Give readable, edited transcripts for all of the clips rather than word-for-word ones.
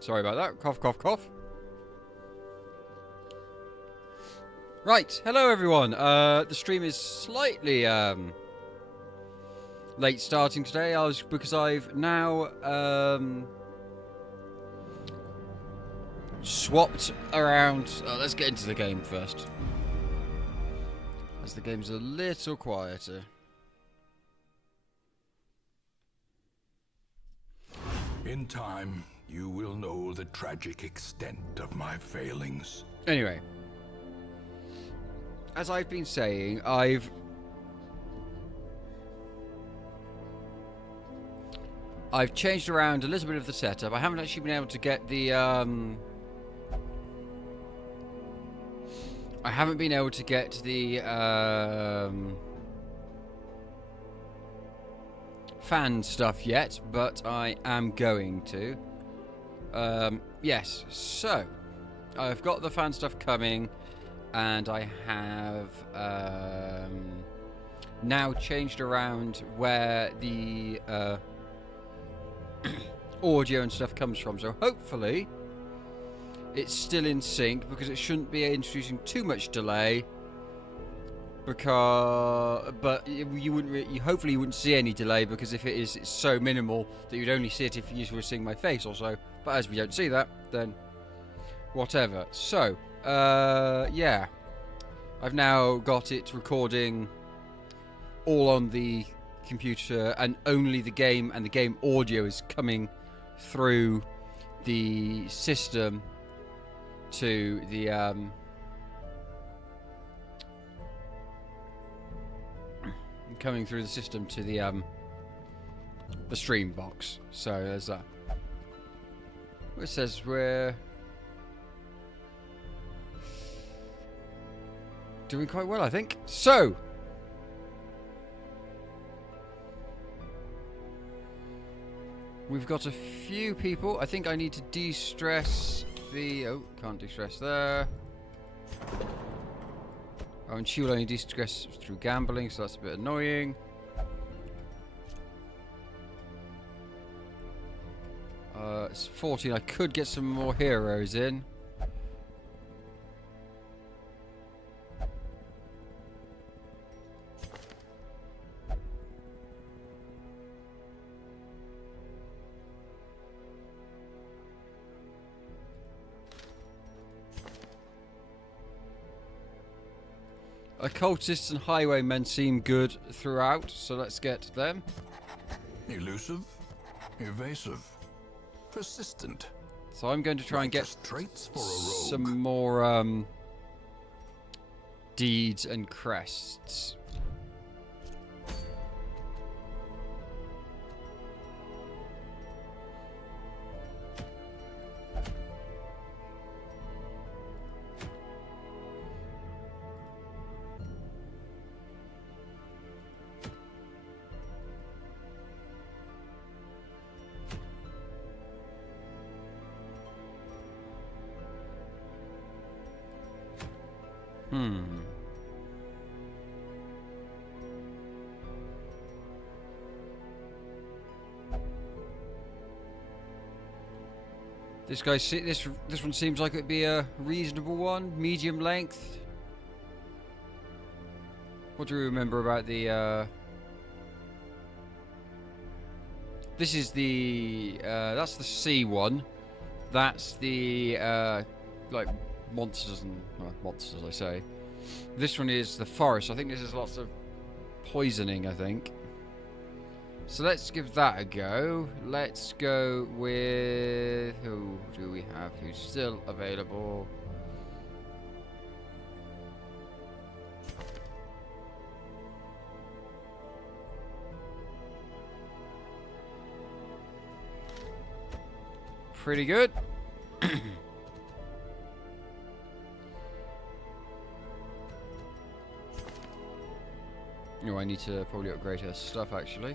Sorry about that. Cough, cough, cough. Right. Hello, everyone. The stream is slightly late starting today. Because I've now swapped around. Let's get into the game first, as the game's a little quieter. In time, you will know the tragic extent of my failings. Anyway, as I've been saying, I've changed around a little bit of the setup. I haven't actually been able to get the fan stuff yet, but I am going to. Yes, so I've got the fan stuff coming, and I have now changed around where the audio and stuff comes from. So hopefully it's still in sync, because it shouldn't be introducing too much delay. But hopefully you wouldn't see any delay, because if it is, it's so minimal that you'd only see it if you were seeing my face or so. But as we don't see that, then whatever. So, yeah, I've now got it recording all on the computer, and only the game and the game audio is coming through the system to the the stream box. So there's that. It says we're doing quite well, I think. So we've got a few people. I think I need to de-stress the... Oh, can't de-stress there. Oh, and she will only de-stress through gambling, so that's a bit annoying. It's 14. I could get some more heroes in. Occultists and highwaymen seem good throughout, so let's get them. Elusive, evasive, persistent. So I'm going to try and get traits for a rogue. some more deeds and crests. This guy, this one seems like it'd be a reasonable one, medium length. What do you remember about the? This is the that's the sea one. That's the like monsters and monsters, I say. This one is the forest. I think this is lots of poisoning, I think. So let's give that a go. Let's go with... Who do we have who's still available? Pretty good. Oh, I need to probably upgrade her stuff, actually.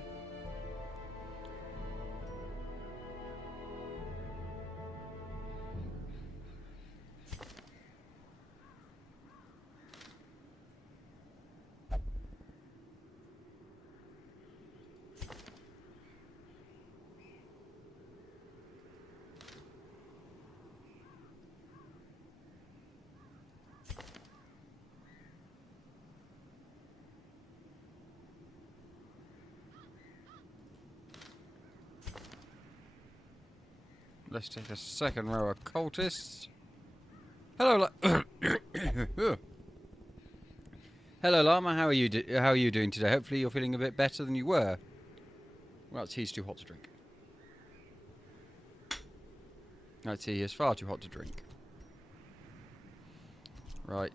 let's take a second row of cultists. Hello, hello, Llama. How are you? How are you doing today? Hopefully, you're feeling a bit better than you were. Well, tea's too hot to drink. That tea is far too hot to drink. Right.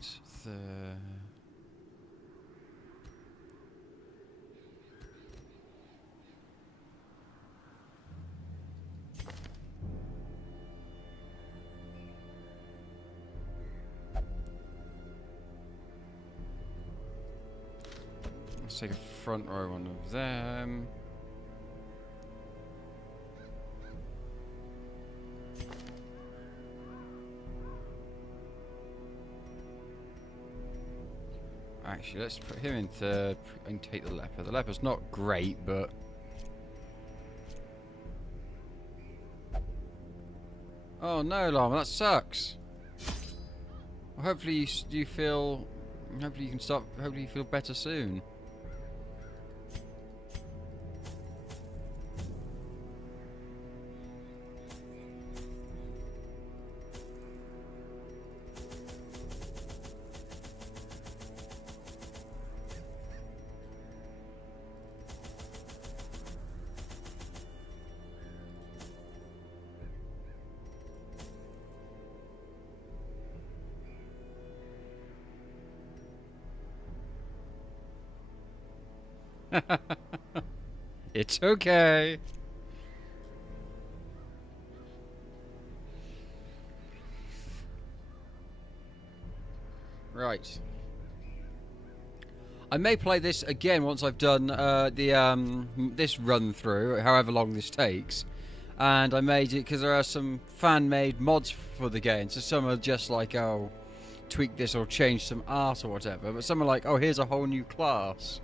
Let's take a front row one of them. Actually, let's put him in third and take the leper. The leper's not great, but... Oh no, Llama, that sucks. Well, hopefully you feel... Hopefully you can start... Hopefully you feel better soon. It's okay. Right. I may play this again once I've done this run through, however long this takes. And I made it because there are some fan-made mods for the game. So some are just like, oh, tweak this or change some art or whatever. But some are like, oh, here's a whole new class.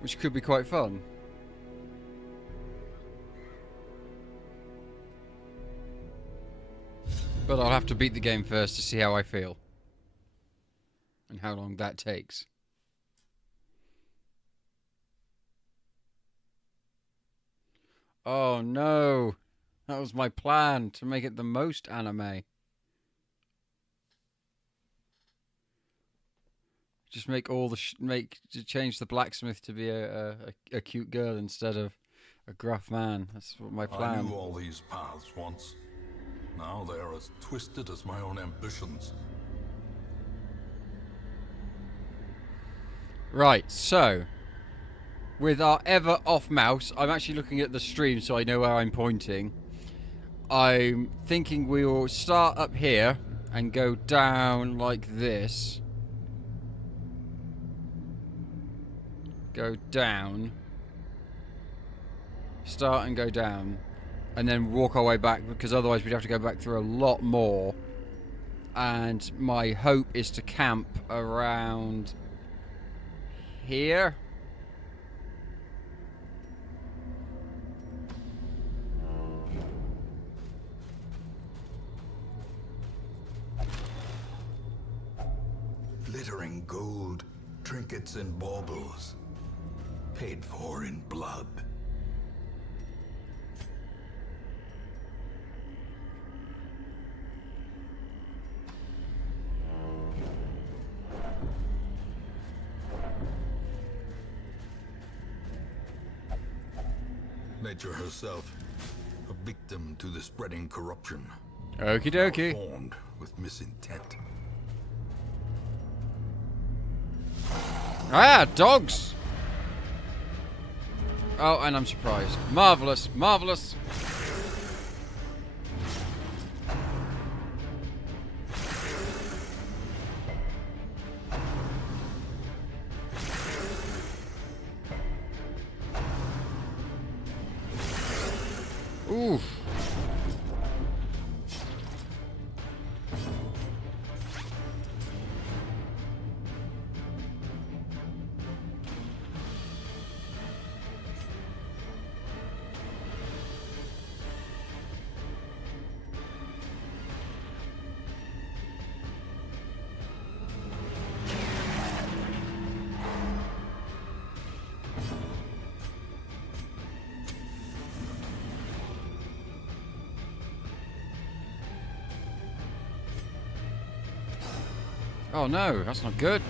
Which could be quite fun. But I'll have to beat the game first to see how I feel. And how long that takes. Oh no! That was my plan, to make it the most anime. Just make all the change the blacksmith to be a cute girl instead of a gruff man. That's what my plan. I knew all these paths once. Now they are as twisted as my own ambitions. Right, so with our ever off mouse, I'm actually looking at the stream so I know where I'm pointing. I'm thinking we will start up here and go down like this. Go down. Start and go down. And then walk our way back, because otherwise we'd have to go back through a lot more. And my hope is to camp around here. Glittering gold, trinkets and baubles, paid for in blood. Nature herself, a victim to the spreading corruption. Okie dokie. Formed with misintent. Ah, dogs! Oh, and I'm surprised. Marvelous, marvelous. Oof. Oh no, that's not good.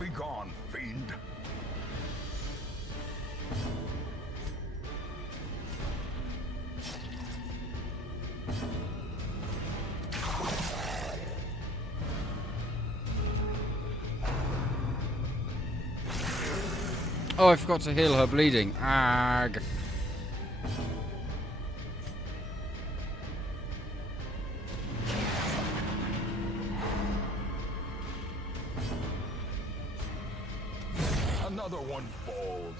Be gone, fiend. Oh, I forgot to heal her bleeding. Ag. Another one falls.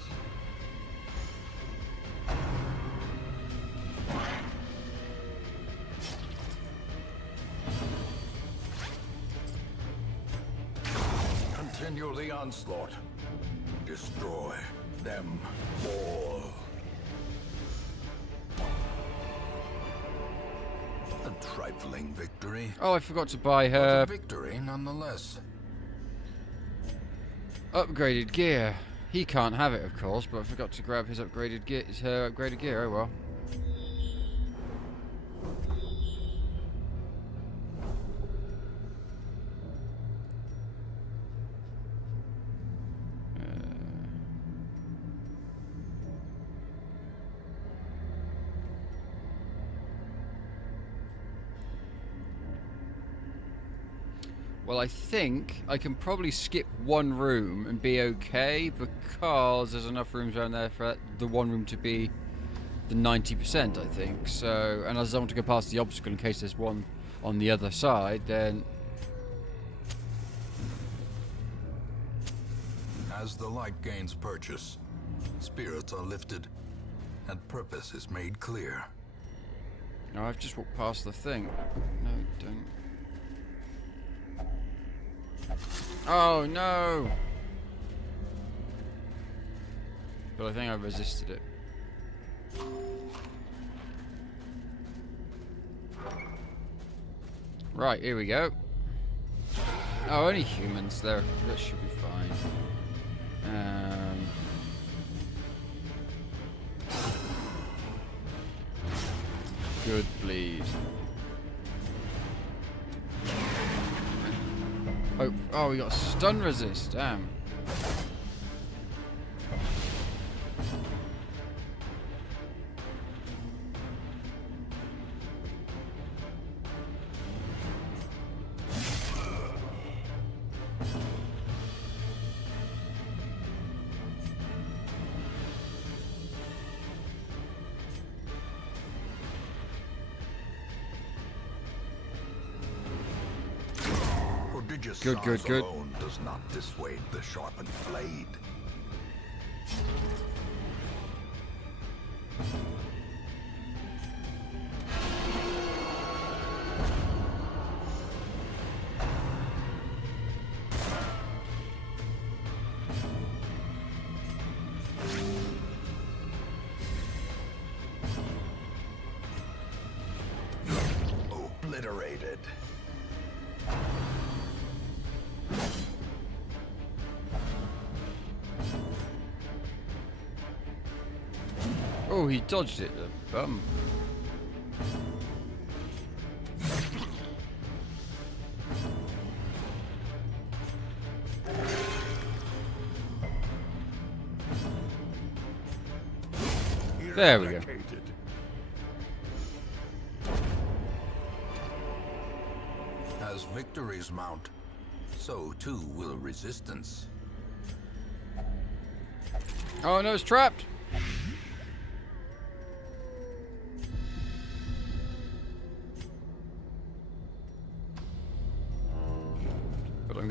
Continue the onslaught. Destroy them all. A trifling victory. Oh, I forgot to buy But her a victory nonetheless. upgraded gear. He can't have it, of course, but I forgot to grab his upgraded gear. Her upgraded gear. Oh well. Well, I think I can probably skip one room and be okay because there's enough rooms around there for the one room to be the 90%, I think. So, and as I want to go past the obstacle in case there's one on the other side, then... As the light gains purchase, spirits are lifted, and purpose is made clear. No, I've just walked past the thing. No, don't. Oh, no! But I think I resisted it. Right, here we go. Oh, only humans there. That should be fine. Good bleed. Oh, we got stun resist. Damn. Good. Alone does not dissuade the sharpened blade. Obliterated. Oh, he dodged it, the bum. There we go. As victories mount, so too will resistance. Oh no, it's trapped!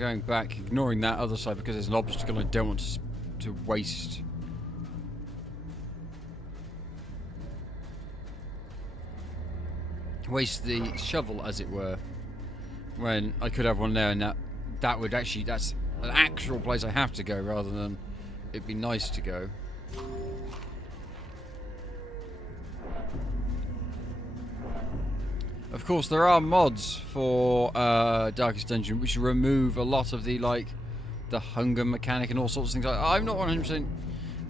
going back, ignoring that other side because there's an obstacle I don't want to waste. Waste the shovel, as it were, when I could have one there, and that would actually, that's an actual place I have to go rather than it'd be nice to go. Of course, there are mods for Darkest Dungeon which remove a lot of the, like, the hunger mechanic and all sorts of things. I'm not 100%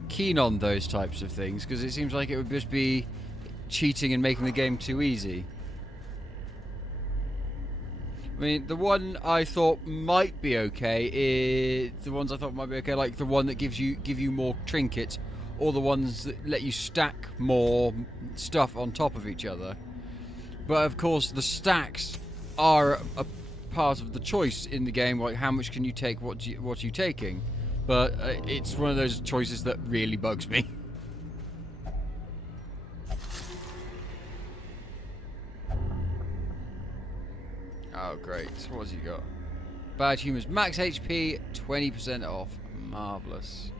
keen on those types of things because it seems like it would just be cheating and making the game too easy. I mean, the one I thought might be okay is the ones I thought might be okay, like the one that give you more trinkets, or the ones that let you stack more stuff on top of each other. But of course, the stacks are a part of the choice in the game. Like, how much can you take? What are you taking? But it's one of those choices that really bugs me. Oh, great. So what's he got? Bad humors. Max HP, 20% off. Marvellous.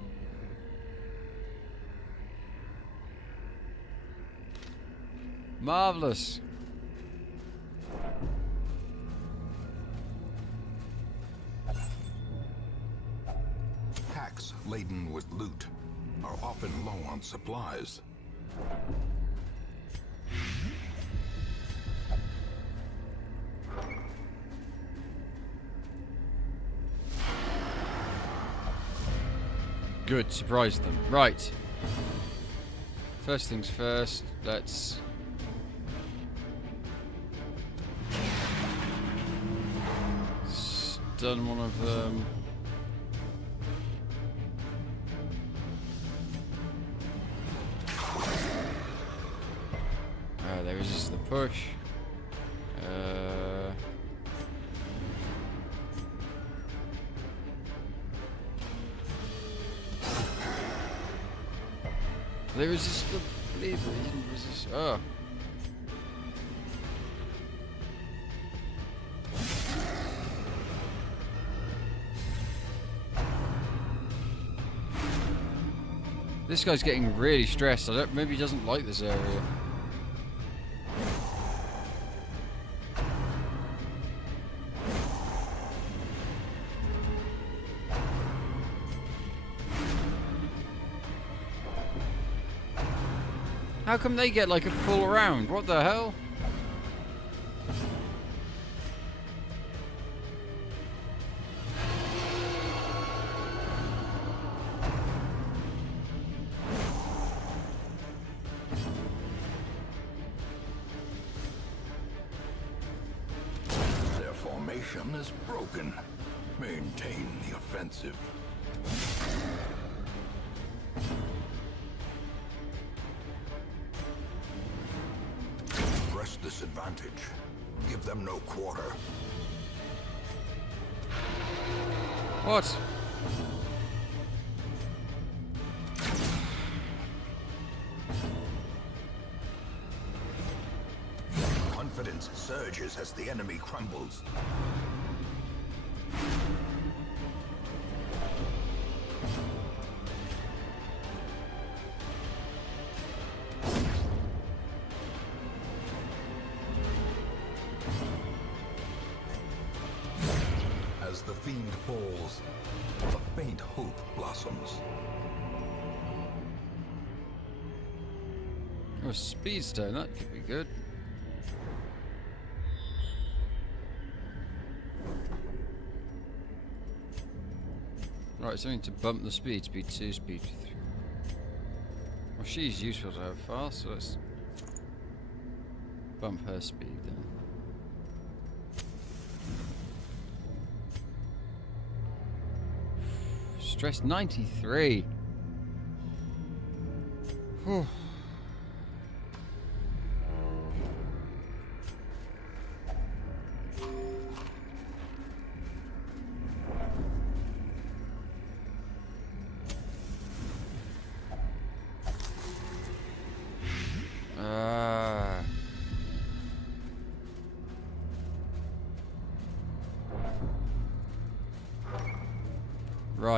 Marvellous. Packs laden with loot are often low on supplies. Good, surprise them. Right. First things first, let's... stun one of them. They resist the push. They resist the bleed, but they didn't resist. Oh. This guy's getting really stressed. Maybe he doesn't like this area. How come they get like a full round? What the hell? Their formation is broken. Maintain the offensive. Press this advantage. Give them no quarter. What? Confidence surges as the enemy crumbles. As the fiend falls, a faint hope blossoms. Oh, speed stone, that could be good. Right, something to bump the speed. Speed 2, speed 3. Well, she's useful to have fast, so let's bump her speed then. Stress 93. Whew.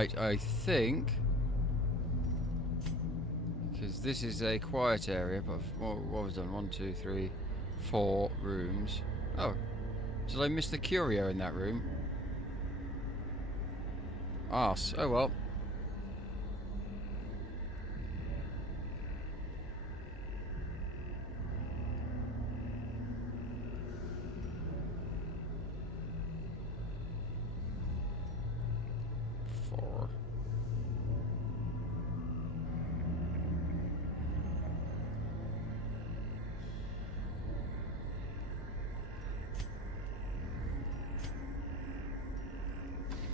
Right, I think... Because this is a quiet area, but what was done? 1, 2, 3, 4 rooms. Oh, did I miss the curio in that room? Arse. Oh well.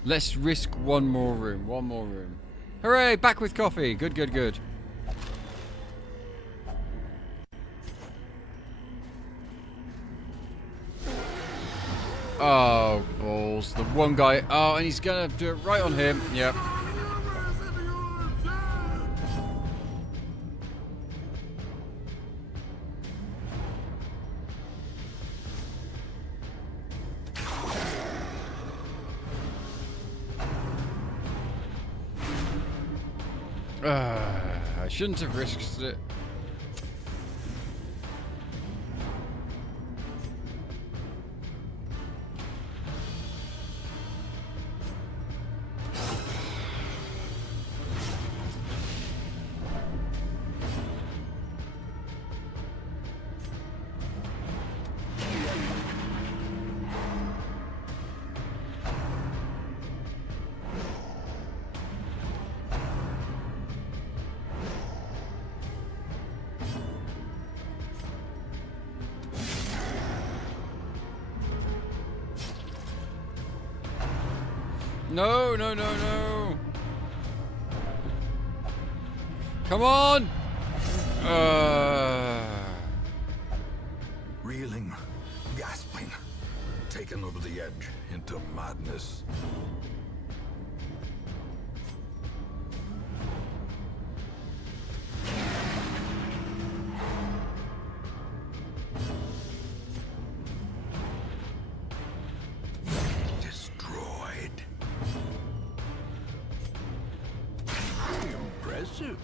Let's risk one more room. One more room. Hooray! Back with coffee. Good, good, good. Oh, balls. The one guy. Oh, and he's going to do it right on him. Yep. I shouldn't have risked it. No, no, no, no. Come on. Reeling, gasping, taken over the edge into madness. Impressive.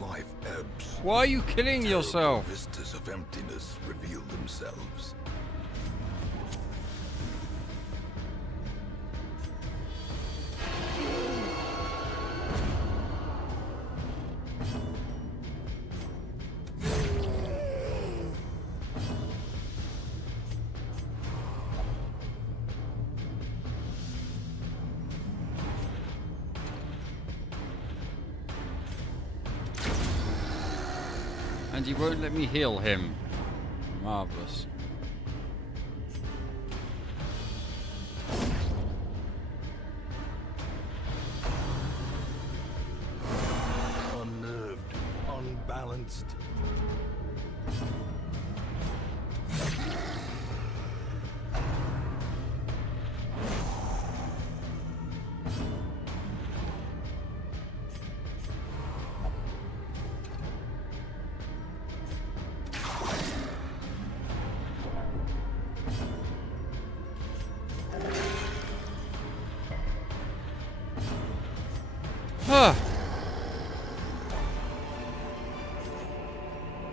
Life ebbs. Why are you killing yourself? Vistas of emptiness reveal themselves. And he won't let me heal him. Marvellous. Unnerved, unbalanced.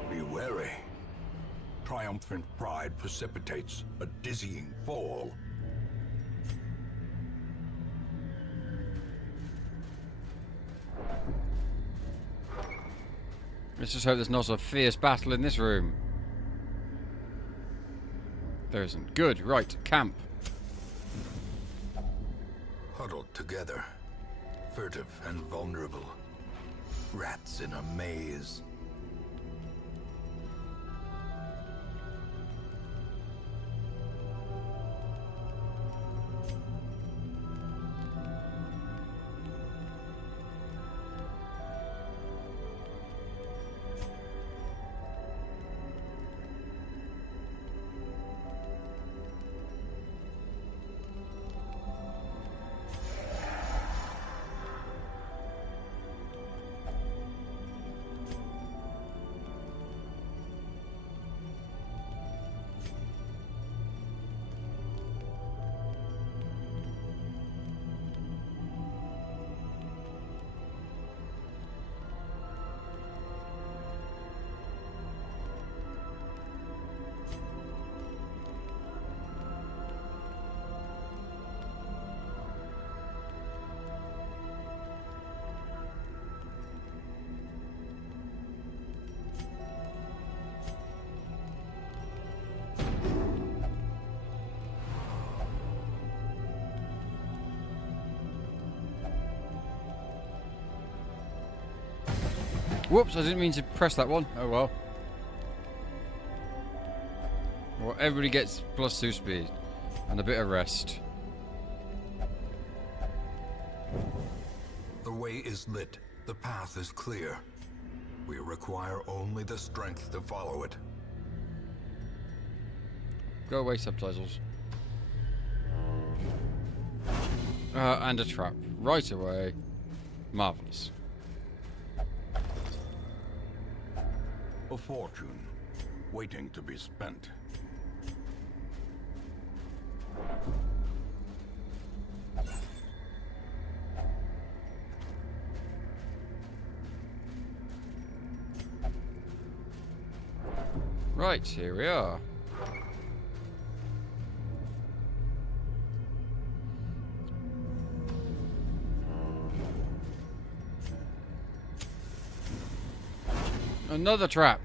Be wary. Triumphant pride precipitates a dizzying fall. Let's just hope there's not a fierce battle in this room. There isn't. Good. Right. Camp. Huddled together, furtive and vulnerable. Rats in a maze. Whoops, I didn't mean to press that one. Oh well. Well, everybody gets +2 speed. And a bit of rest. The way is lit. The path is clear. We require only the strength to follow it. Go away, subtitles. And a trap. Right away. Marvellous. A fortune, waiting to be spent. Right, here we are. Another trap.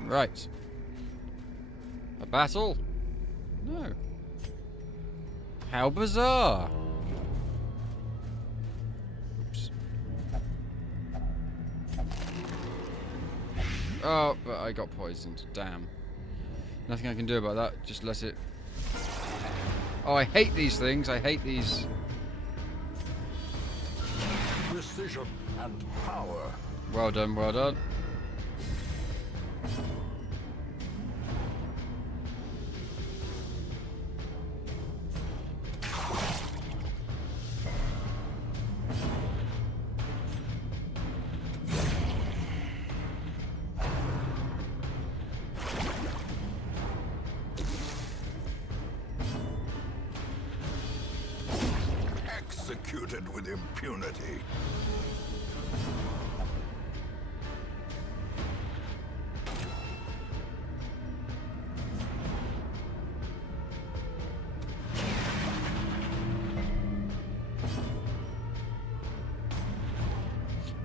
Right. A battle? No. How bizarre. Oops. Oh, but I got poisoned. Damn. Nothing I can do about that. Just let it... Oh, I hate these things. I hate these... Precision and power. Well done, well done. Executed with impunity.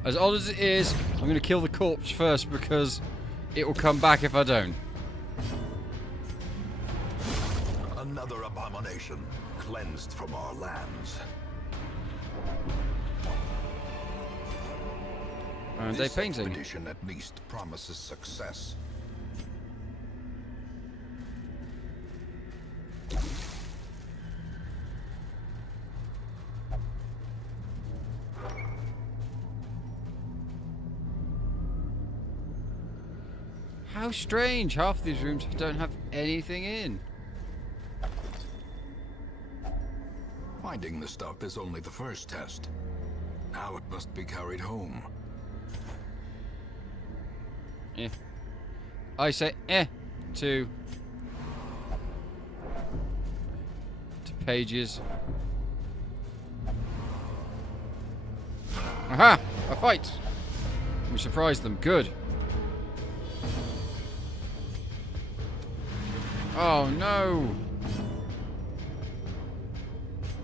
As odd as it is, I'm going to kill the corpse first because it will come back if I don't. Another abomination cleansed from our lands. And This they painting. expedition at least promises success. How strange. Half these rooms don't have anything in. Finding the stuff is only the first test. Now it must be carried home. Eh. I say to pages. Aha! A fight! We surprised them. Good. Oh no!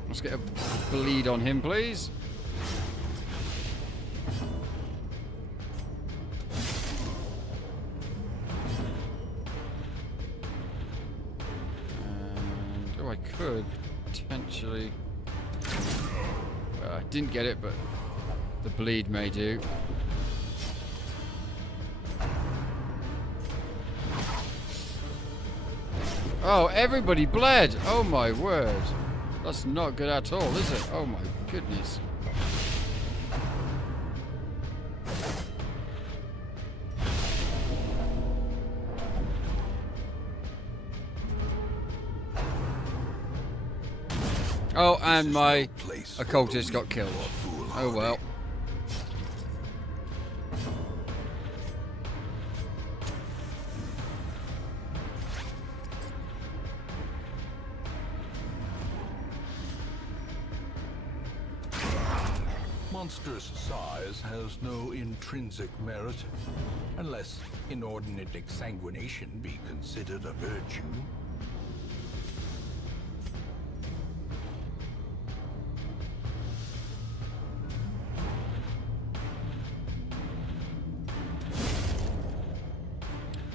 Let's get a bleed on him, please. And oh, I could potentially. I didn't get it, but the bleed may do. Oh, everybody bled! Oh my word. That's not good at all, is it? Oh my goodness. Oh, and my occultist got killed. Oh well. Monstrous size has no intrinsic merit, unless inordinate exsanguination be considered a virtue.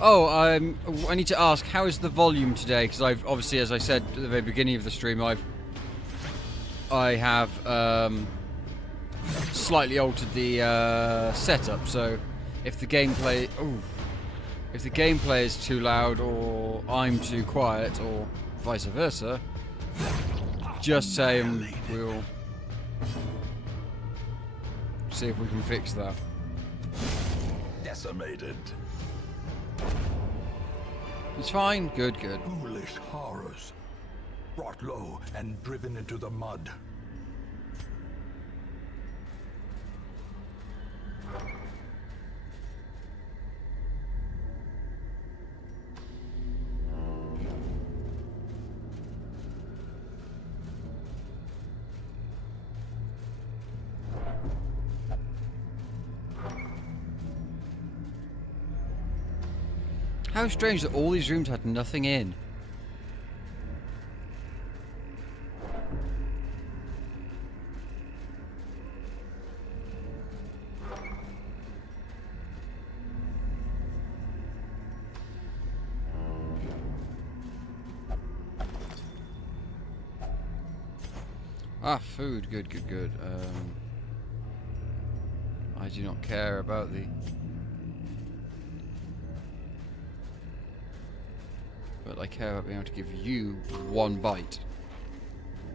Oh, I need to ask, how is the volume today? Because I've obviously, as I said at the very beginning of the stream, I have slightly altered the setup. So if the gameplay, if the gameplay is too loud or I'm too quiet or vice versa, just say and we'll see if we can fix that. Decimated. It's fine. Good, good. Foolish horrors. Brought low and driven into the mud. How strange that all these rooms had nothing in. Ah, food. Good, good, good. I do not care about the... But I care about being able to give you one bite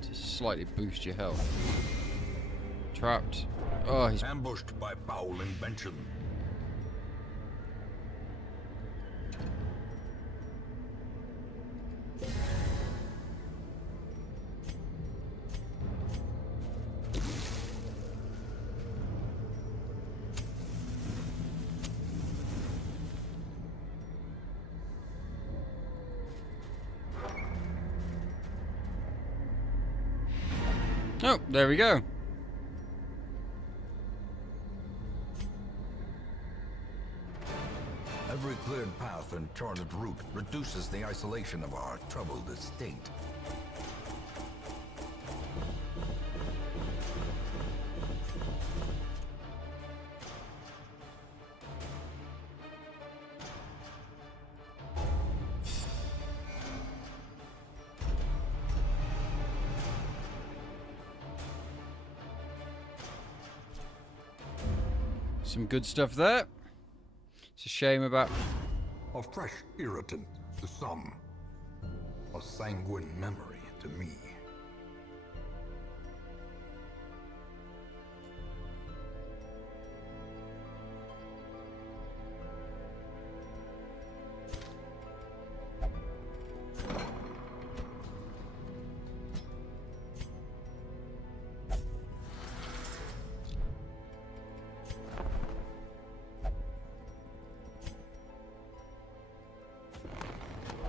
to slightly boost your health. Trapped. Oh, he's Ambushed by foul invention. Oh, there we go. Every cleared path and charted route reduces the isolation of our troubled estate. Some good stuff there. It's a shame about... A fresh irritant to some. A sanguine memory to me.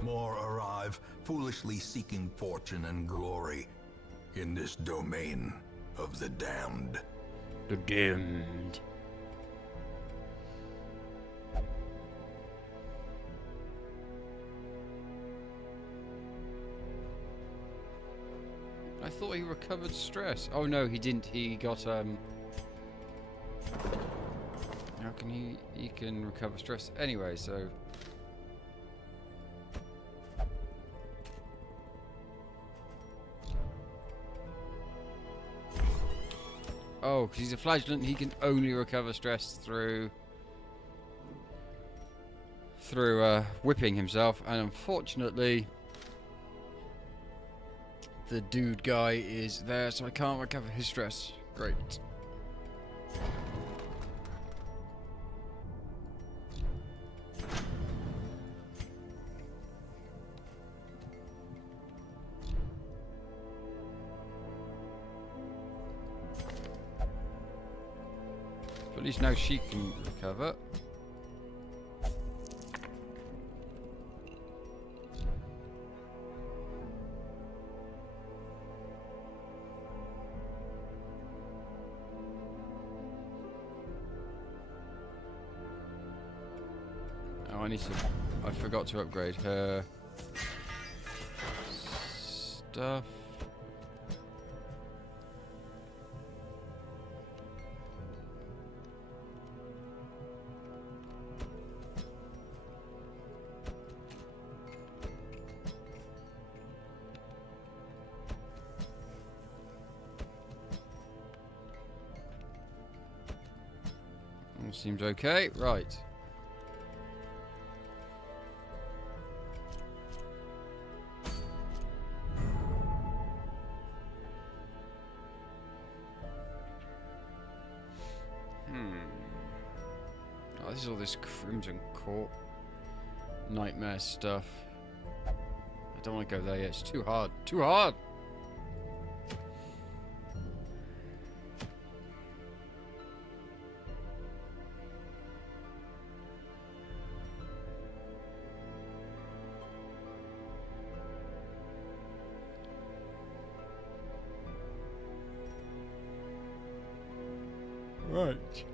More arrive, foolishly seeking fortune and glory in this domain of the damned. The damned. I thought he recovered stress. Oh no, he didn't. He got How can he can recover stress anyway, so oh, because he's a flagellant, he can only recover stress through whipping himself, and unfortunately the dude guy is there, so I can't recover his stress. Great. But at least now she can recover. Oh, I need to... I forgot to upgrade her stuff. Seems okay. Right. Oh, this is all this Crimson Court nightmare stuff. I don't want to go there yet. It's too hard. Too hard! Right.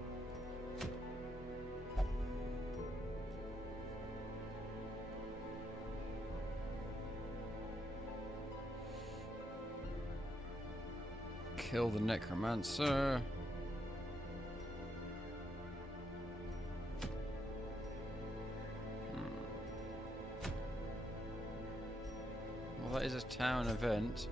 Kill the necromancer. Well, that is a town event.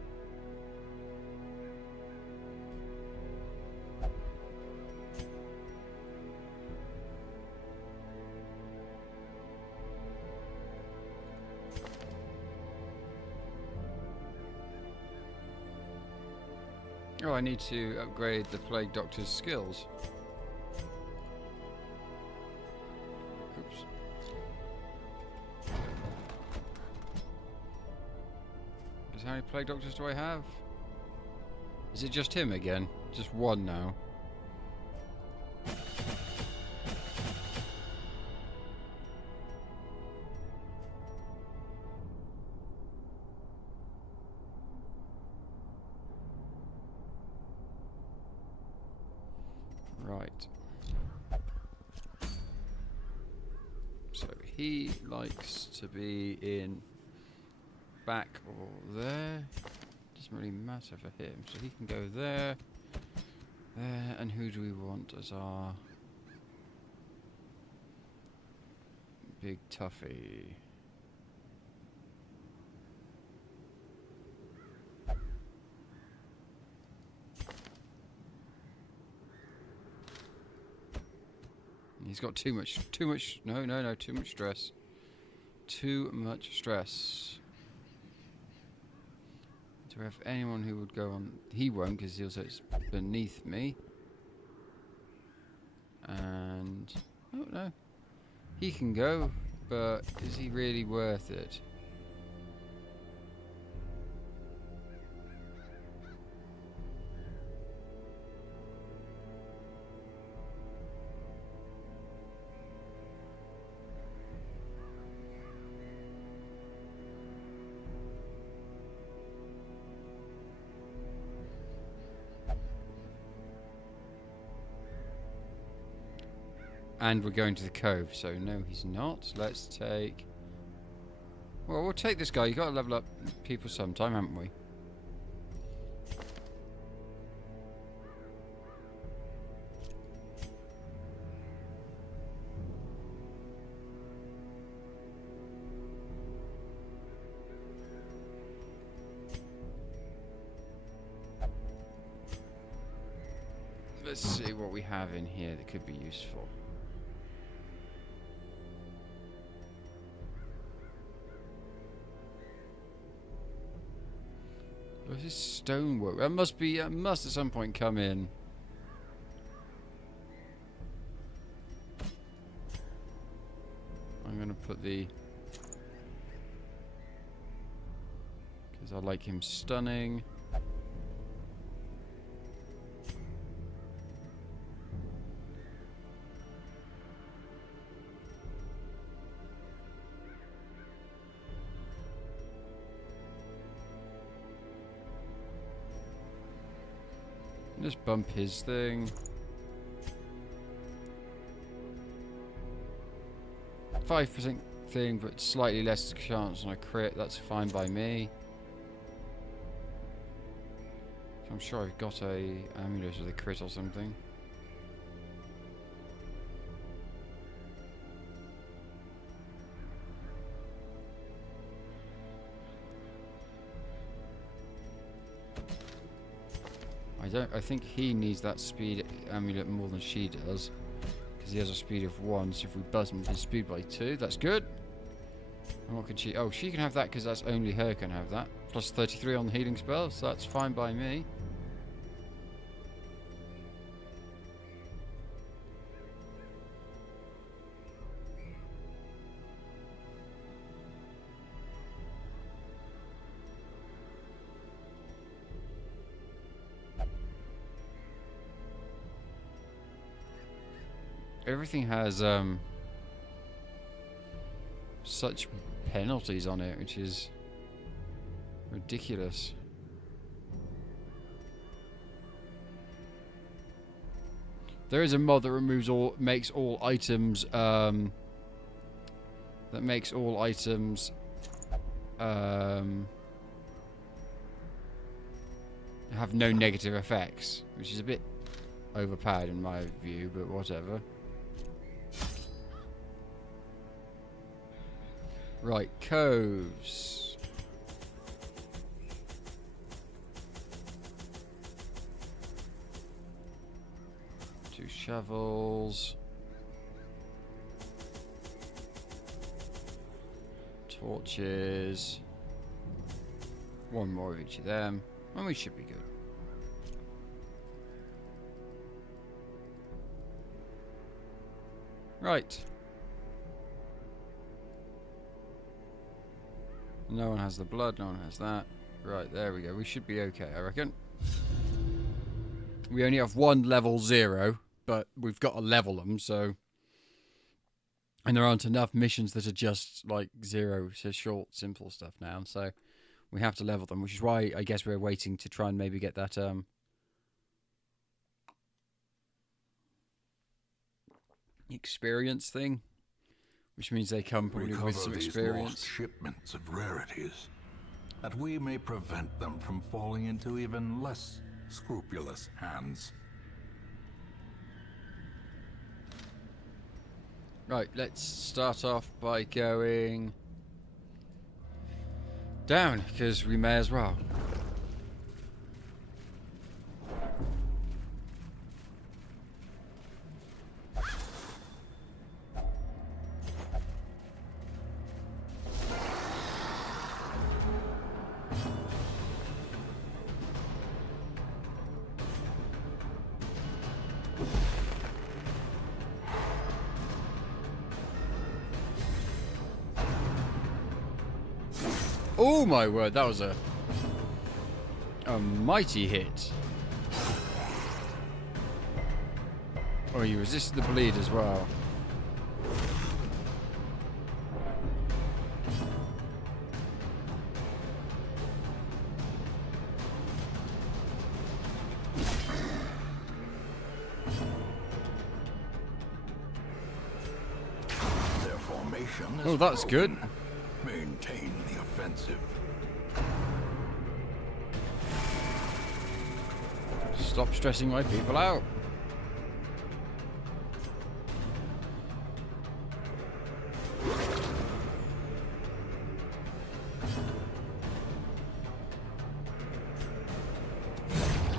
Oh, I need to upgrade the Plague Doctor's skills. Oops. Because how many Plague Doctors do I have? Is it just him again? Just one now. Right. So he likes to be in back or there. Doesn't really matter for him. So he can go there. There. And who do we want as our big toughie? He's got too much, too much stress. Too much stress. Do we have anyone who would go on? He won't, because he'll say it's beneath me. And, oh no. He can go, but is he really worth it? And we're going to the cove, so no, he's not. Let's take... Well, we'll take this guy. You've got to level up people sometime, haven't we? Let's see what we have in here that could be useful. Where's this stonework? That must be, must at some point come in. I'm going to put the... because I like him stunning. Just bump his thing. 5% thing, but slightly less chance on a crit. That's fine by me. I'm sure I've got a amulet with a crit or something. I think he needs that speed amulet more than she does, Because he has a speed of 1, so if we buzz him, his speed by 2, that's good. And what can she... Oh, she can have that because that's only her can have that. Plus 33 on the healing spell, so that's fine by me. Everything has such penalties on it, which is ridiculous. There is a mod that makes all items have no negative effects, which is a bit overpowered in my view, but whatever. Right, coves. Two shovels. Torches. One more of each of them. And we should be good. Right. No one has the blood, no one has that. Right, there we go. We should be okay, I reckon. We only have one level 0, but we've got to level them, so... And there aren't enough missions that are just, like, 0, so short, simple stuff now, so... We have to level them, which is why I guess we're waiting to try and maybe get that, experience thing. Which means they come probably with some experience. Lost shipments of rarities, that we may prevent them from falling into even less scrupulous hands. Right, let's start off by going down, because we may as well. Oh my word, that was a mighty hit. Oh, you resisted the bleed as well. Their formation is Oh, that's good. Maintain the offensive. Stop stressing my people out.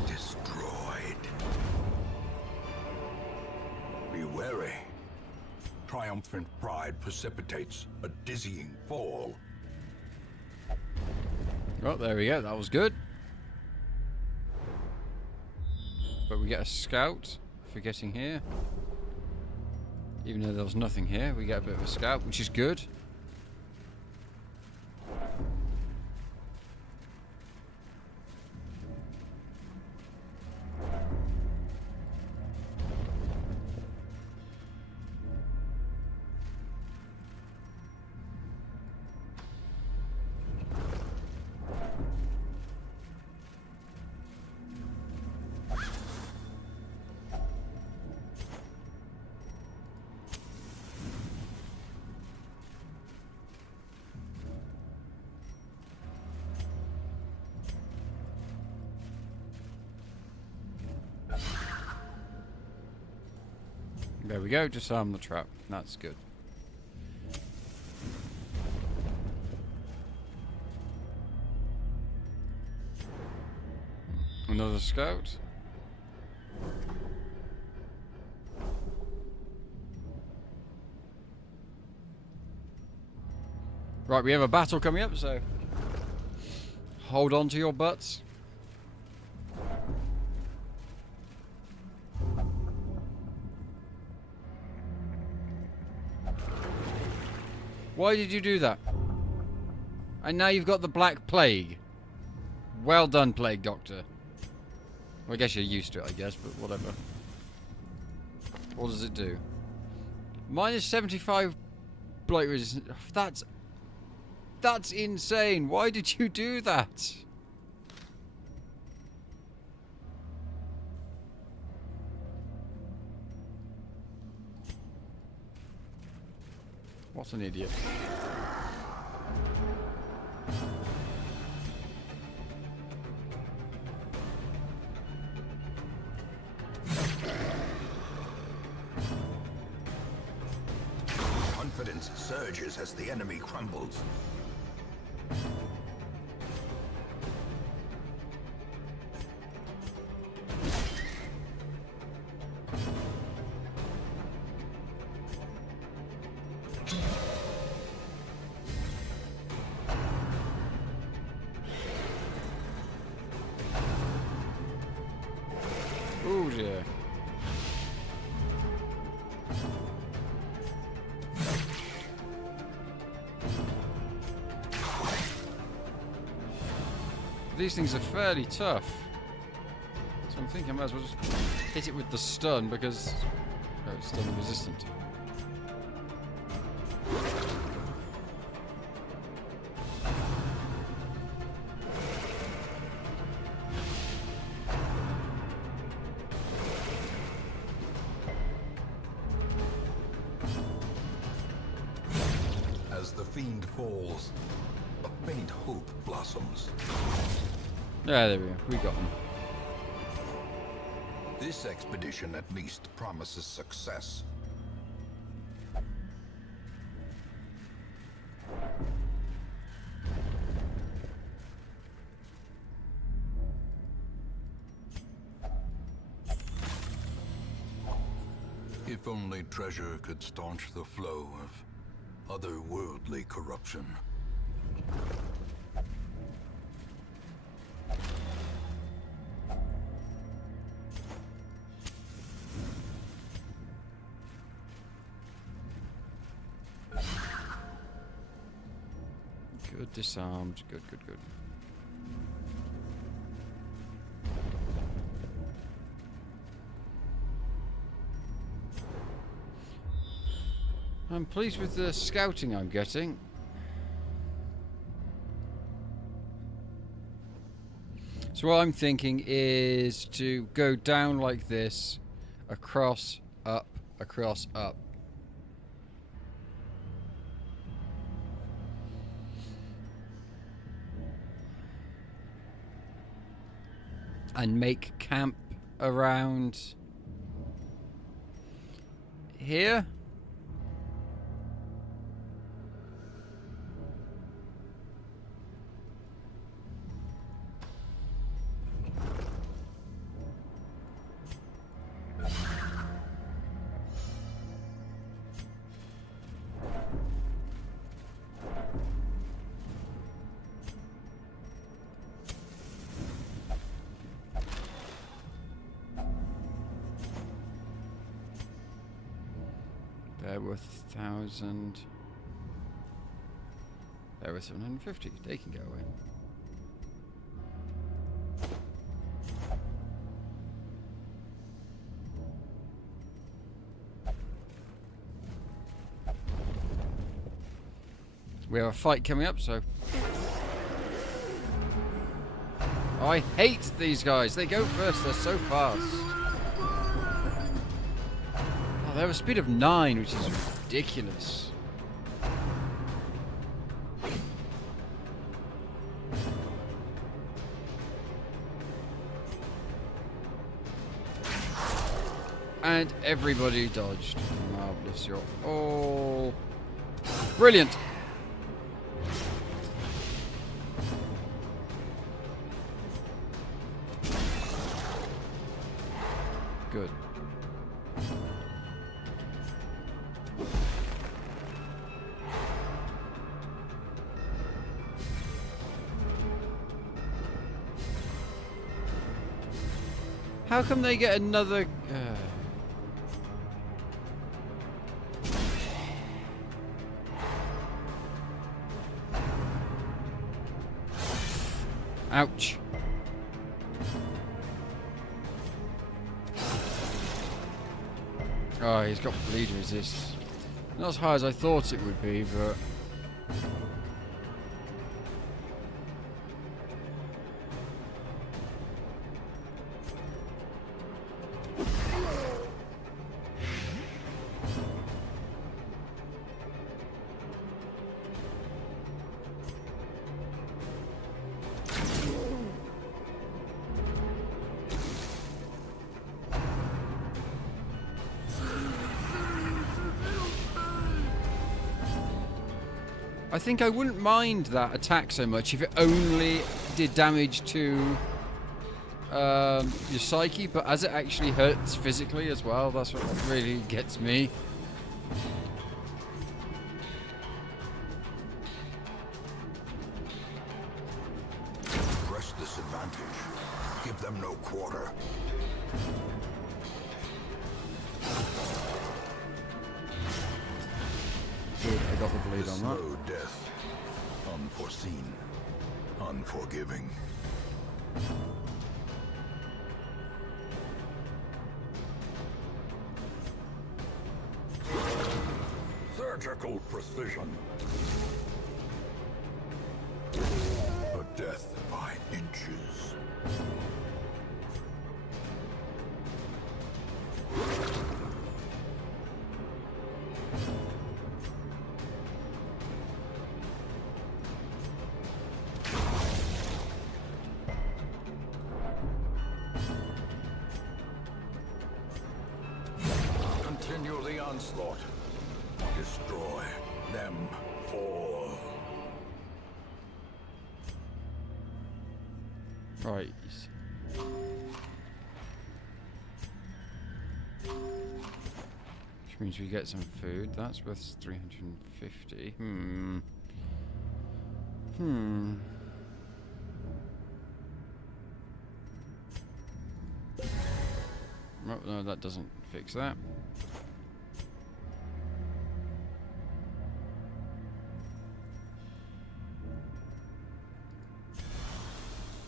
Destroyed. Be wary. Triumphant pride precipitates a dizzying fall. Oh, there we go. That was good. But we get a scout for getting here. Even though there was nothing here, we get a bit of a scout, which is good. There we go, disarm the trap. That's good. Another scout. Right, we have a battle coming up, so hold on to your butts. Why did you do that? And now you've got the Black Plague. Well done, Plague Doctor. Well, I guess you're used to it, I guess, but whatever. What does it do? Minus 75 blight resistance. That's insane. Why did you do that? What an idiot. Confidence surges as the enemy crumbles. Oh dear. These things are fairly tough. So I'm thinking I might as well just hit it with the stun because it's stun resistant. As the fiend falls, a faint hope blossoms. Yeah, there we go. We got them. This expedition at least promises success. If only treasure could staunch the flow of otherworldly corruption. Good, disarmed. Good, good, good. I'm pleased with the scouting I'm getting. So what I'm thinking is to go down like this, across, up, across, up. And make camp around here. They're worth 1,000. They're worth 750. They can go away. We have a fight coming up, so... I hate these guys. They go first. They're so fast. Oh, they have a speed of 9, which is ridiculous. And everybody dodged. Marvelous. You're all brilliant. Good. How come they get another... Ouch. Oh, he's got bleed resist. Not as high as I thought it would be, but... I think I wouldn't mind that attack so much if it only did damage to your psyche, but as it actually hurts physically as well, that's what really gets me. Press this advantage. Give them no quarter. Good, I got the bleed on that. Slow death. Unforeseen. Unforgiving. Surgical precision. A death by inches. Continue the onslaught. Destroy them all. Right. Which means we get some food. That's worth 350. Oh, no, that doesn't fix that.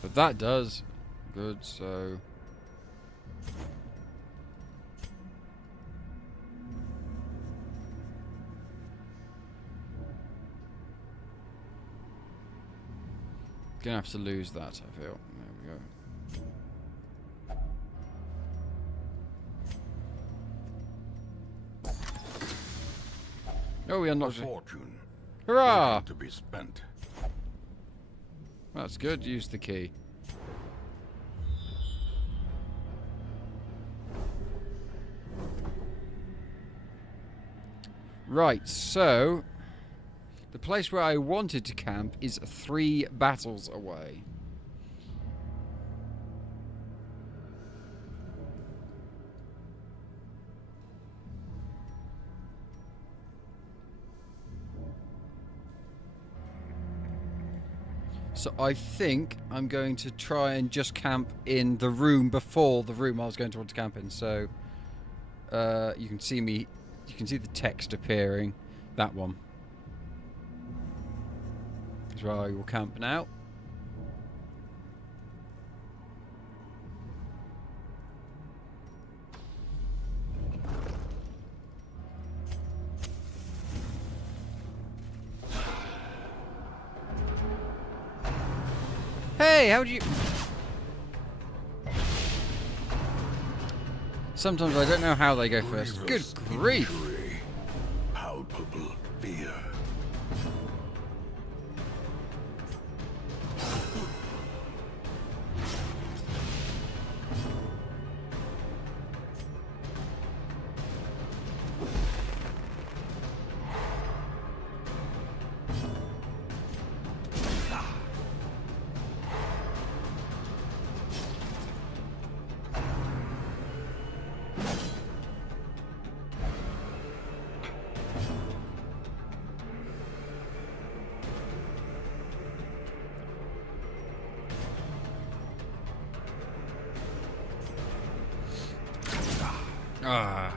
But that does. Good, so... Gonna have to lose that, I feel. There we go. Oh, we unlocked it. Fortune. Hurrah! Waiting to be spent. That's good. Use the key. Right, so the place where I wanted to camp is 3 battles away. So I think I'm going to try and just camp in the room before the room I was going to want to camp in. So you can see me, you can see the text appearing. That one is where I will camp now. Hey, how do you... Sometimes I don't know how they go first. Good Grievous grief! injury. Palpable fear. Ah,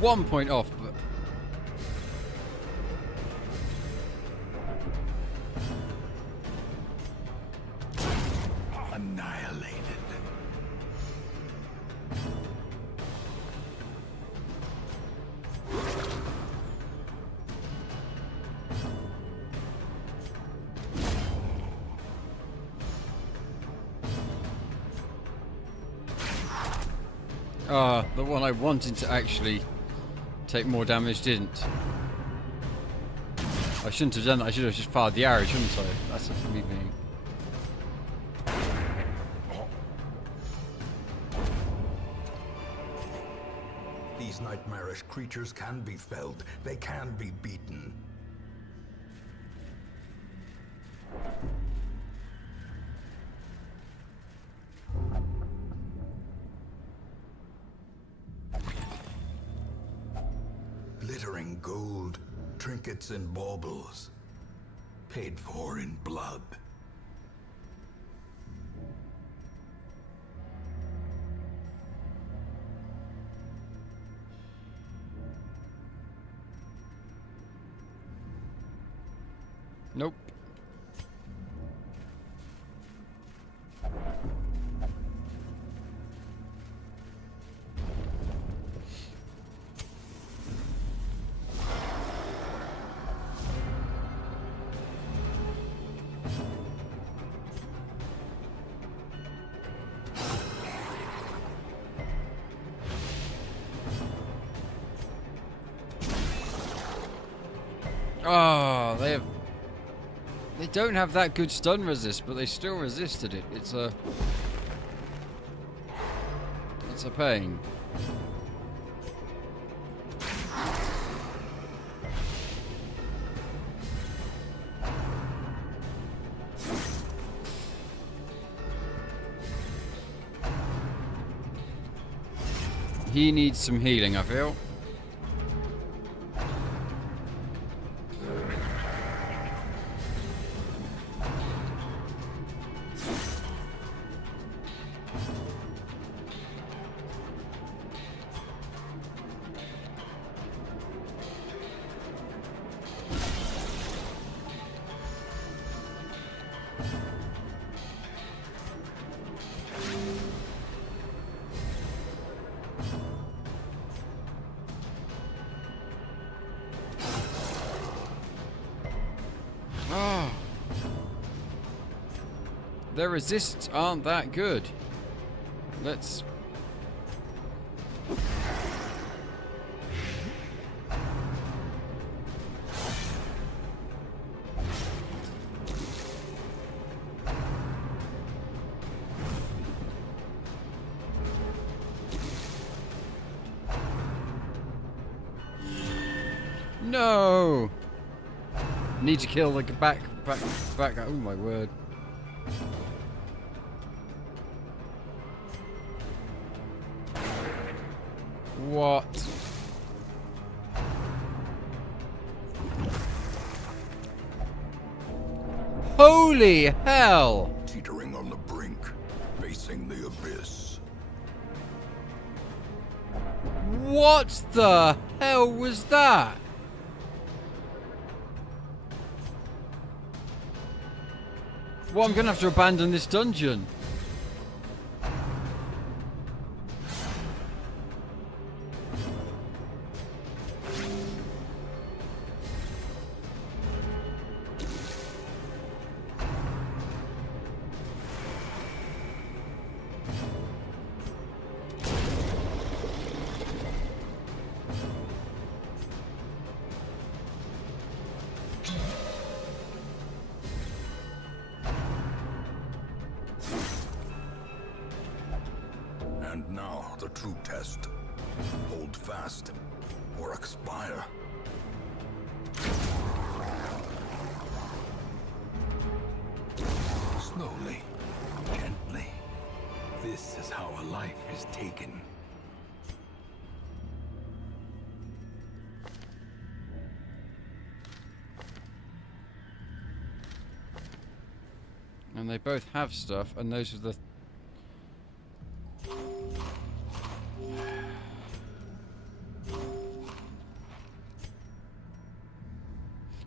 1 point off, but... Annihilated. Ah, the one I wanted to actually take more damage didn't. I shouldn't have done that. I should have just fired the arrow, shouldn't I? That's me being... These nightmarish creatures can be felled. They can be beaten. Glittering gold, trinkets and baubles, paid for in blood. Nope. Oh, they don't have that good stun resist, but they still resisted it. It's a pain. He needs some healing, I feel. Oh. Their resists aren't that good. Let's... No! Need to kill the back. Oh my word. What? Holy hell! Teetering on the brink, facing the abyss. What the hell was that? Well, I'm gonna have to abandon this dungeon. And now, the true test. Hold fast, or expire. Slowly, gently. This is how a life is taken. And they both have stuff, and those are the...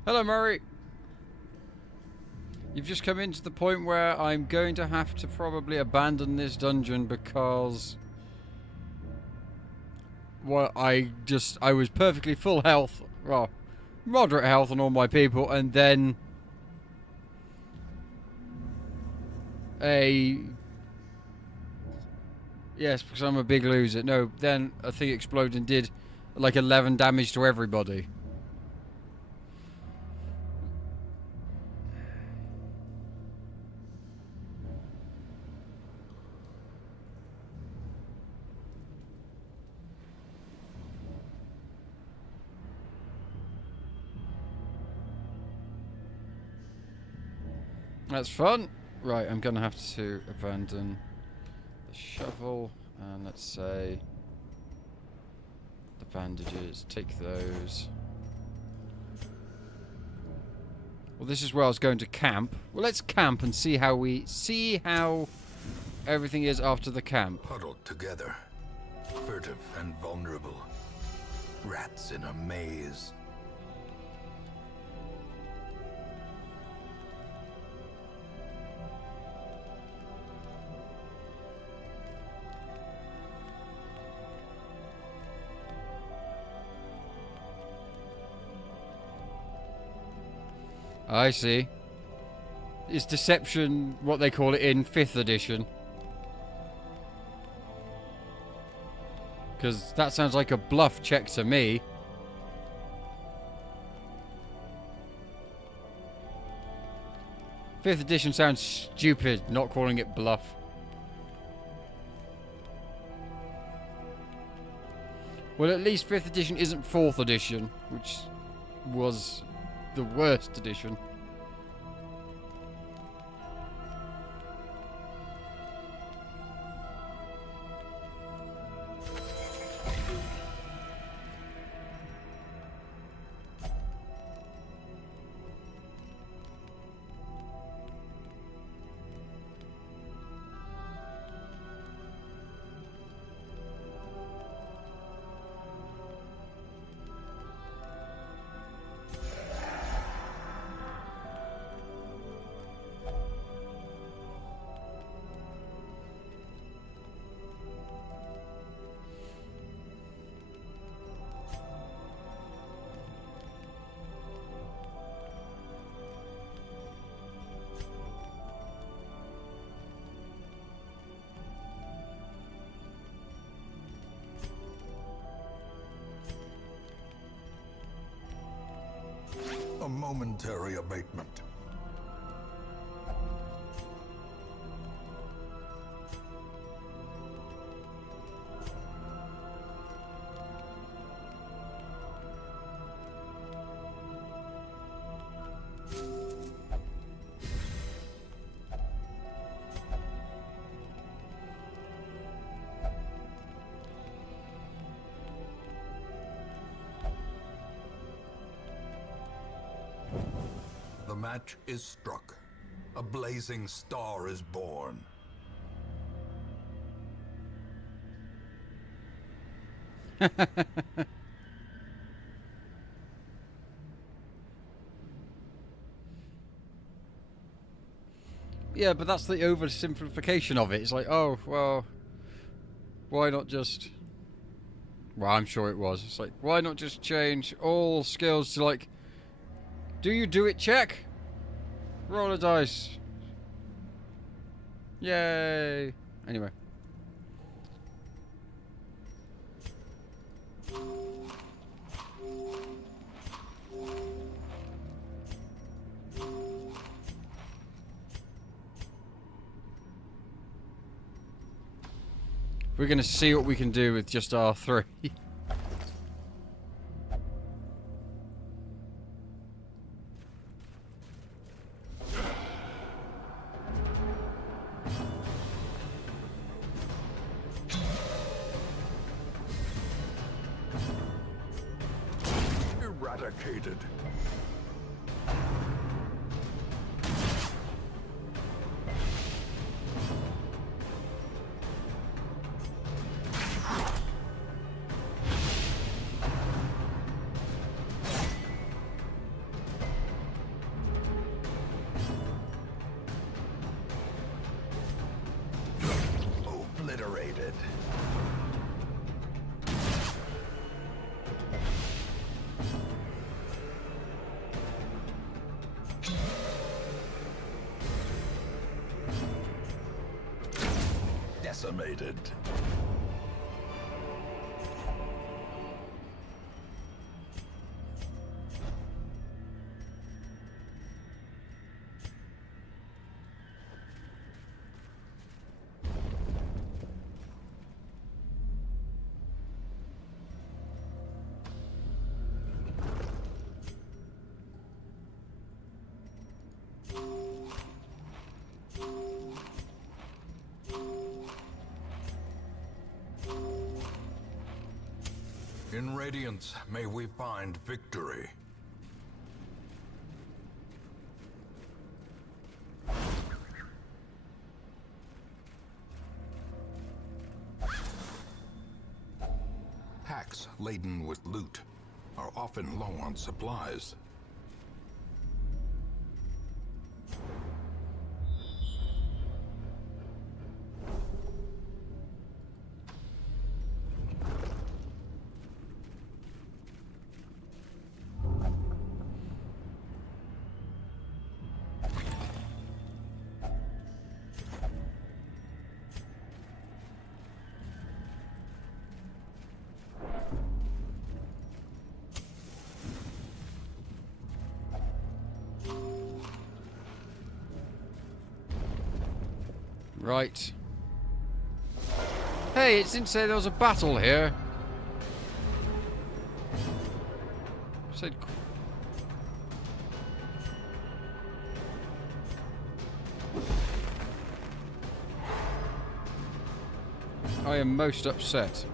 Hello, Murray. You've just come into the point where I'm going to have to probably abandon this dungeon because... well, I was perfectly full health. Well, moderate health on all my people, and then... yes, because I'm a big loser. No, then a thing exploded and did like 11 damage to everybody. That's fun. Right, I'm gonna have to abandon the shovel, and let's say the bandages. Take those. Well, this is where I was going to camp. Well, let's camp and see how everything is after the camp. Huddled together, furtive and vulnerable. Rats in a maze. I see. Is deception what they call it in 5th edition? Because that sounds like a bluff check to me. Fifth edition sounds stupid, not calling it bluff. Well, at least 5th edition isn't 4th edition, which was the worst edition. A momentary abatement. The match is struck. A blazing star is born. Yeah, but that's the oversimplification of it. It's like, oh, well, why not just... Well, I'm sure it was. It's like, why not just change all skills to, like, do you do it check? Roll a dice. Yay. Anyway. We're going to see what we can do with just our 3. Eradicated. Decimated. Decimated. In Radiance, may we find victory. Packs laden with loot are often low on supplies. Right. Hey, it didn't say there was a battle here. It said... I am most upset.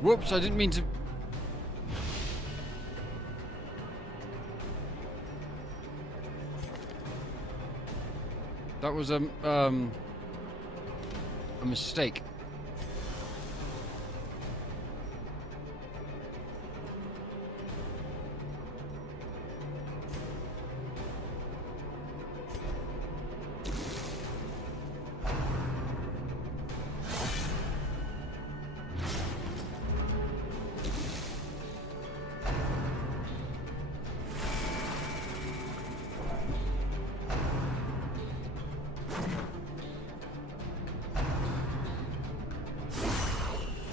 Whoops, I didn't mean to... That was a mistake.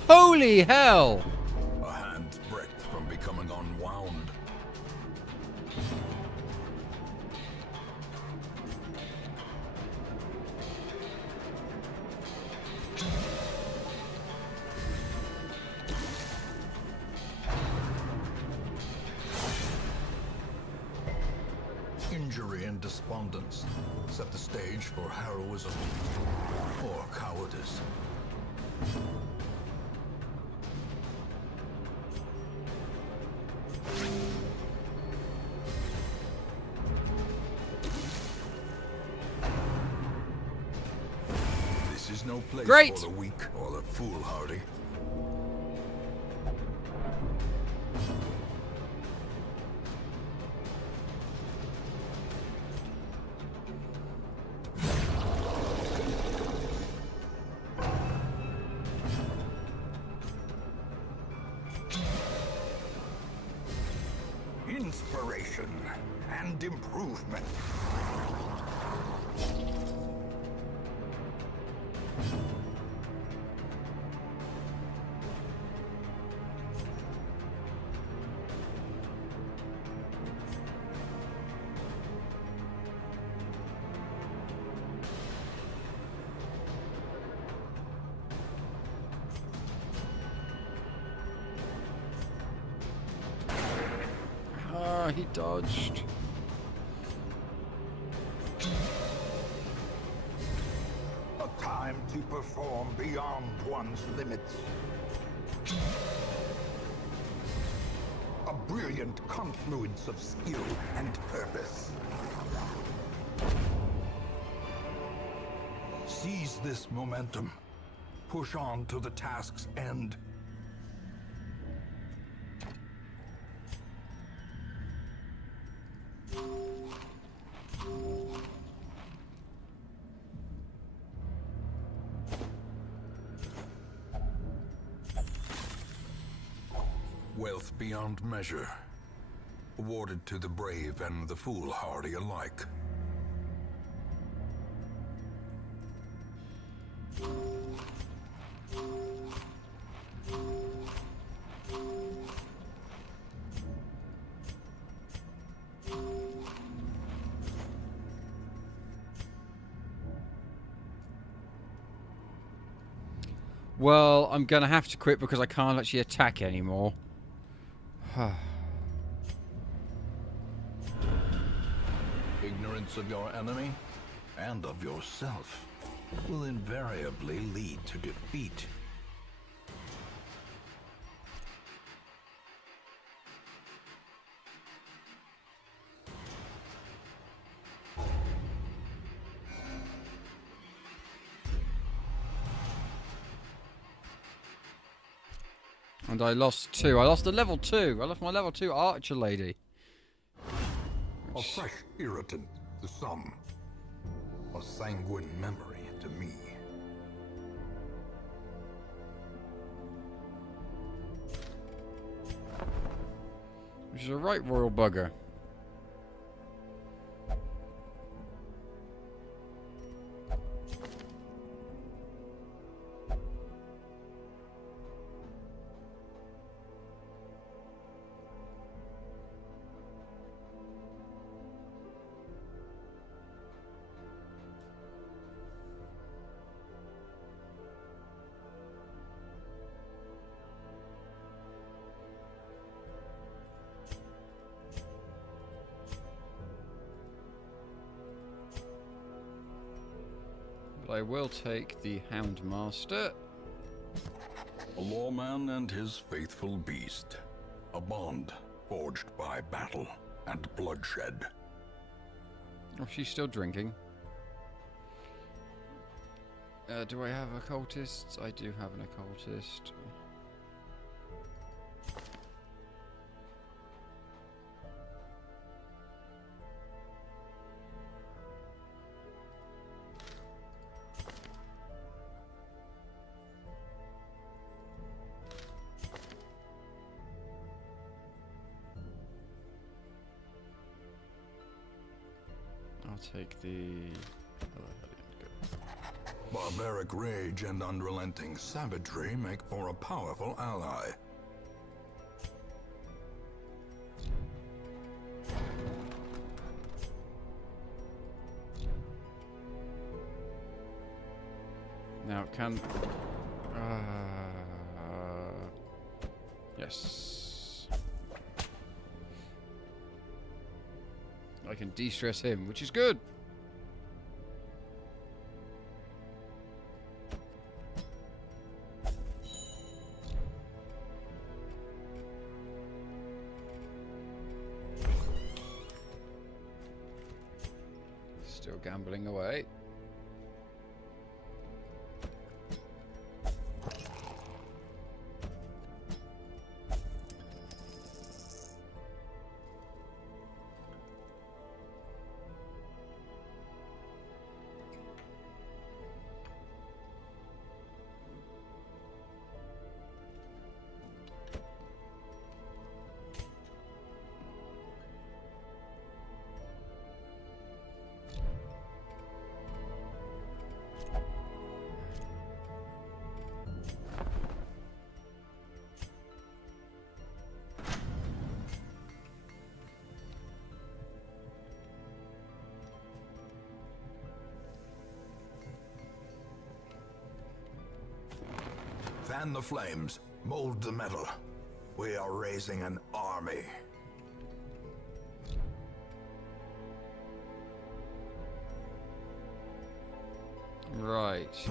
Holy hell! A hand's breadth from becoming unwound. Injury and despondence set the stage for heroism or cowardice. This is no place Great. for the weak or the foolhardy. Inspiration and improvement. he dodged. A time to perform beyond one's limits. A brilliant confluence of skill and purpose. Seize this momentum. Push on to the task's end. Wealth beyond measure, awarded to the brave and the foolhardy alike. Well, I'm gonna have to quit because I can't actually attack anymore. Ignorance of your enemy and of yourself will invariably lead to defeat. And I lost 2. I lost a level 2. I lost my level 2 archer lady. A fresh irritant to some. A sanguine memory to me. Which is a right royal bugger. But I will take the Houndmaster. A lawman and his faithful beast. A bond forged by battle and bloodshed. Oh, she's still drinking. Do I have occultists? I do have an occultist. I'll take the... Barbaric rage and unrelenting savagery make for a powerful ally. Now, can... yes. I can de-stress him, which is good. Still gambling away. Fan the flames, mold the metal. We are raising an army. Right.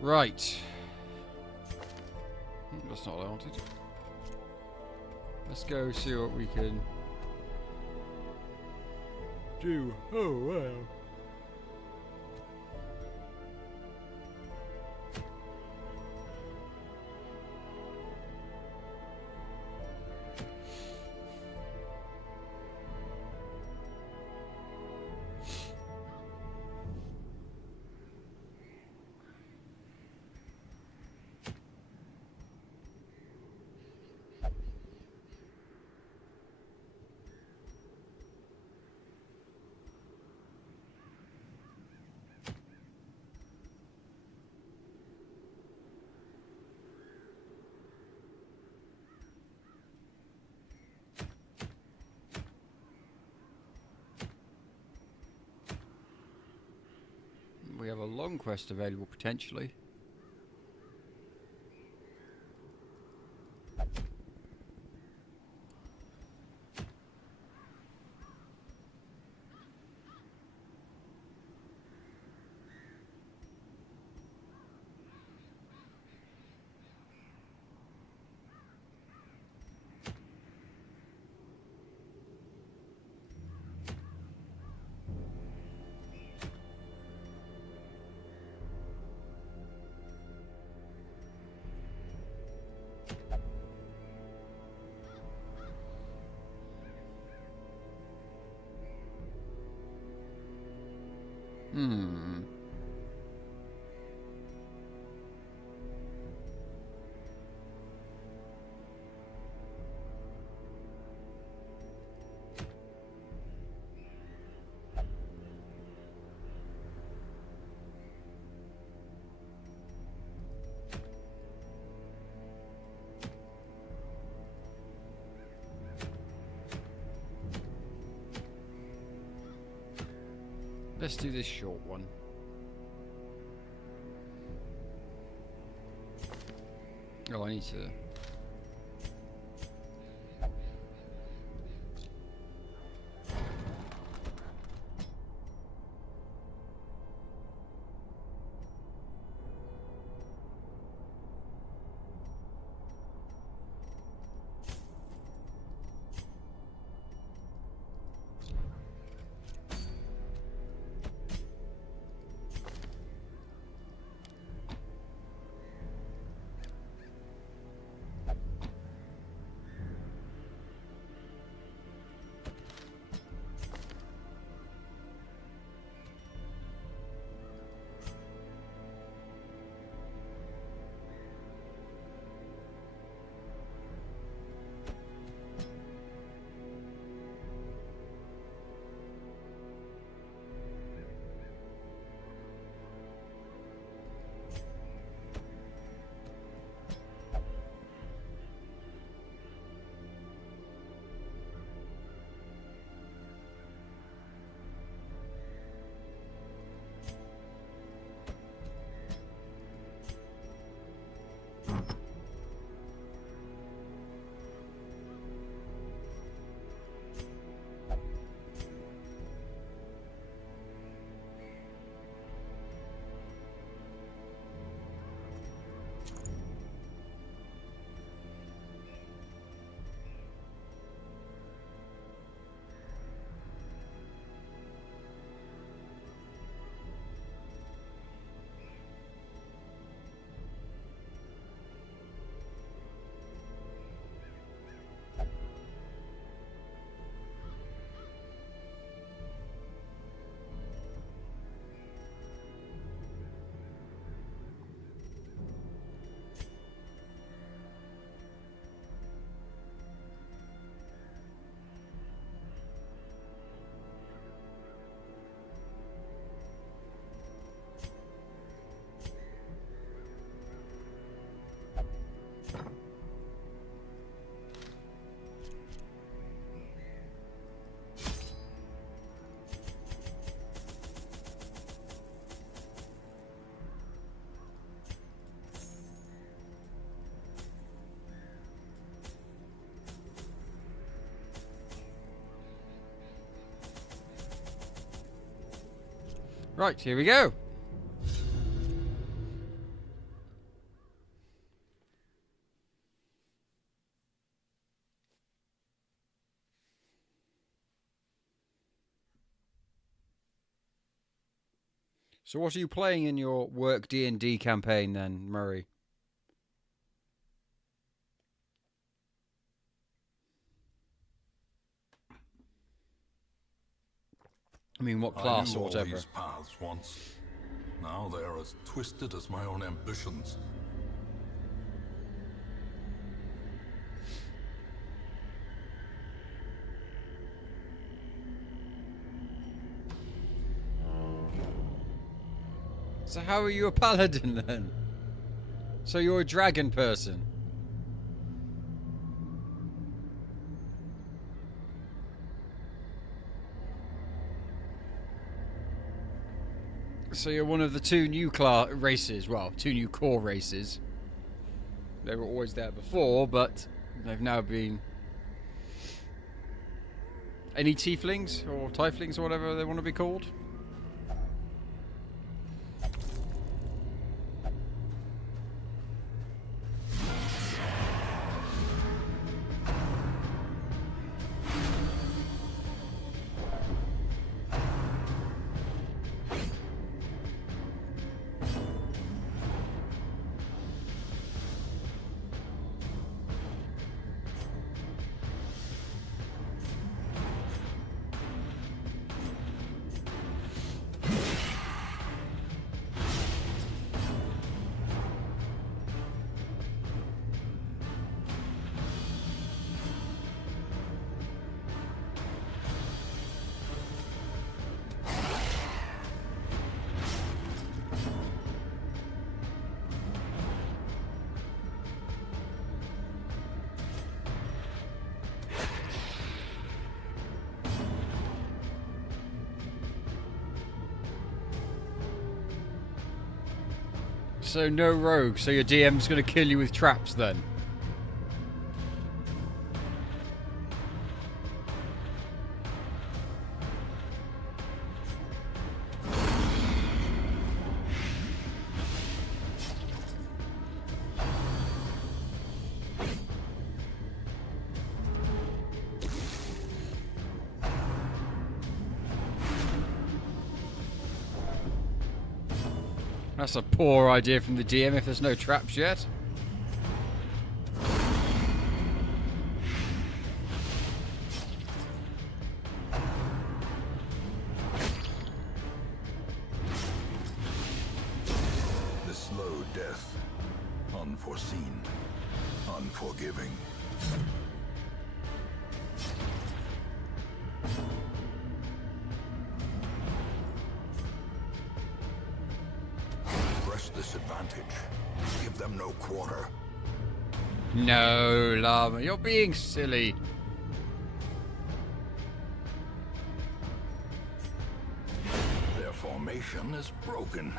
Right. That's not what I wanted. Let's go see what we can do. Oh, wow. We have a long quest available potentially. Hmm. Let's do this short one. Oh, I need to... Right, here we go. So what are you playing in your work D&D campaign then, Murray? I mean, what class I knew or all whatever? these paths once. Now they are as twisted as my own ambitions. So how are you a paladin then? So you're a dragon person? So you're one of the two new races, well, two new core races. They were always there before, but they've now been... Any tieflings or tieflings or whatever they want to be called? So no rogue, so your DM's going to kill you with traps then? That's a poor idea from the DM if there's no traps yet. The slow death. Unforeseen. Unforgiving. Press this advantage. Give them no quarter. No, Llama, you're being silly. Their formation is broken.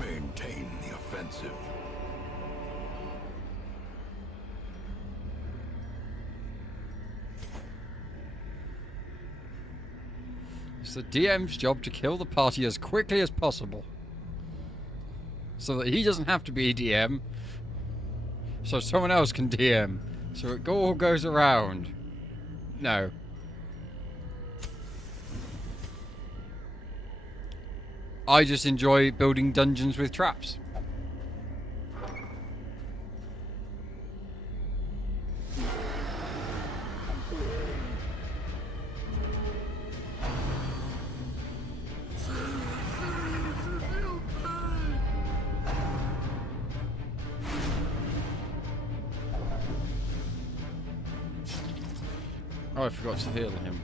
Maintain the offensive. It's the DM's job to kill the party as quickly as possible. So that he doesn't have to be DM. So someone else can DM. So it all goes around. No. I just enjoy building dungeons with traps. Oh, I forgot to heal him.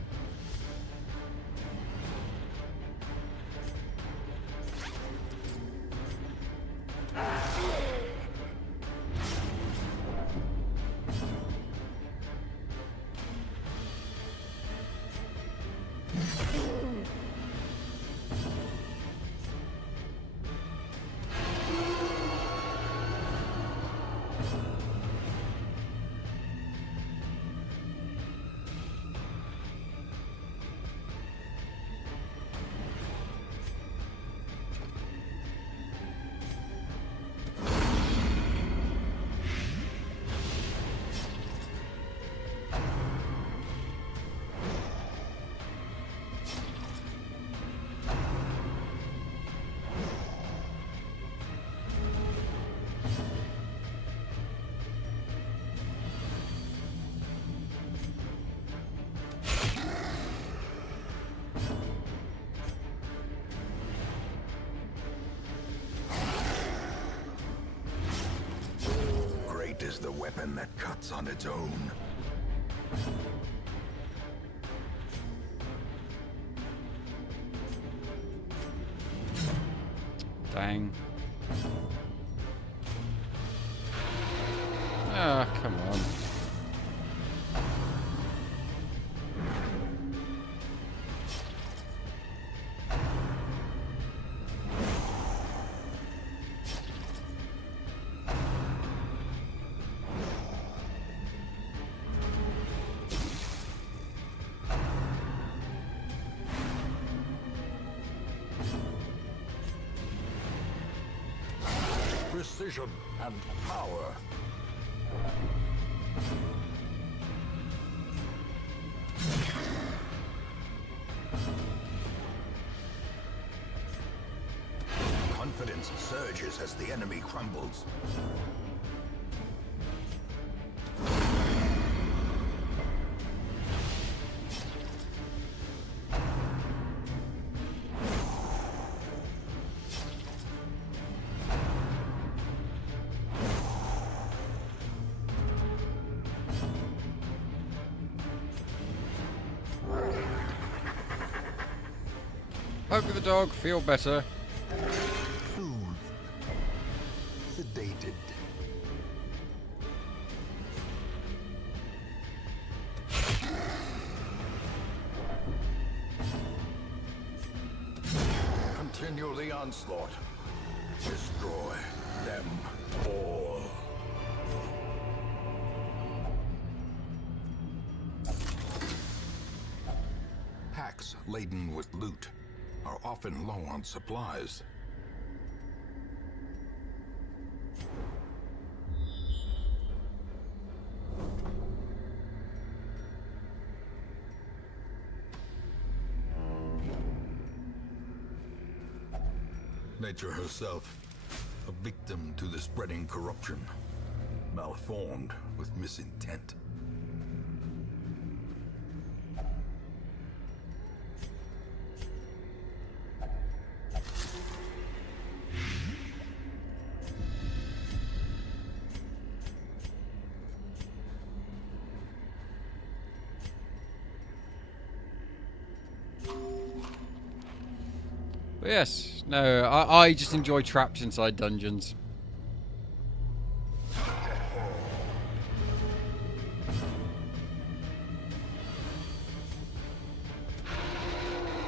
weapon that cuts on its own. Dang. Ah, come on. Precision and power. Confidence surges as the enemy crumbles. Poke the dog, feel better. Soothed. Sedated. Continue the onslaught. Destroy them all. Packs laden with loot are often low on supplies. Nature herself, a victim to the spreading corruption, malformed with misintent. But yes, no, I just enjoy traps inside dungeons.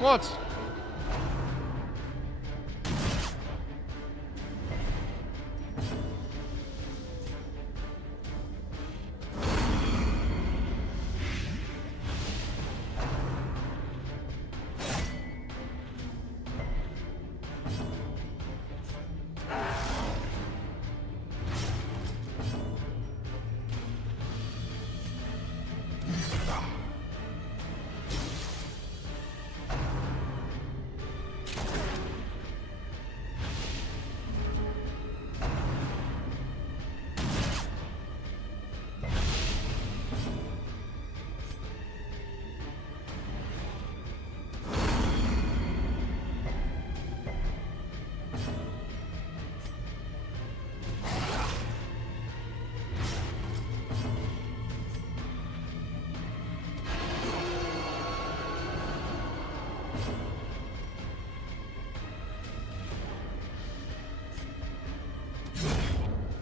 What?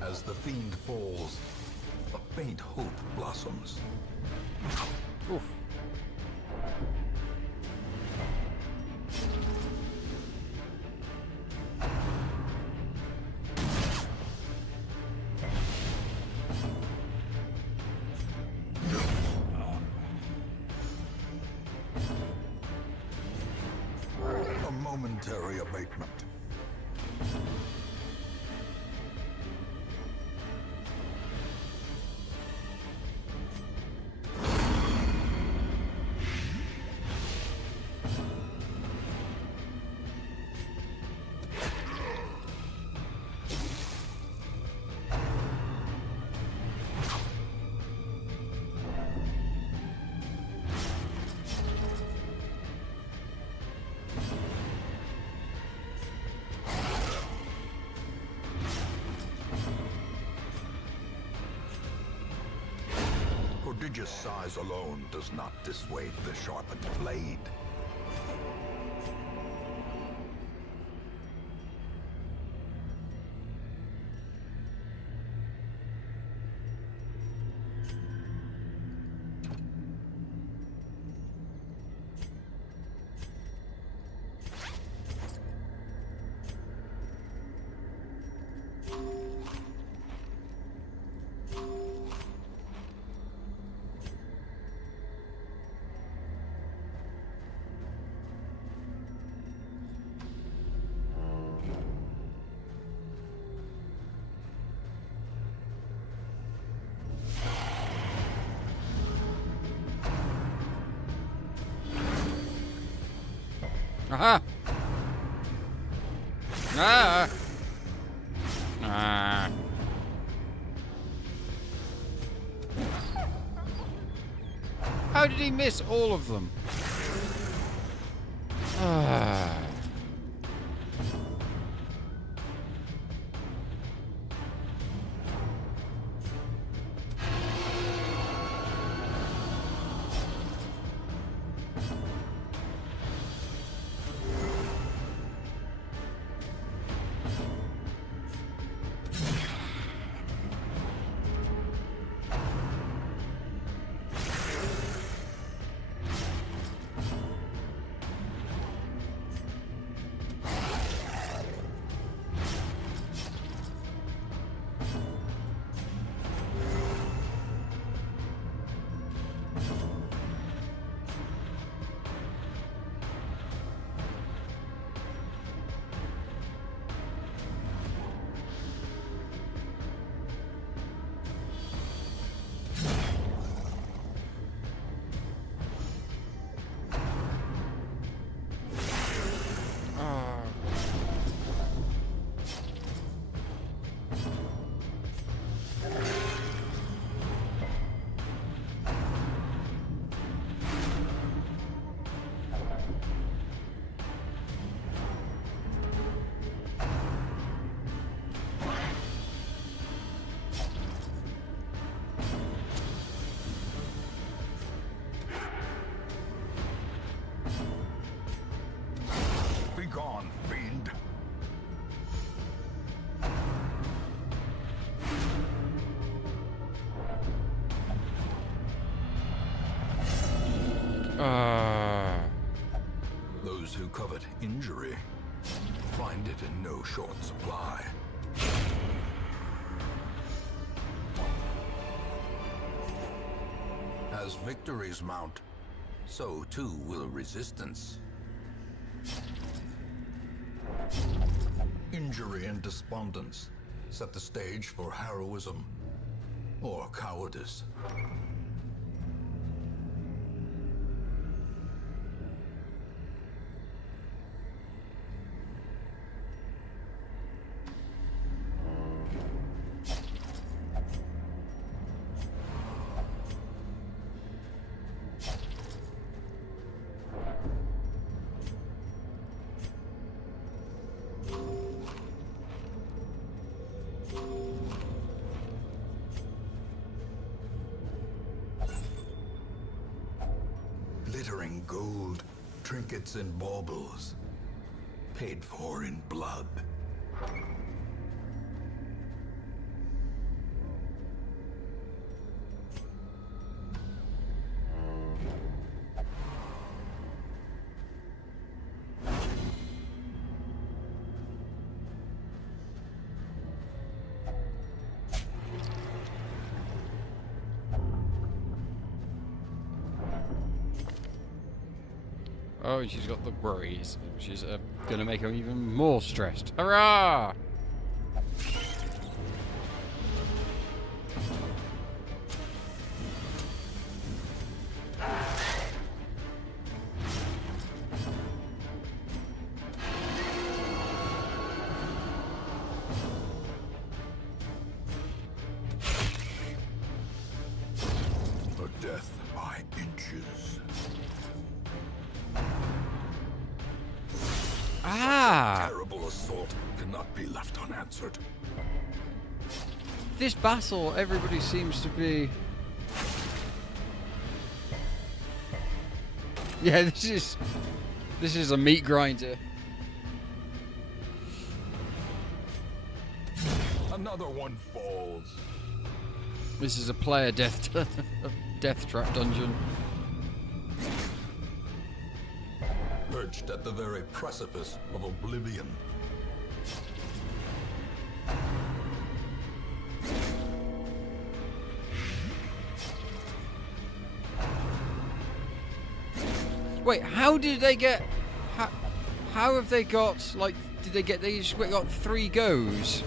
As the fiend falls, a faint hope blossoms. Oof. A momentary abatement. Prodigious size alone does not dissuade the sharpened blade. Aha! Ah! Ah! How did he miss all of them? Ah. Begone, fiend! Those who covet injury find it in no short supply. As victories mount, so too will resistance. Injury and despondence set the stage for heroism or cowardice. Glittering gold, trinkets and baubles, paid for in blood. Oh, she's got the worries, which is gonna make her even more stressed. Hurrah! A death by inches. Ah! Terrible assault cannot be left unanswered. This battle, everybody seems to be Yeah, this is a meat grinder. Another one falls. This is a player death death trap dungeon. Perched at the very precipice of oblivion. Wait, how did they get? How have they got like? Did they get? They just got 3 goes.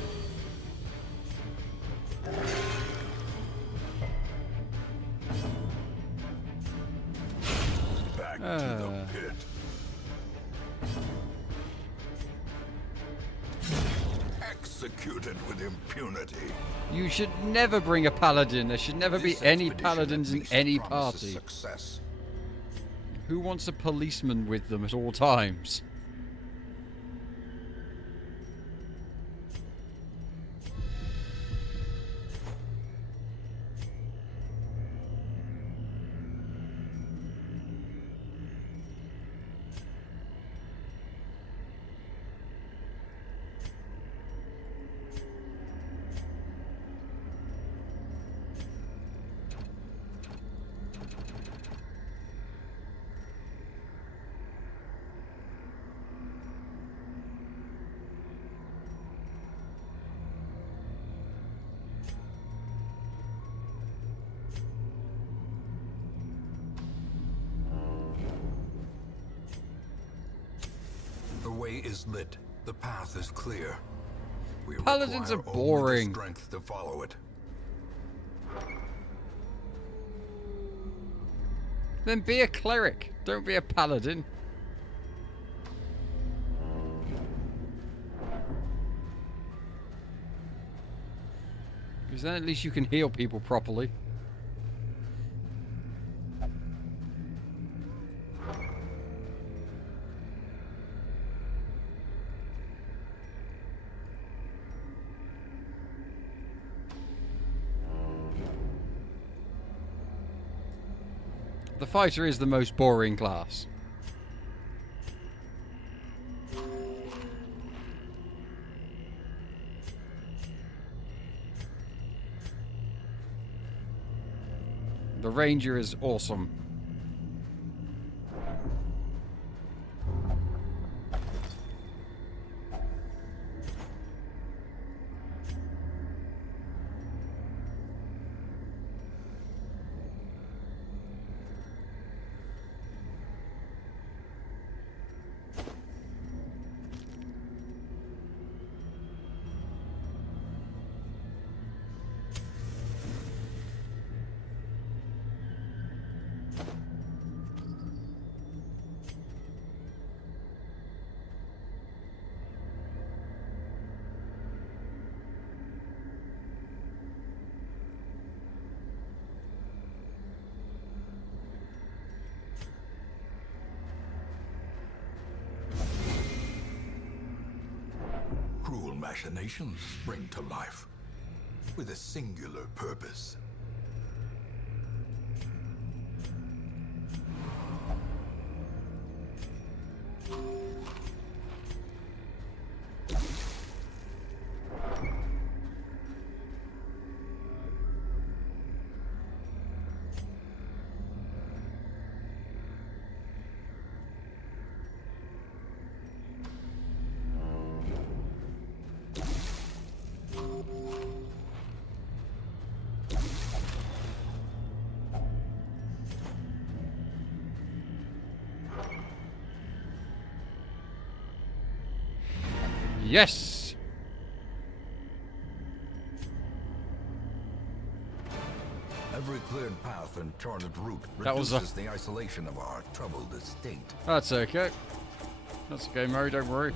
Back to the pit. Executed with impunity. You should never bring a paladin. There should never be This any expedition paladins at in least any promises party. Success. Who wants a policeman with them at all times? The way is lit. The path is clear. We Paladins are require only boring. the strength to follow it. Then be a cleric. Don't be a paladin. Because then at least you can heal people properly. The fighter is the most boring class. The ranger is awesome. Cruel machinations spring to life with a singular purpose. Yes! Every cleared path and charted route That was reduces the isolation of our troubled estate. That's okay. That's okay, Murray, don't worry.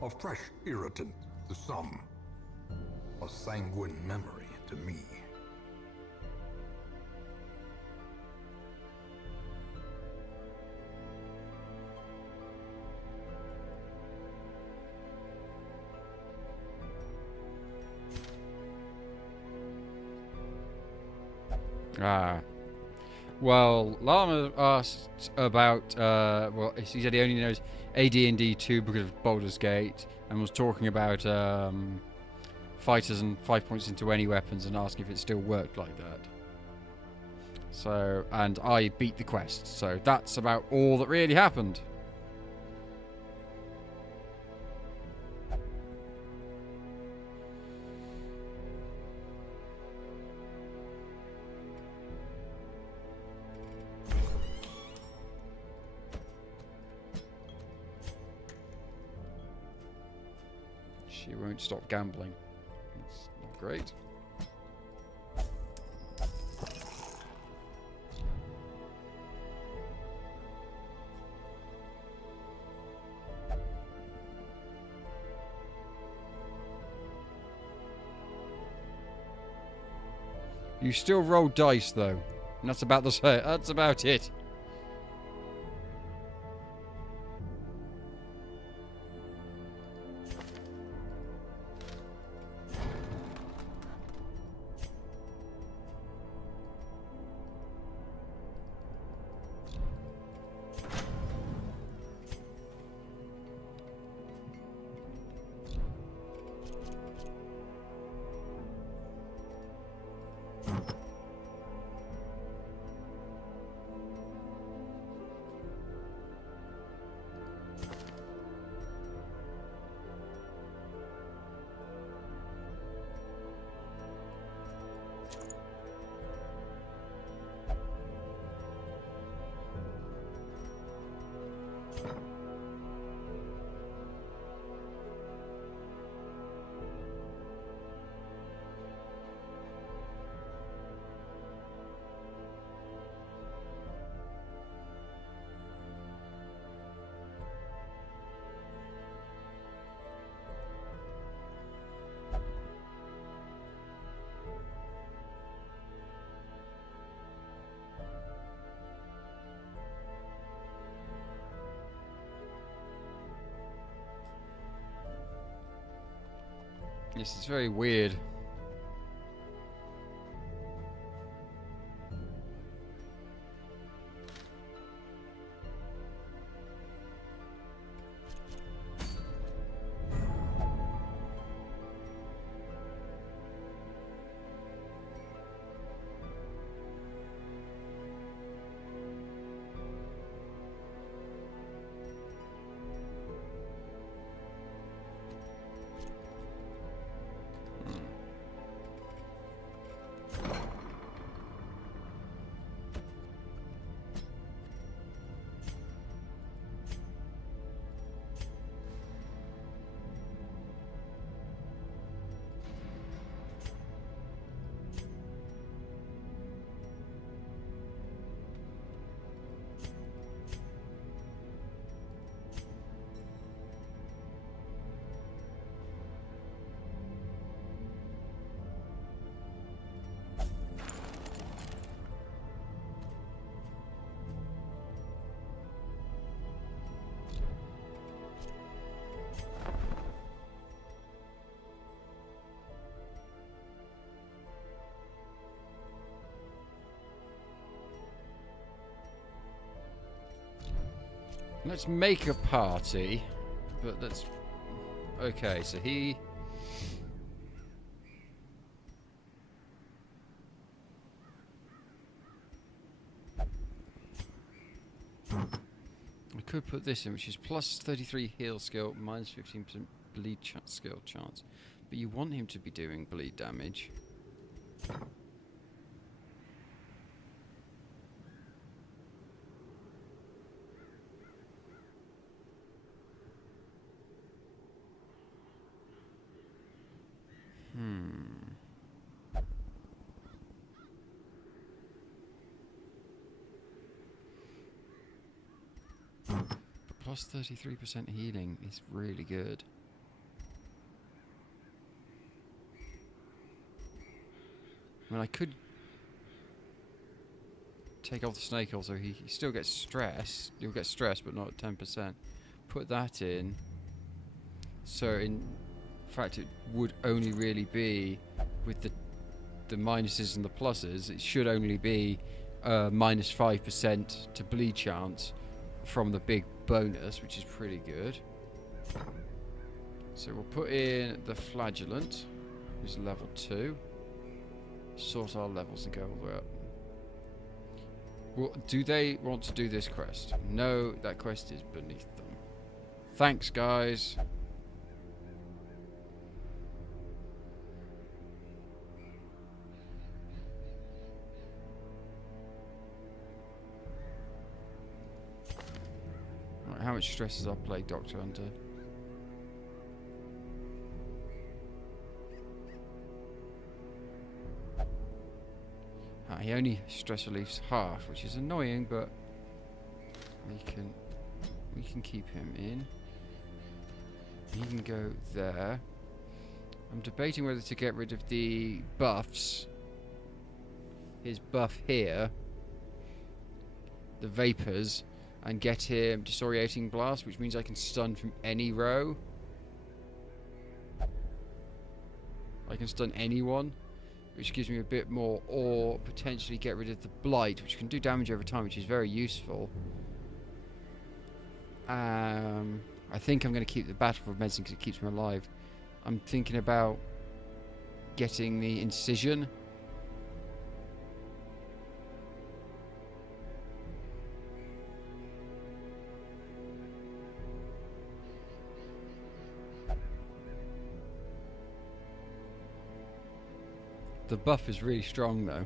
A fresh irritant to some. A sanguine memory to me. Ah. Well, Llama asked about, well, he said he only knows AD&D 2 because of Baldur's Gate, and was talking about fighters and 5 points into any weapons and asking if it still worked like that. So, and I beat the quest, so that's about all that really happened. She won't stop gambling. That's not great. You still roll dice though. And that's about that's about it. This is very weird. Let's make a party, but let's... Okay, so he... I could put this in, which is plus 33 heal skill, minus 15% bleed skill chance. But you want him to be doing bleed damage. Plus 33% healing is really good. I mean, I could take off the snake oil so he still gets stressed. He'll get stressed, but not at 10%. Put that in. So in fact, it would only really be with the minuses and the pluses. It should only be minus 5% to bleed chance from the big bonus, which is pretty good. So we'll put in the flagellant, who's level 2. Sort our levels and go all the way up. Well, do they want to do this quest? No, that quest is beneath them. Thanks, guys. Right, how much stress is our plague doctor under? He only stress reliefs half, which is annoying, but we can keep him in. He can go there. I'm debating whether to get rid of the buffs. His buff here, the vapors, and get him disorientating blast, which means I can stun from any row. I can stun anyone, which gives me a bit more, or potentially get rid of the blight, which can do damage over time, which is very useful. I think I'm going to keep the battle for medicine because it keeps me alive. I'm thinking about getting the incision. The buff is really strong though.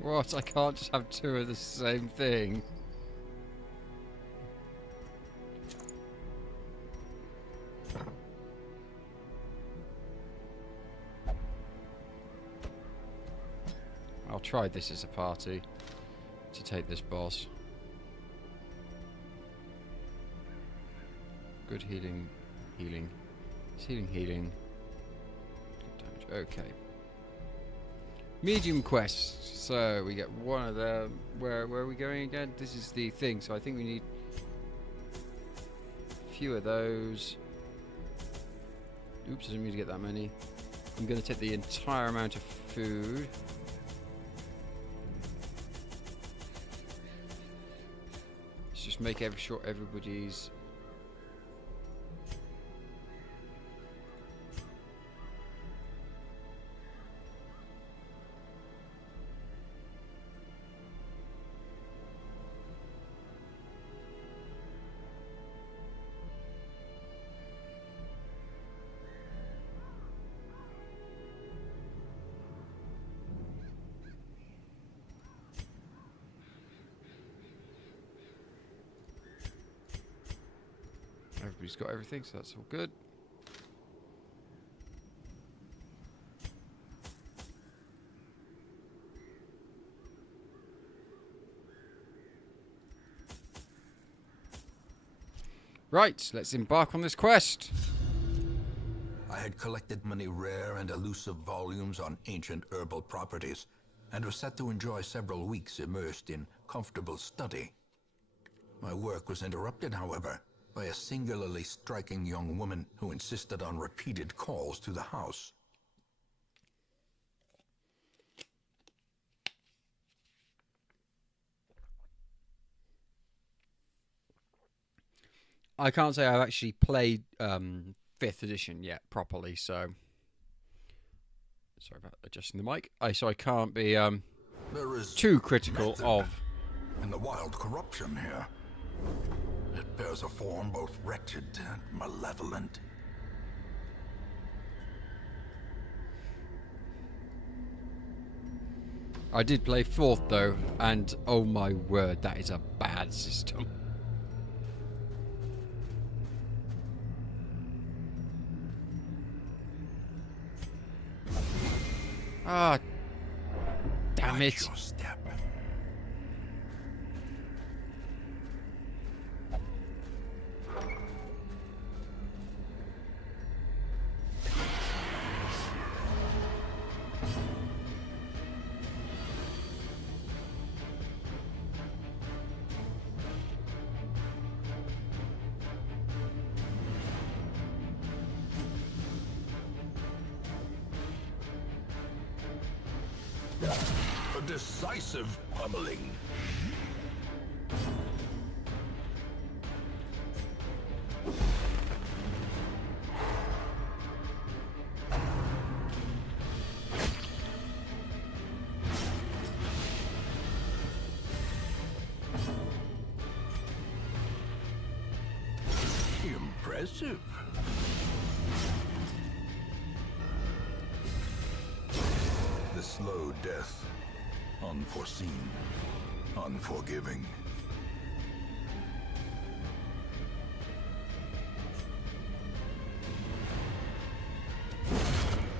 What? I can't just have two of the same thing. I'll try this as a party to take this boss. Good healing. Healing. Damage. Okay. Medium quest. So we get one of them. Where are we going again? This is the thing. So I think we need a few of those. Oops, I didn't mean to get that many. I'm going to take the entire amount of food. Let's just make sure everybody's. Everybody's got everything, so that's all good. Right, let's embark on this quest. I had collected many rare and elusive volumes on ancient herbal properties, and was set to enjoy several weeks immersed in comfortable study. My work was interrupted, however, by a singularly striking young woman who insisted on repeated calls to the house. I can't say I've actually played 5th edition yet properly, so sorry about adjusting the mic. So I can't be There is too critical method of. in the wild corruption here. It bears a form both wretched and malevolent. I did play 4th though, and oh my word, that is a bad system. Ah, damn Watch it. your step. A decisive pummeling. Impressive. The slow death. Unforeseen. Unforgiving.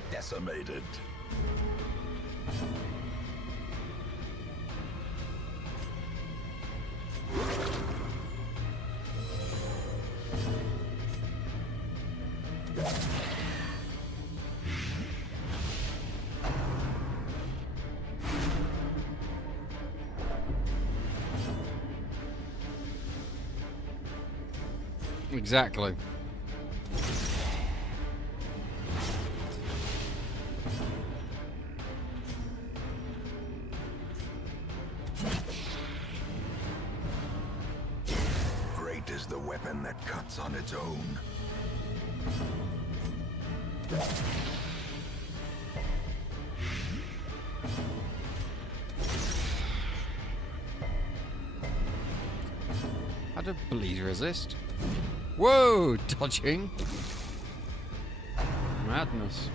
Decimated. Exactly. Great is the weapon that cuts on its own. How do bleed resist? Whoa, dodging. Madness.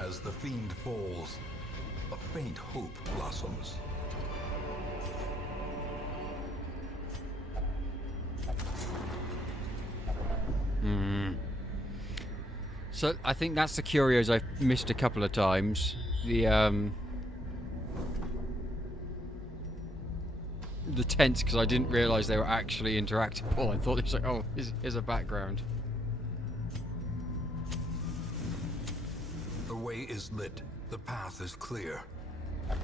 As the fiend falls, a faint hope blossoms. So I think that's the curios I've missed a couple of times. The tents, because I didn't realise they were actually interactable. I thought it was like, oh, here's a background. The way is lit. The path is clear.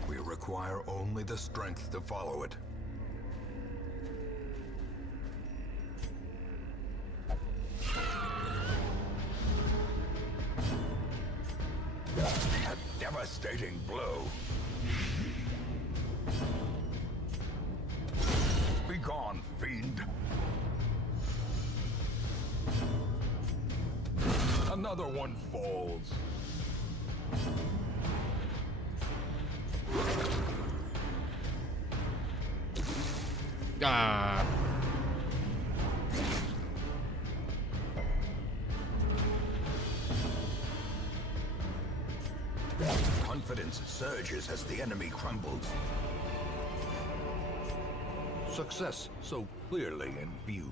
We require only the strength to follow it. A devastating blow. Be gone, fiend. Another one falls. Ah. Confidence surges as the enemy crumbles. Success so clearly in view.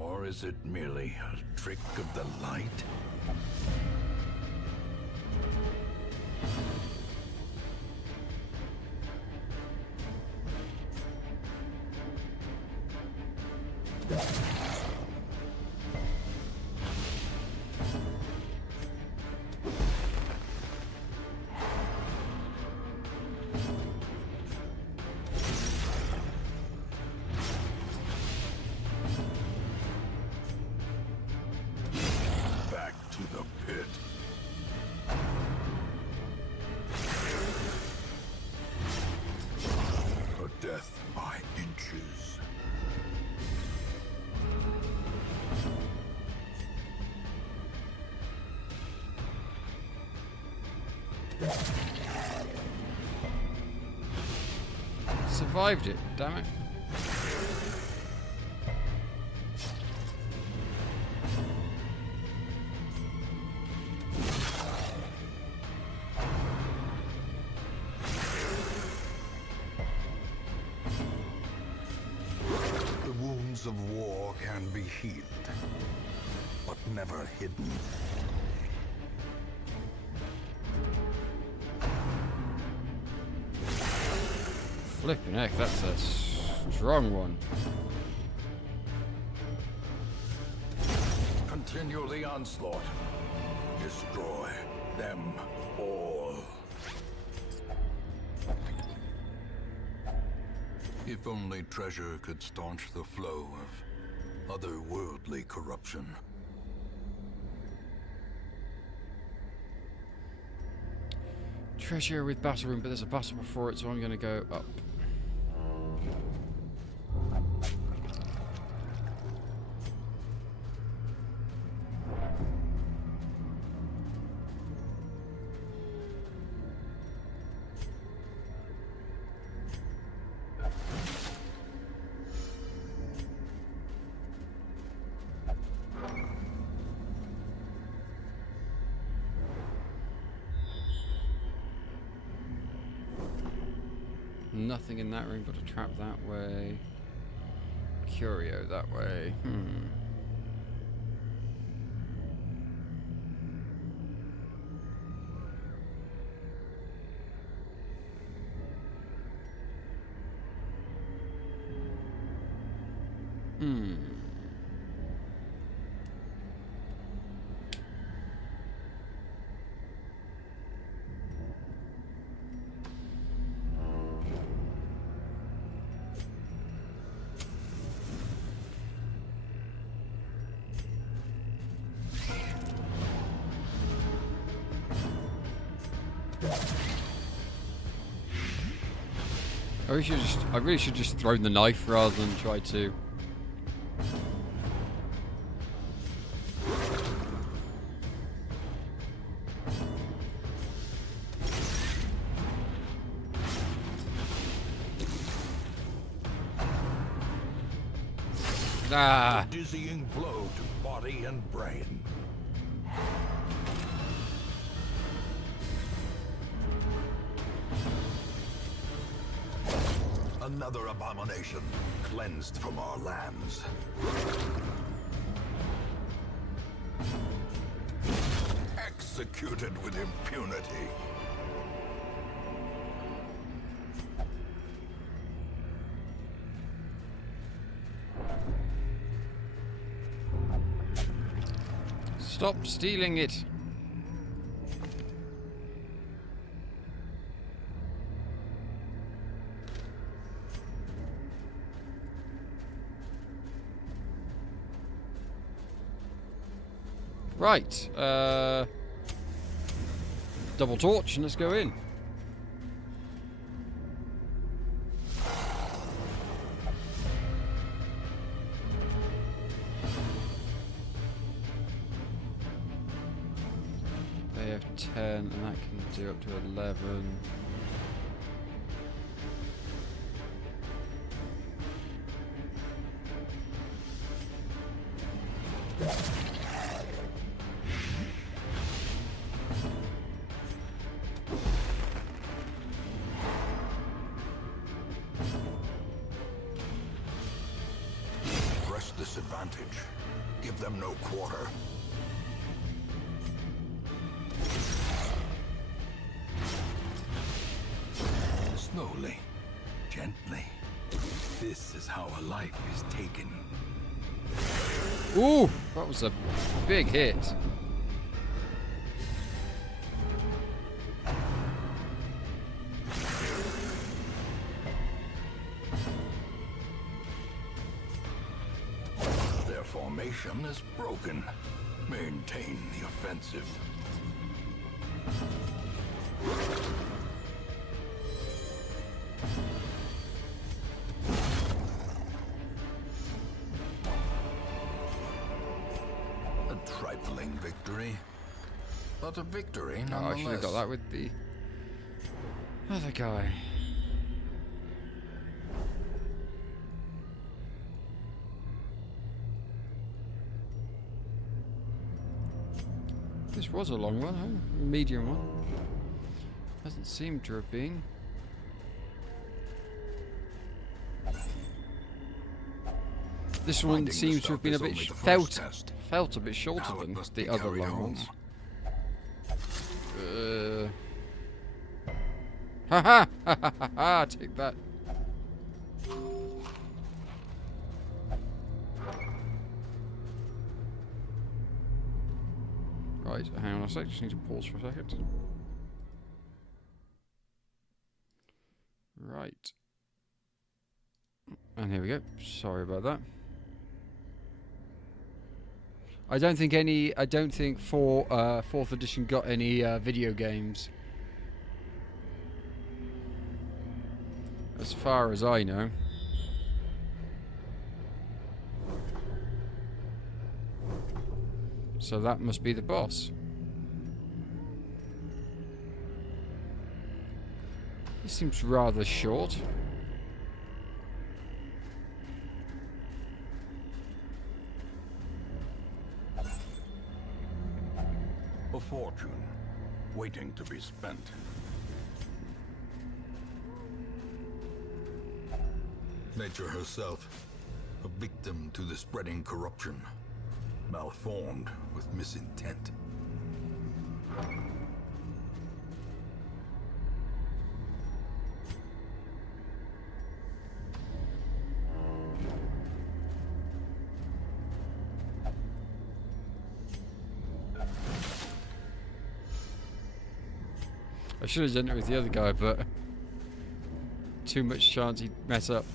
Or is it merely a trick of the light? Back to the pit. A death by inches. Survived it, damn it. The wounds of war can be healed, but never hidden. Flipping heck, that's a strong one. Continue the onslaught. Destroy them all. If only treasure could staunch the flow of otherworldly corruption. Treasure with battle room, but there's a battle before it, so I'm going to go up. Nothing in that room but a trap that way. Curio that way. I really should just thrown the knife rather than try to. Ah. A dizzying blow to body and brain. Another abomination cleansed from our lands. executed with impunity. Stop stealing it. Right. Double torch and let's go in. They have 10 and that can do up to 11. Press this advantage. Give them no quarter. Slowly, gently. This is how a life is taken. Ooh, that was a big hit. Their formation is broken. Maintain the offensive. A trifling victory, but a victory Oh, nonetheless. I should have got that with the other guy. This was a long one, huh? A medium one. Doesn't seem to have been. This one Finding seems the to have been a stuff bit is only the first test. felt a bit shorter Now it than must the be other carried long home. ones. Ha ha! Take that. Right, hang on a sec, just need to pause for a second. Right. And here we go. Sorry about that. I don't think 4th edition got any video games. As far as I know. So that must be the boss. This seems rather short. A fortune, waiting to be spent. Nature herself, a victim to the spreading corruption, malformed with misintent. I should have done it with the other guy, but too much chance he'd mess up.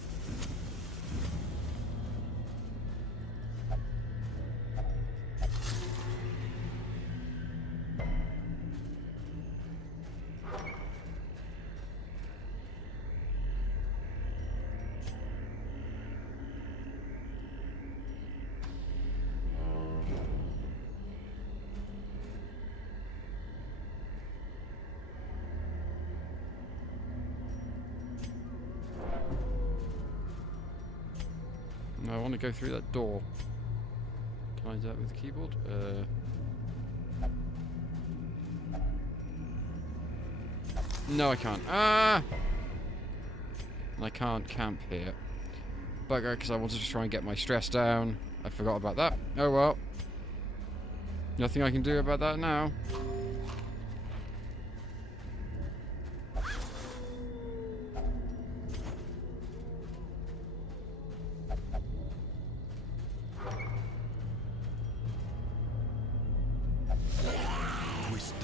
No, I want to go through that door. Can I do that with the keyboard? No, I can't. Ah! I can't camp here. Bugger, because I wanted to try and get my stress down. I forgot about that. Oh well. Nothing I can do about that now.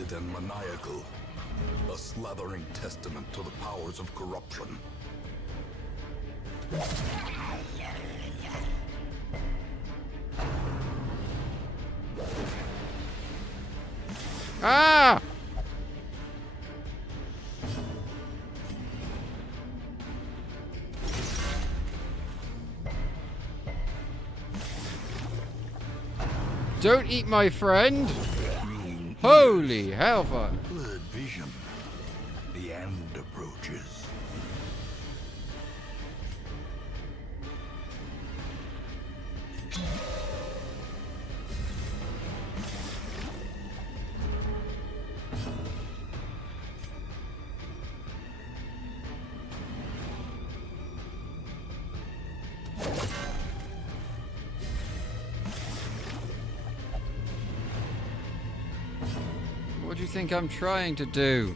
twisted and maniacal. A slathering testament to the powers of corruption. Ah! Don't eat my friend! Holy hellfire! Blurred vision. The end approaches. What do you think I'm trying to do?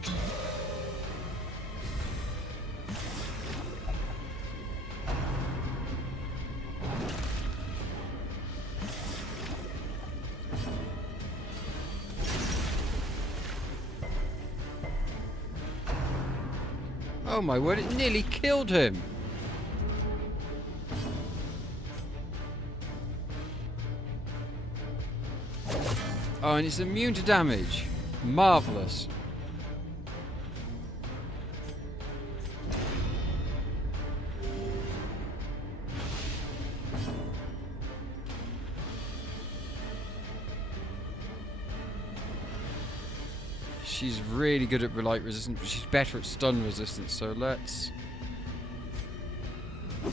Oh my word, it nearly killed him! Oh, and it's immune to damage. Marvellous. She's really good at light resistance, but she's better at stun resistance, so let's... Yeah,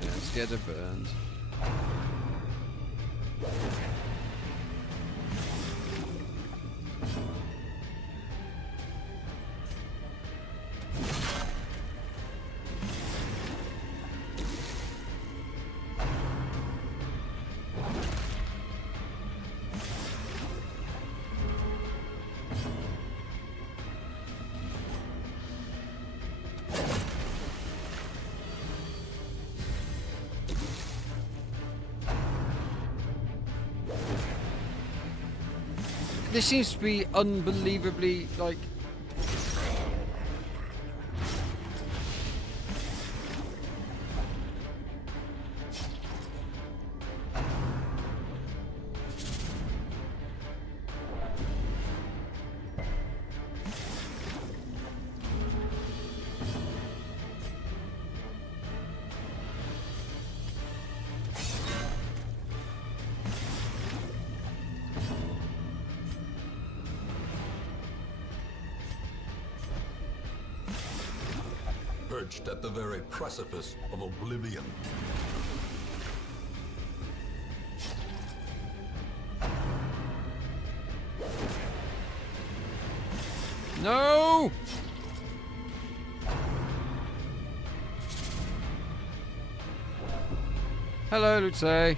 let's get her burned. This seems to be unbelievably, like... Perched at the very precipice of oblivion. No! Hello, Lutze.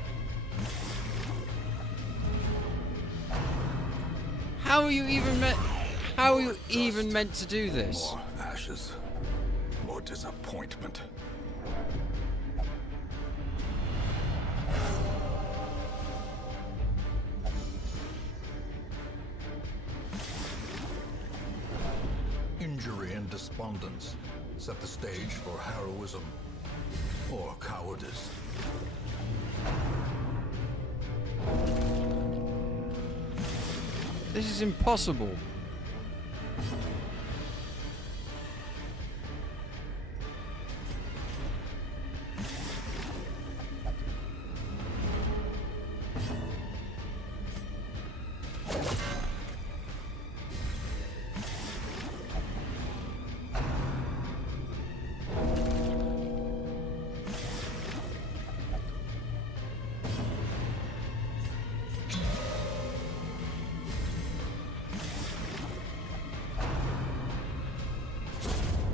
How are you even meant? How are you even meant to do this? More ashes. More disappointment. Injury and despondence set the stage for heroism or cowardice. This is impossible.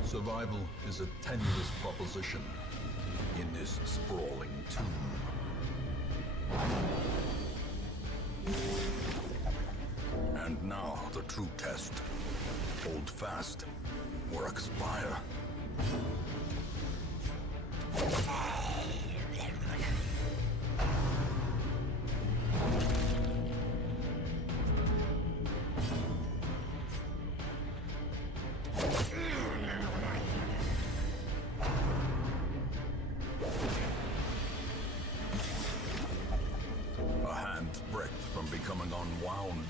Survival is a tenuous proposition in this sprawling tomb. And now the true test. Hold fast or expire. from becoming unwound.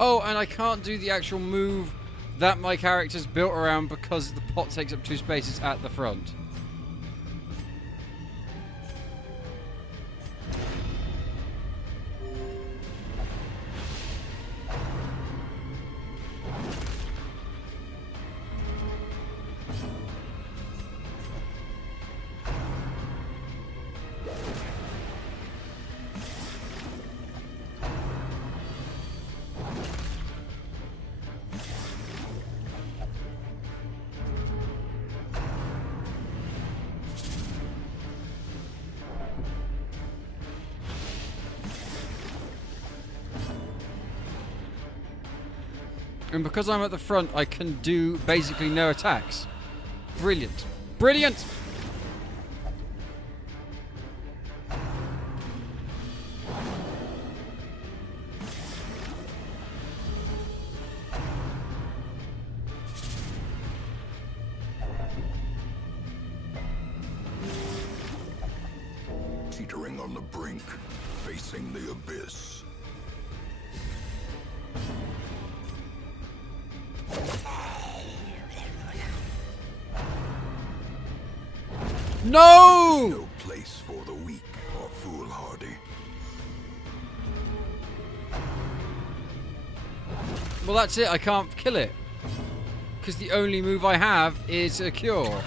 Oh, and I can't do the actual move that my character's built around because the pot takes up 2 spaces at the front. And because I'm at the front, I can do basically no attacks. Brilliant. Brilliant! Teetering on the brink, facing the abyss. No! No place for the weak or foolhardy. Well, that's it. I can't kill it. Because the only move I have is a cure.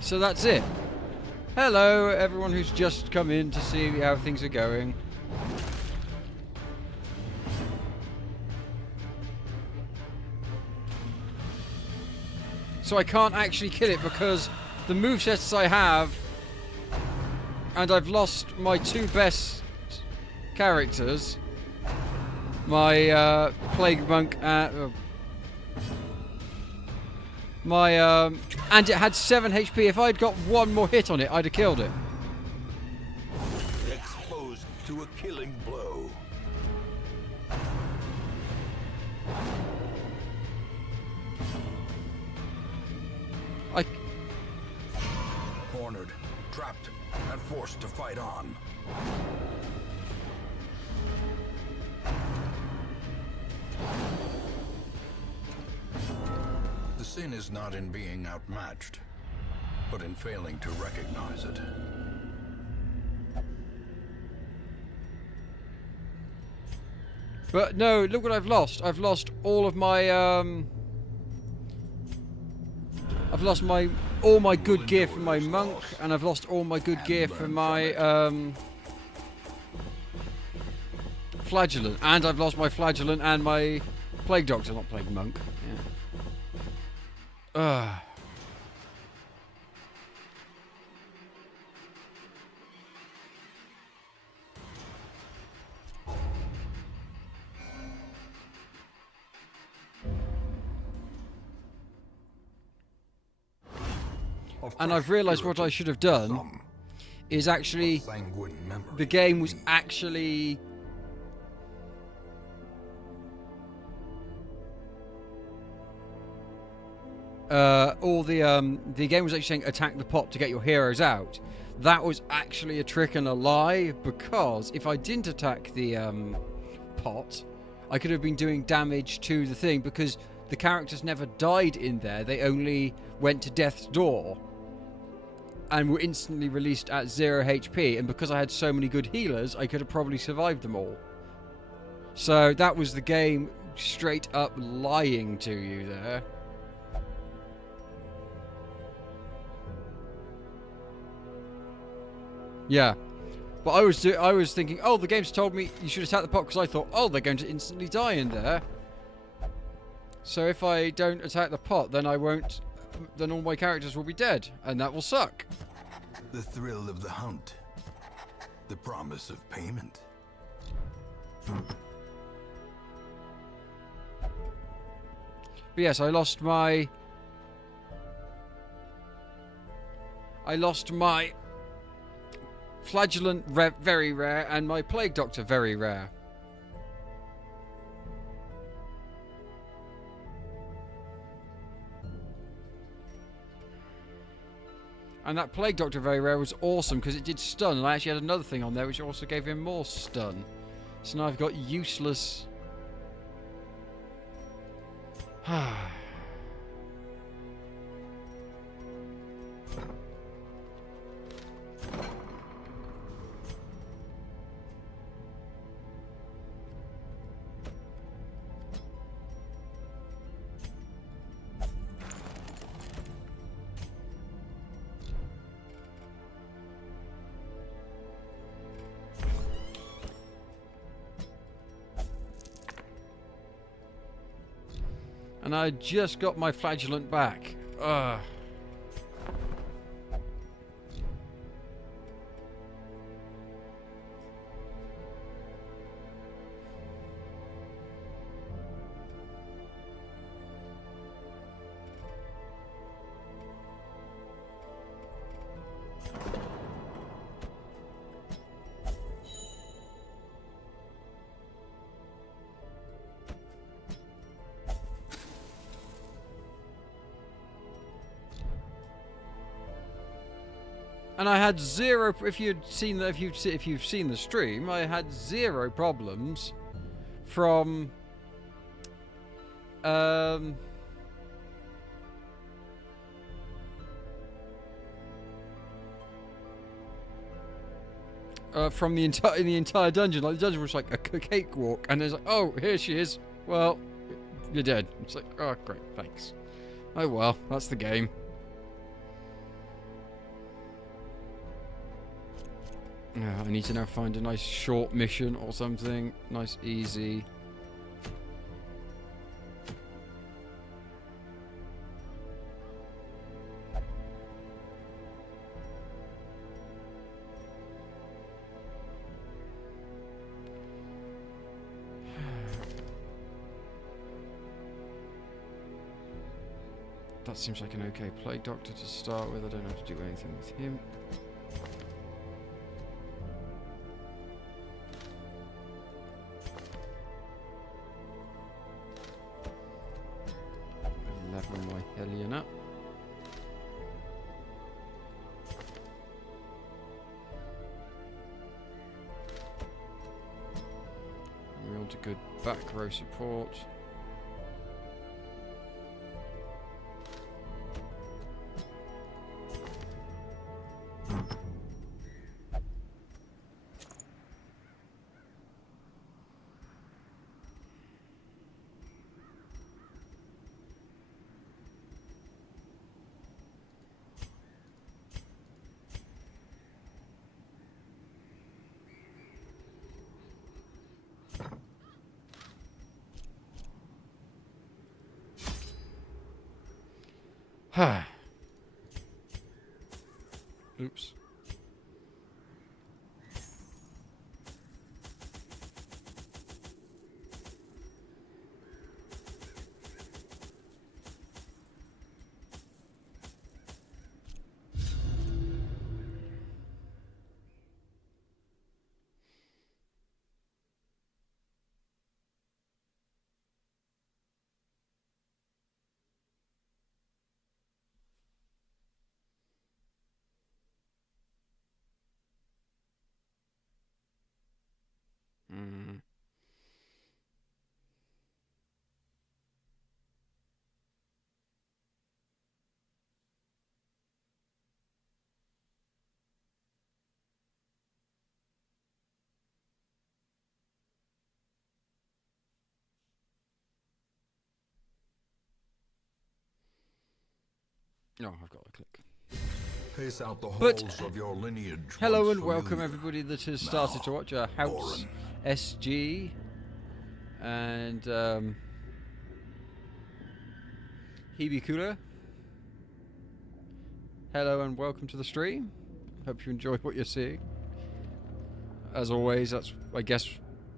So that's it. Hello, everyone who's just come in to see how things are going. So I can't actually kill it because the movesets I have, and I've lost my 2 best characters, my Plague Monk and and it had 7 HP. If I'd got 1 more hit on it, I'd have killed it. Exposed to a killing blow. Cornered, trapped, and forced to fight on. The sin is not in being outmatched, but in failing to recognize it. But no, look what I've lost. I've lost all of my I've lost all my good gear for my monk, and I've lost all my good gear for my flagellant, and I've lost my flagellant and my plague doctor, not plague monk. Yeah. And I've realised what I should have done is actually the game was actually the game was actually saying attack the pot to get your heroes out. That was actually a trick and a lie, because if I didn't attack the pot, I could have been doing damage to the thing, because the characters never died in there. They only went to death's door and were instantly released at 0 HP, and because I had so many good healers, I could have probably survived them all. So that was the game straight up lying to you there. Yeah. But I was thinking, oh, the game's told me you should attack the pot, because I thought, oh, they're going to instantly die in there. So if I don't attack the pot, then I won't. Then all my characters will be dead, and that will suck. The thrill of the hunt. The promise of payment. But yes, I lost my Flagellant very rare and my Plague Doctor very rare. And that Plague Doctor very rare was awesome because it did stun, and I actually had another thing on there which also gave him more stun. So now I've got useless... And I just got my Flagellant back. Ugh. And I had zero. If you've seen the stream, I had zero problems from from the entire dungeon. Like the dungeon was like a cakewalk, and there's like, oh, here she is. Well, you're dead. It's like, oh, great, thanks. Oh well, that's the game. I need to now find a nice short mission or something. Nice, easy. That seems like an okay Plague Doctor to start with. I don't have to do anything with him. Level my Hellion up. We want a good back row support. Oops. Mm. No, I've got to click. Pace out the But halls of your lineage. hello once and welcome familiar. everybody that has started to watch our House SG and Hibikura. Hello and welcome to the stream. Hope you enjoy what you're seeing. As always, that's I guess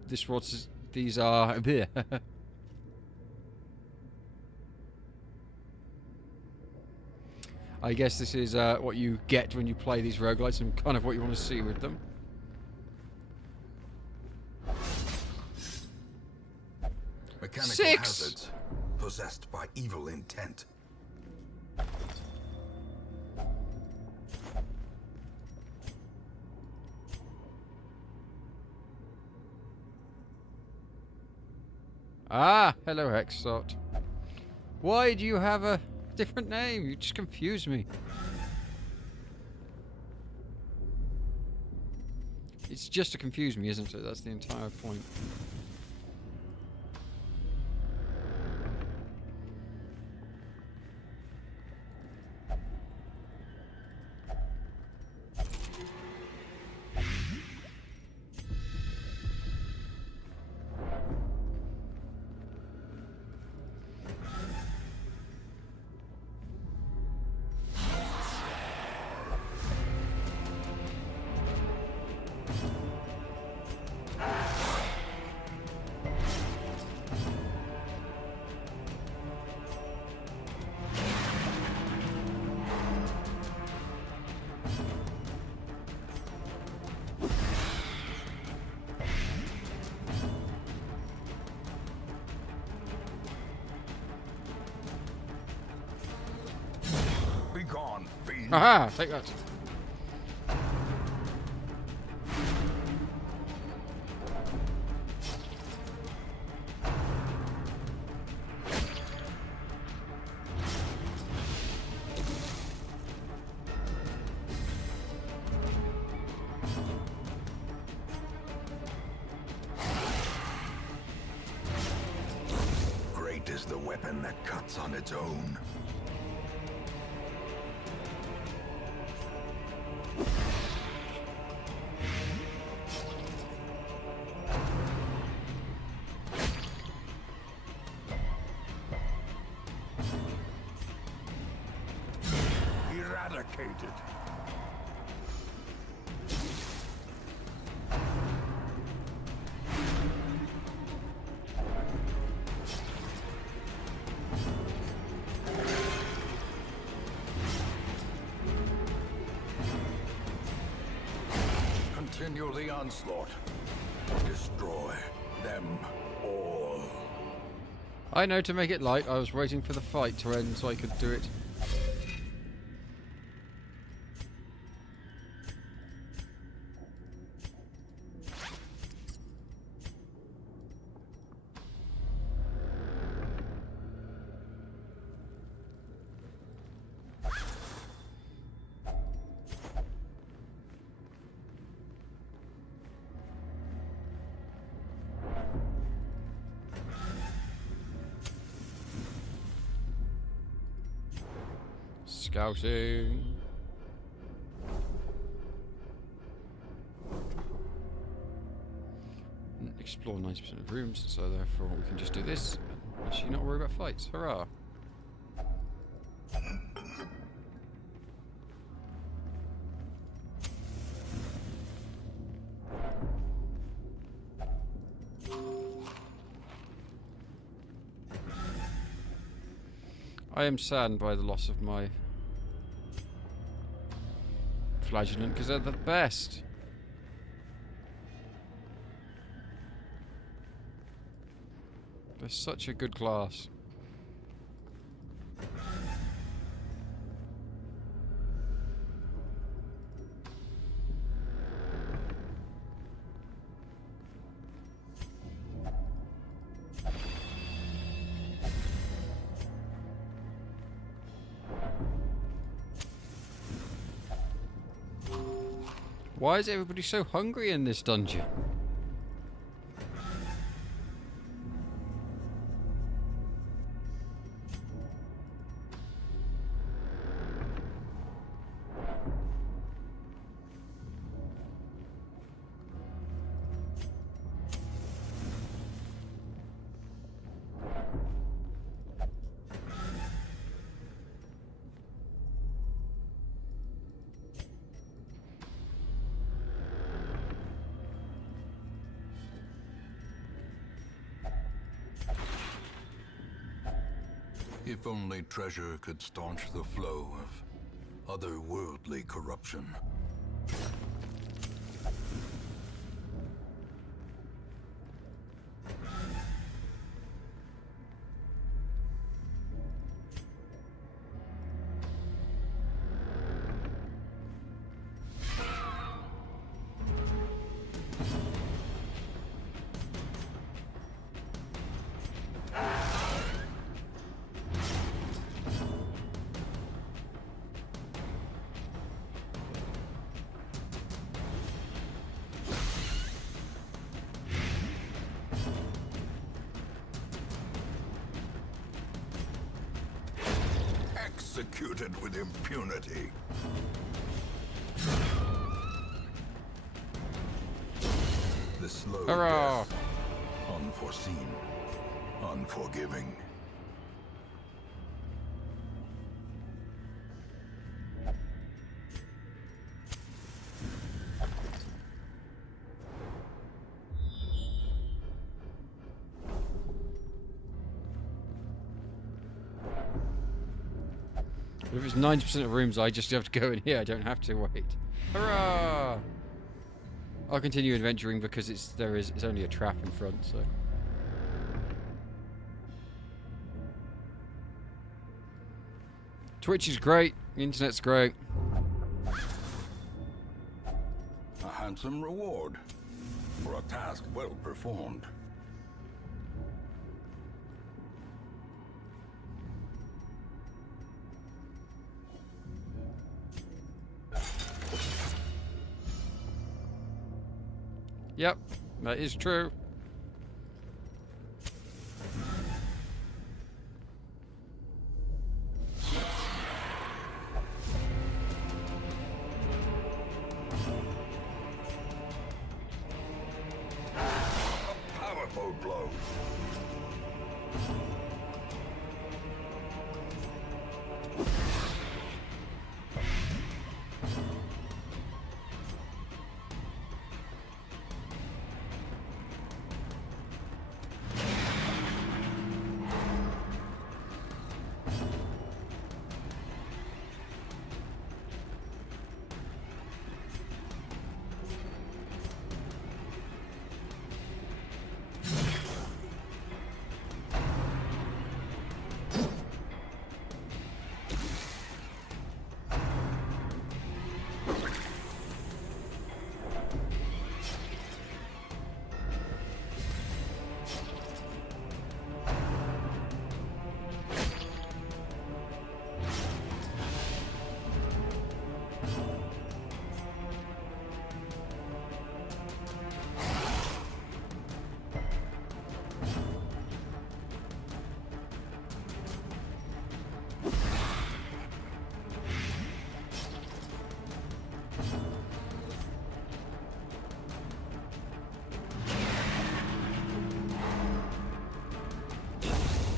these are I guess this is what you get when you play these roguelites and kind of what you want to see with them. Mechanical 6! hazards possessed by evil intent. Ah, hello Hexot. Why do you have a different name? You just confuse me. It's just to confuse me, isn't it? That's the entire point. Be gone, fiend. Haha, take that. Great is the weapon that cuts on its own. Eradicated. Continue the onslaught. Destroy them all. I know, to make it light, I was waiting for the fight to end so I could do it. Scouting. Explore 90% of rooms, so therefore we can just do this. Actually, not worry about fights. Hurrah! I am saddened by the loss of my flagellant because they're the best. They're such a good class. Why is everybody so hungry in this dungeon? If only treasure could staunch the flow of otherworldly corruption. Executed with impunity. The slow Hurrah! death. Unforeseen. Unforgiving. If it's 90% of rooms, I just have to go in here. I don't have to wait. Hurrah! I'll continue adventuring because it's only a trap in front, so. Twitch is great. The internet's great. A handsome reward for a task well performed. Yep, that is true. A powerful blow.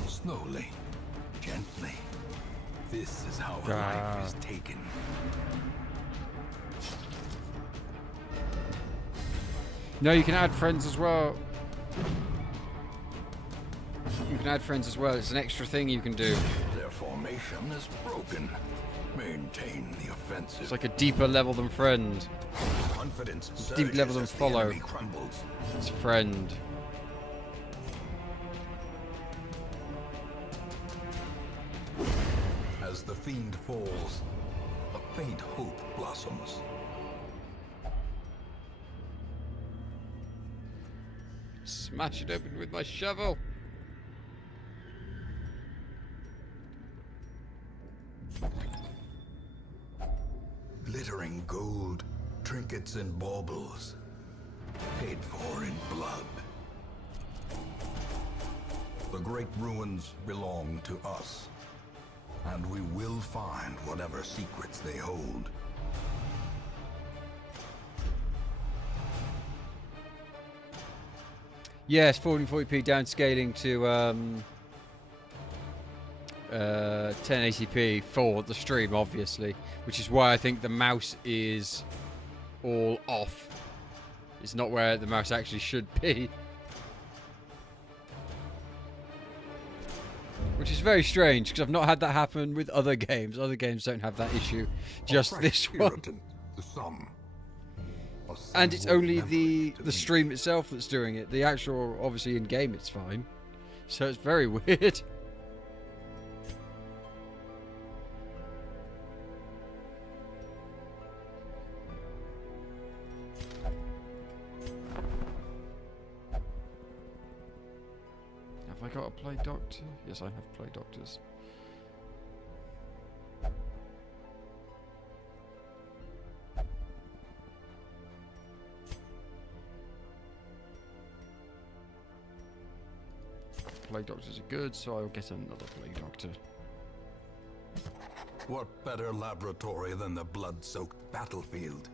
Slowly, gently. This is how a life is taken. No, you can add friends as well. You can add friends as well. It's an extra thing you can do. Their formation is broken. Maintain the offensive. It's like a deeper level than friend. Confidence Deep level surges than as the follow. enemy crumbles. It's friend. As the fiend falls, a faint hope blossoms. Smash it open with my shovel. Glittering gold, trinkets and baubles, paid for in blood. The great ruins belong to us, and we will find whatever secrets they hold. Yes, 1440p downscaling to 1080p for the stream, obviously, which is why I think the mouse is all off. It's not where the mouse actually should be. Which is very strange, because I've not had that happen with other games. Other games don't have that issue. Just this one. Irritant, the sum. And it's only the stream itself that's doing it. The actual, obviously in-game it's fine. So it's very weird. Have I got a play doctor? Yes, I have play doctors. Plague doctors are good, so I'll get another plague doctor. What better laboratory than the blood-soaked battlefield?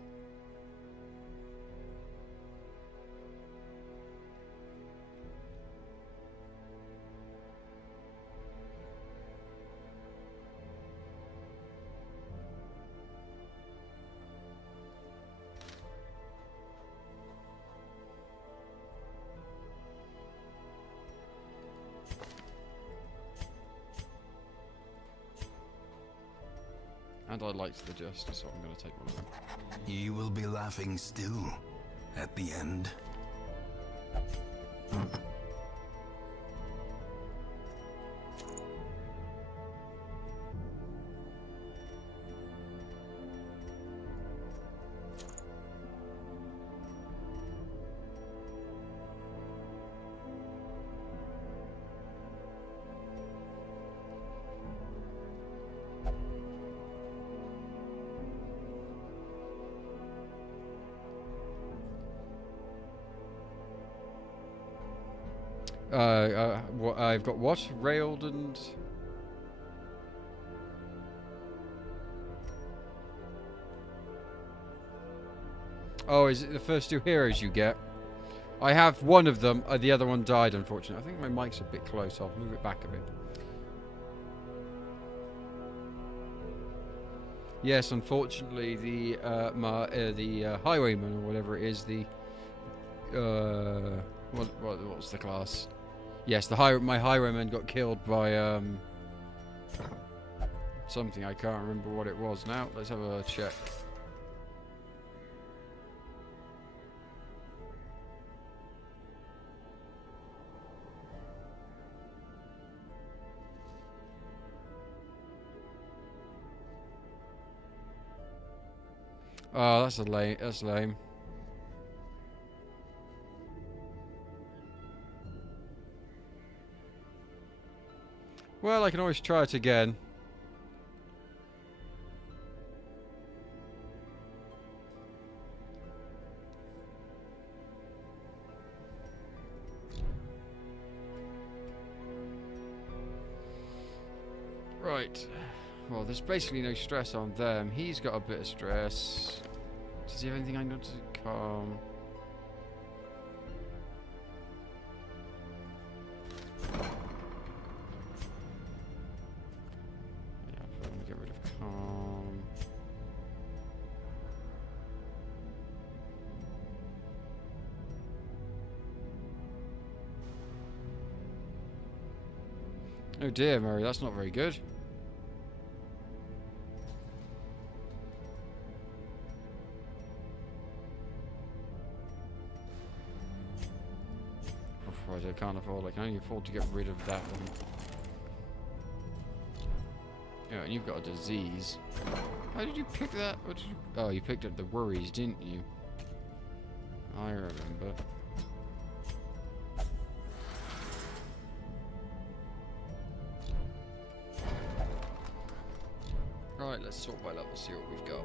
And I liked the Jester, so I'm going to take one of them. You will be laughing still at the end. What I've got what? Railed and... Oh, is it the first two heroes you get? I have one of them, the other one died unfortunately. I think my mic's a bit close, I'll move it back a bit. Yes, unfortunately the highwayman or whatever it is, the what's the class? Yes, my highwayman got killed by something. I can't remember what it was now. Let's have a check. Oh, that's lame. That's lame. Well, I can always try it again. Right. Well, there's basically no stress on them. He's got a bit of stress. Does he have anything I need to calm? Oh dear, Mary, that's not very good. I can't afford. I can only afford to get rid of that one. Yeah, and you've got a disease. How did you pick that? What did you... Oh, you picked up the worries, didn't you? I remember. Right, let's sort by level, see what we've got.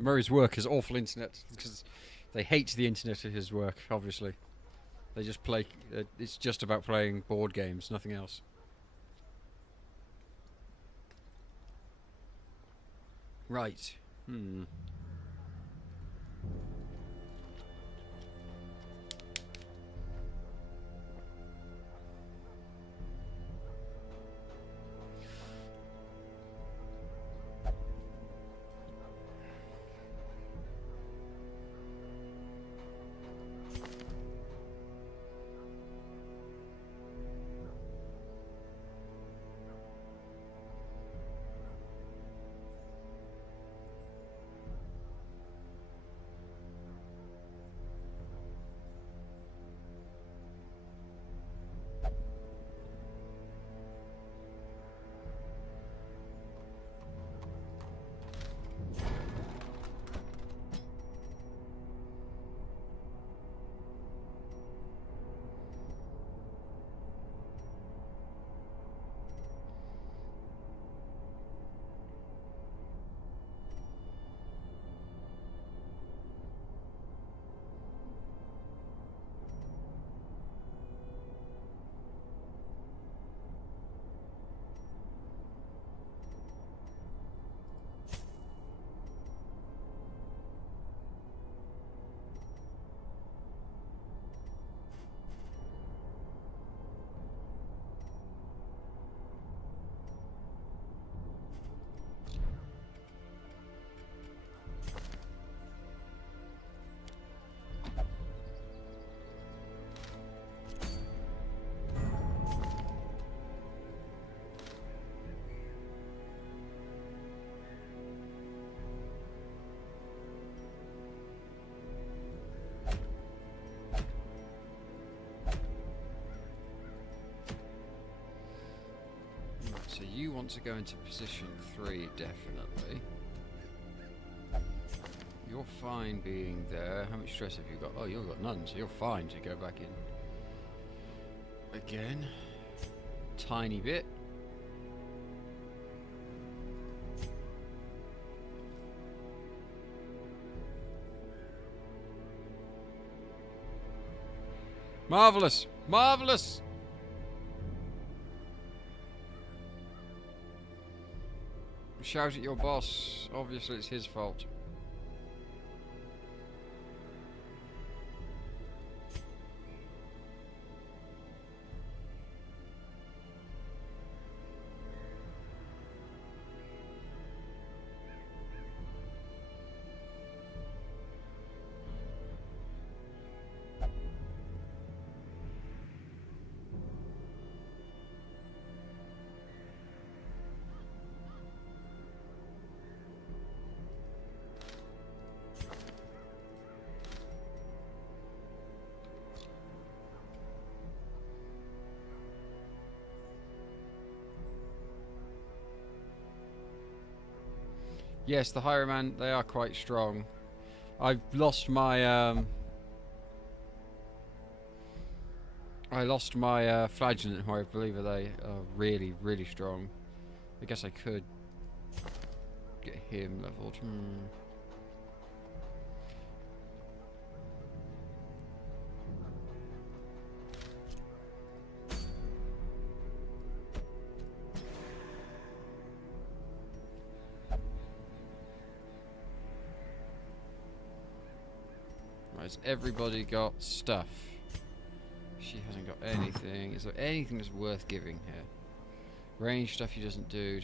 Murray's work is awful internet because they hate the internet at his work. Obviously, they just play. It's just about playing board games, nothing else. Right. So you want to go into position 3, definitely. You're fine being there. How much stress have you got? Oh, you've got none, so you're fine to go back in. Again. Tiny bit. Marvellous! Marvellous! Shout at your boss. Obviously it's his fault. Yes, the Highwayman, they are quite strong. I've lost my Flagellant, who I believe they are really, really strong. I guess I could get him leveled. Has everybody got stuff? She hasn't got anything. Is there anything that's worth giving here? Range stuff he doesn't do.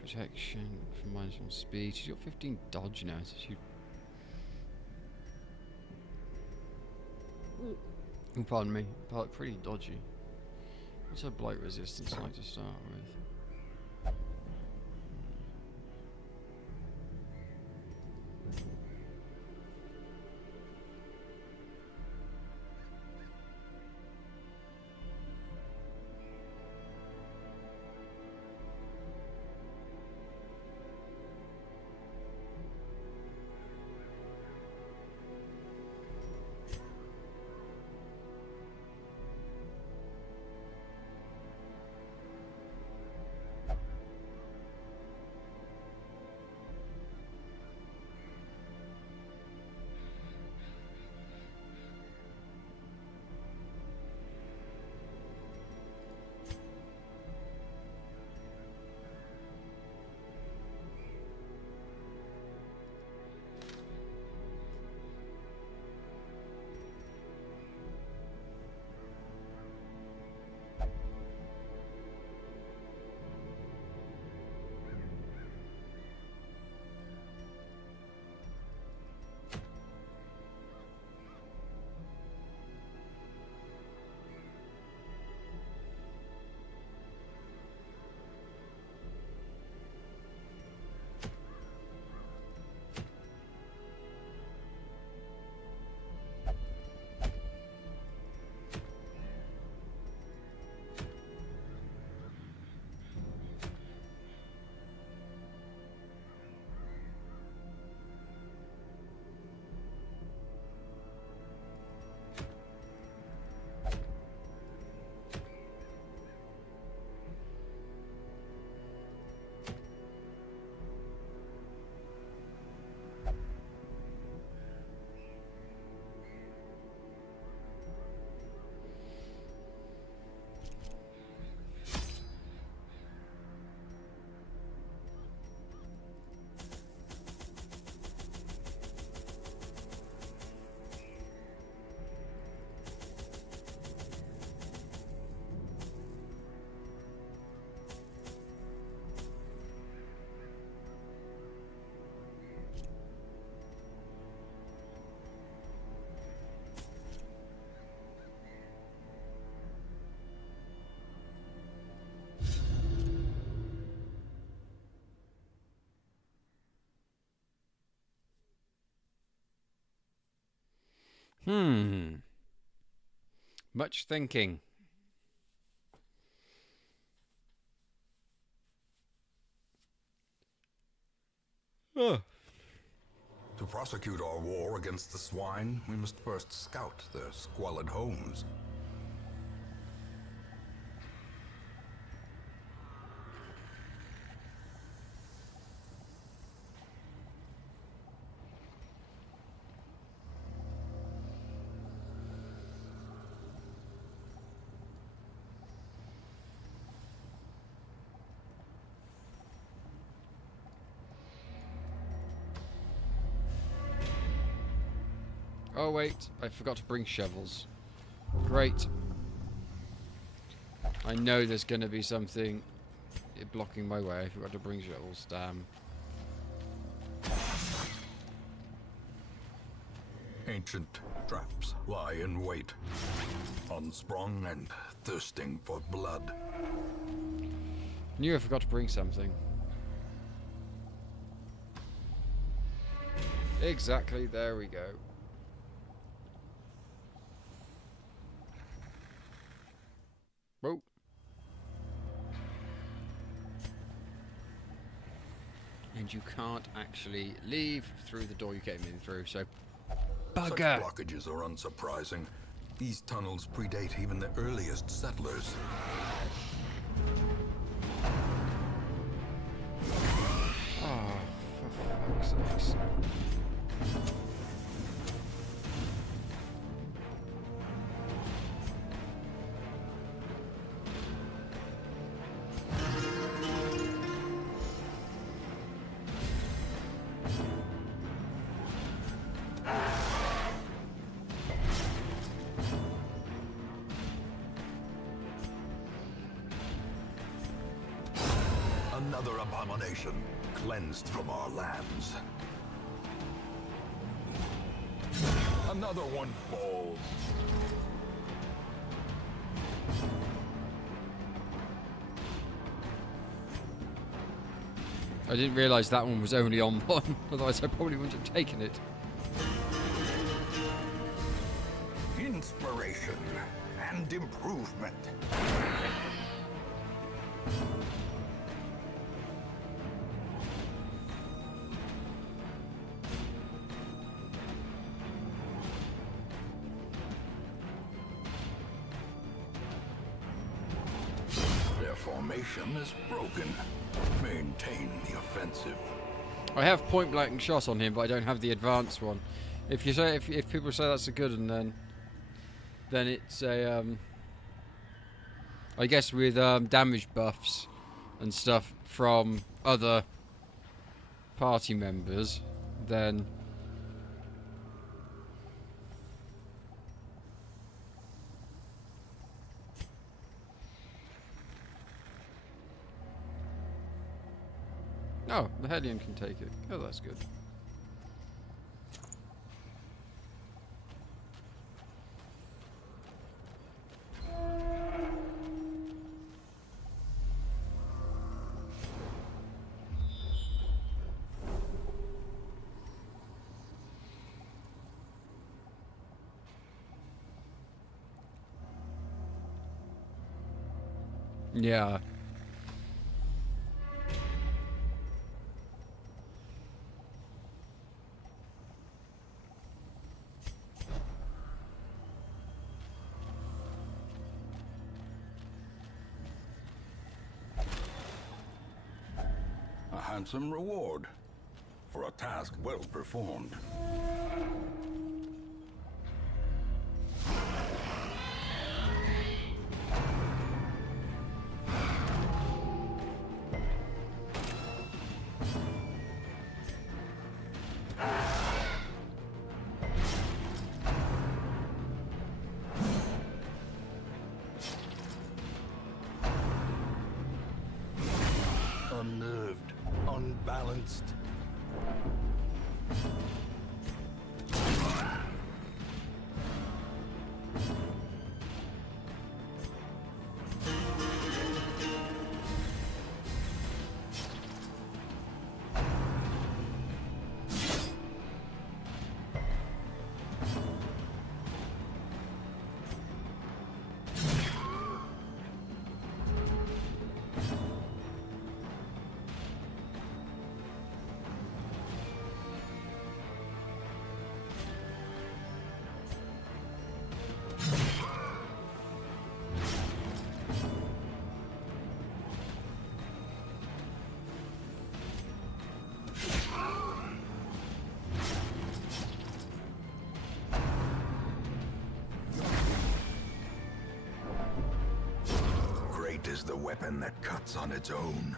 Protection from -1 speed. She's got 15 dodge now, so she... Oh, pardon me. Pretty dodgy. What's her blight resistance like to start with? Much thinking. Oh. To prosecute our war against the swine, we must first scout their squalid homes. Oh wait, I forgot to bring shovels. Great. I know there's going to be something blocking my way. I forgot to bring shovels. Damn. Ancient traps lie in wait, unsprung and thirsting for blood. Knew I forgot to bring something. Exactly, there we go. Whoa. And you can't actually leave through the door you came in through, so Such bugger. blockages are unsurprising. These tunnels predate even the earliest settlers. Oh, for fuck's sakes. Another abomination cleansed from our lands. Another one falls. I didn't realise that one was only on one, otherwise I probably wouldn't have taken it. Inspiration and improvement. Their formation is broken. Maintain the offensive. I have point blank shot on him, but I don't have the advanced one. If you say if people say that's a good one, then it's a I guess with damage buffs and stuff from other party members, then oh, the Hellion can take it. Oh, that's good. Yeah. A handsome reward for a task well performed. Unnerved, unbalanced. Use the weapon that cuts on its own.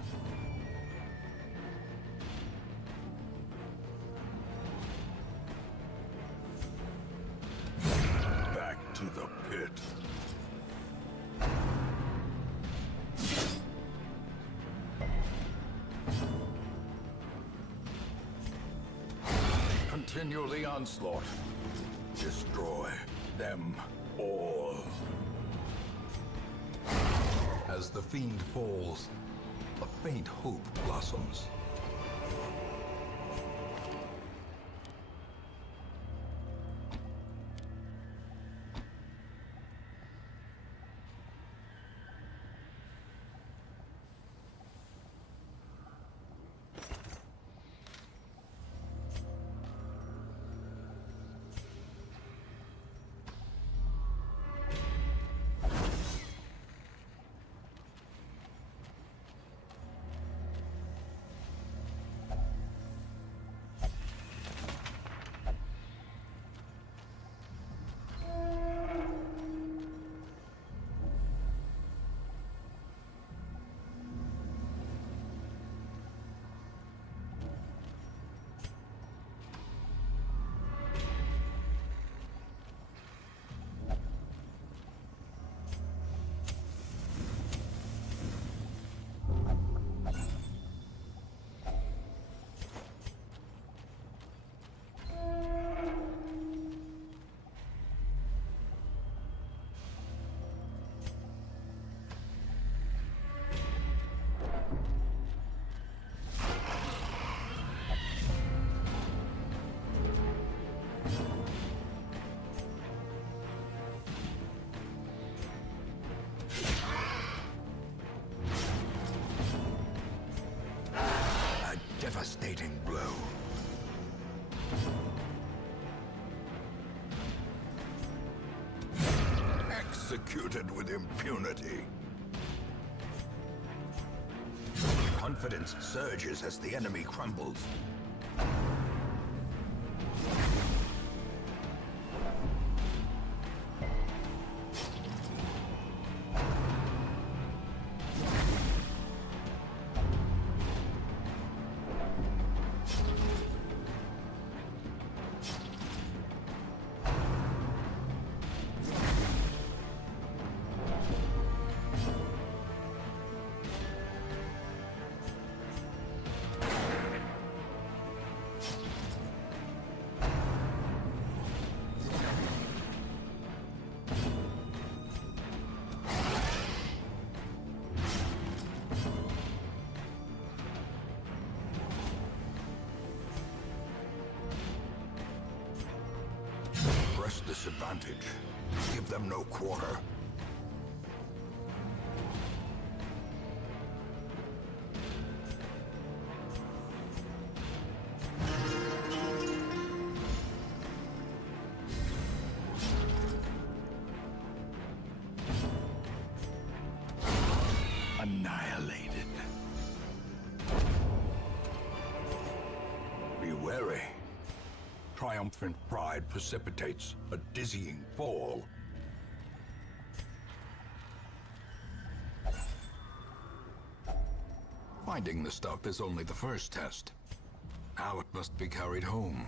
Back to the pit. Continue the onslaught. Destroy them all. As the fiend falls, a faint hope blossoms. Devastating blow. Executed with impunity. Confidence surges as the enemy crumbles. Press this advantage. Give them no quarter. Annihilated. Be wary. Triumphant pride precipitates a dizzying fall. Finding the stuff is only the first test. Now it must be carried home.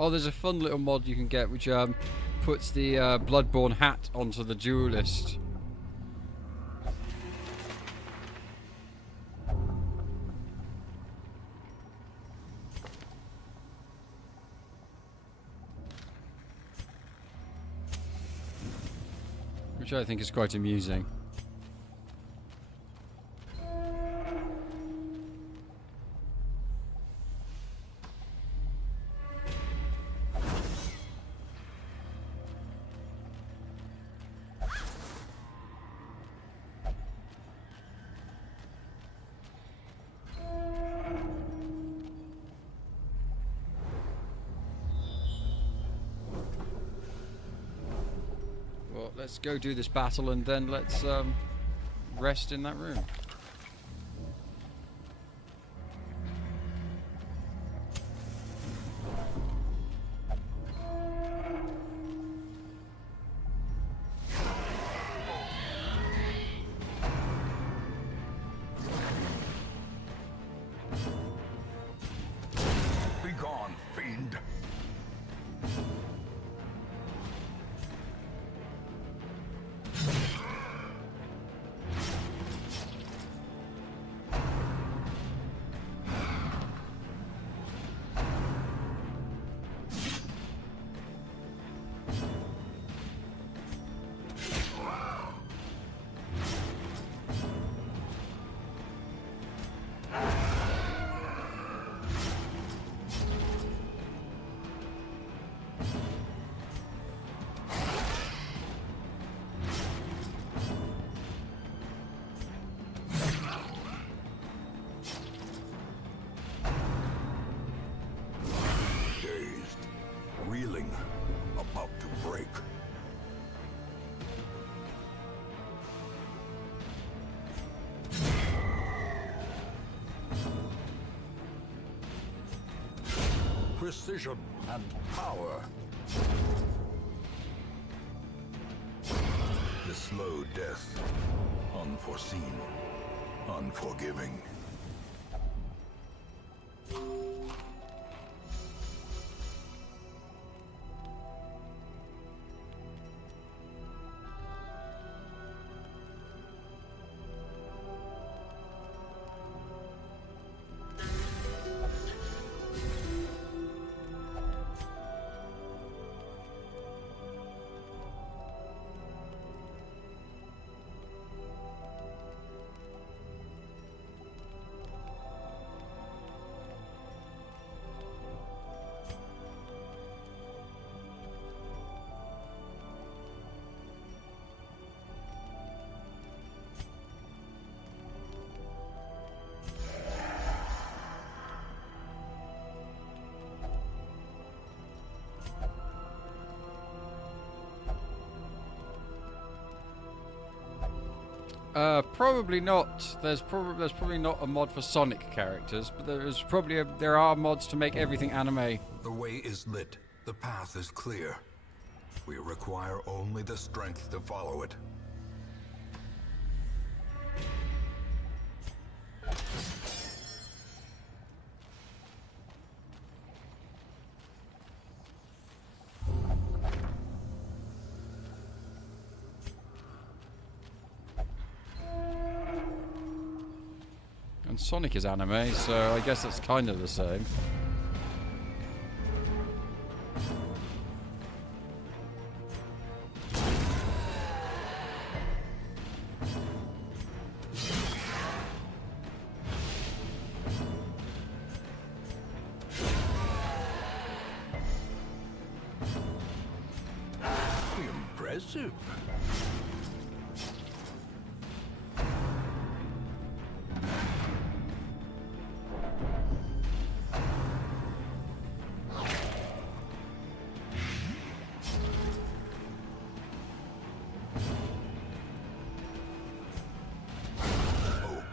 Oh, there's a fun little mod you can get which puts the Bloodborne hat onto the duelist. Which I think is quite amusing. let's go do this battle and then let's rest in that room. Begone, fiend. Reeling, about to break. Precision and power. The slow death, unforeseen, unforgiving. Probably not. There's probably not a mod for Sonic characters, but there are mods to make everything anime. The way is lit. The path is clear. We require only the strength to follow it. And Sonic is anime, so I guess that's kind of the same. Impressive.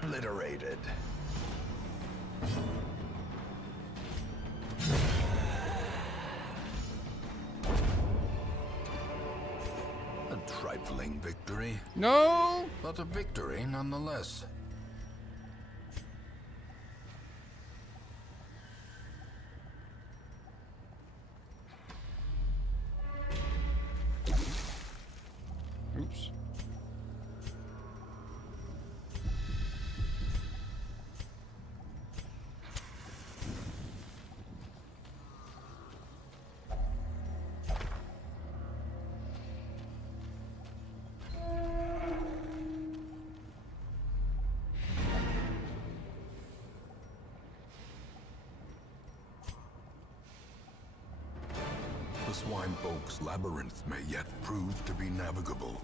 Obliterated. A trifling victory, No! but a victory nonetheless. Oops. The Swine Folk's labyrinth may yet prove to be navigable.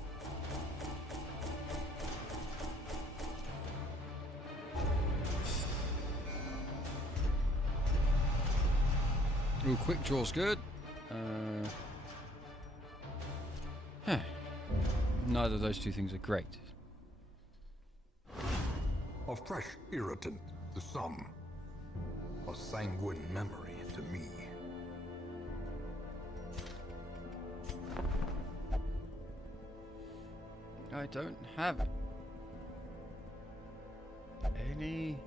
Ooh, quick draw's good. Huh. Neither of those two things are great. A fresh irritant, to some. A sanguine memory to me. I don't have any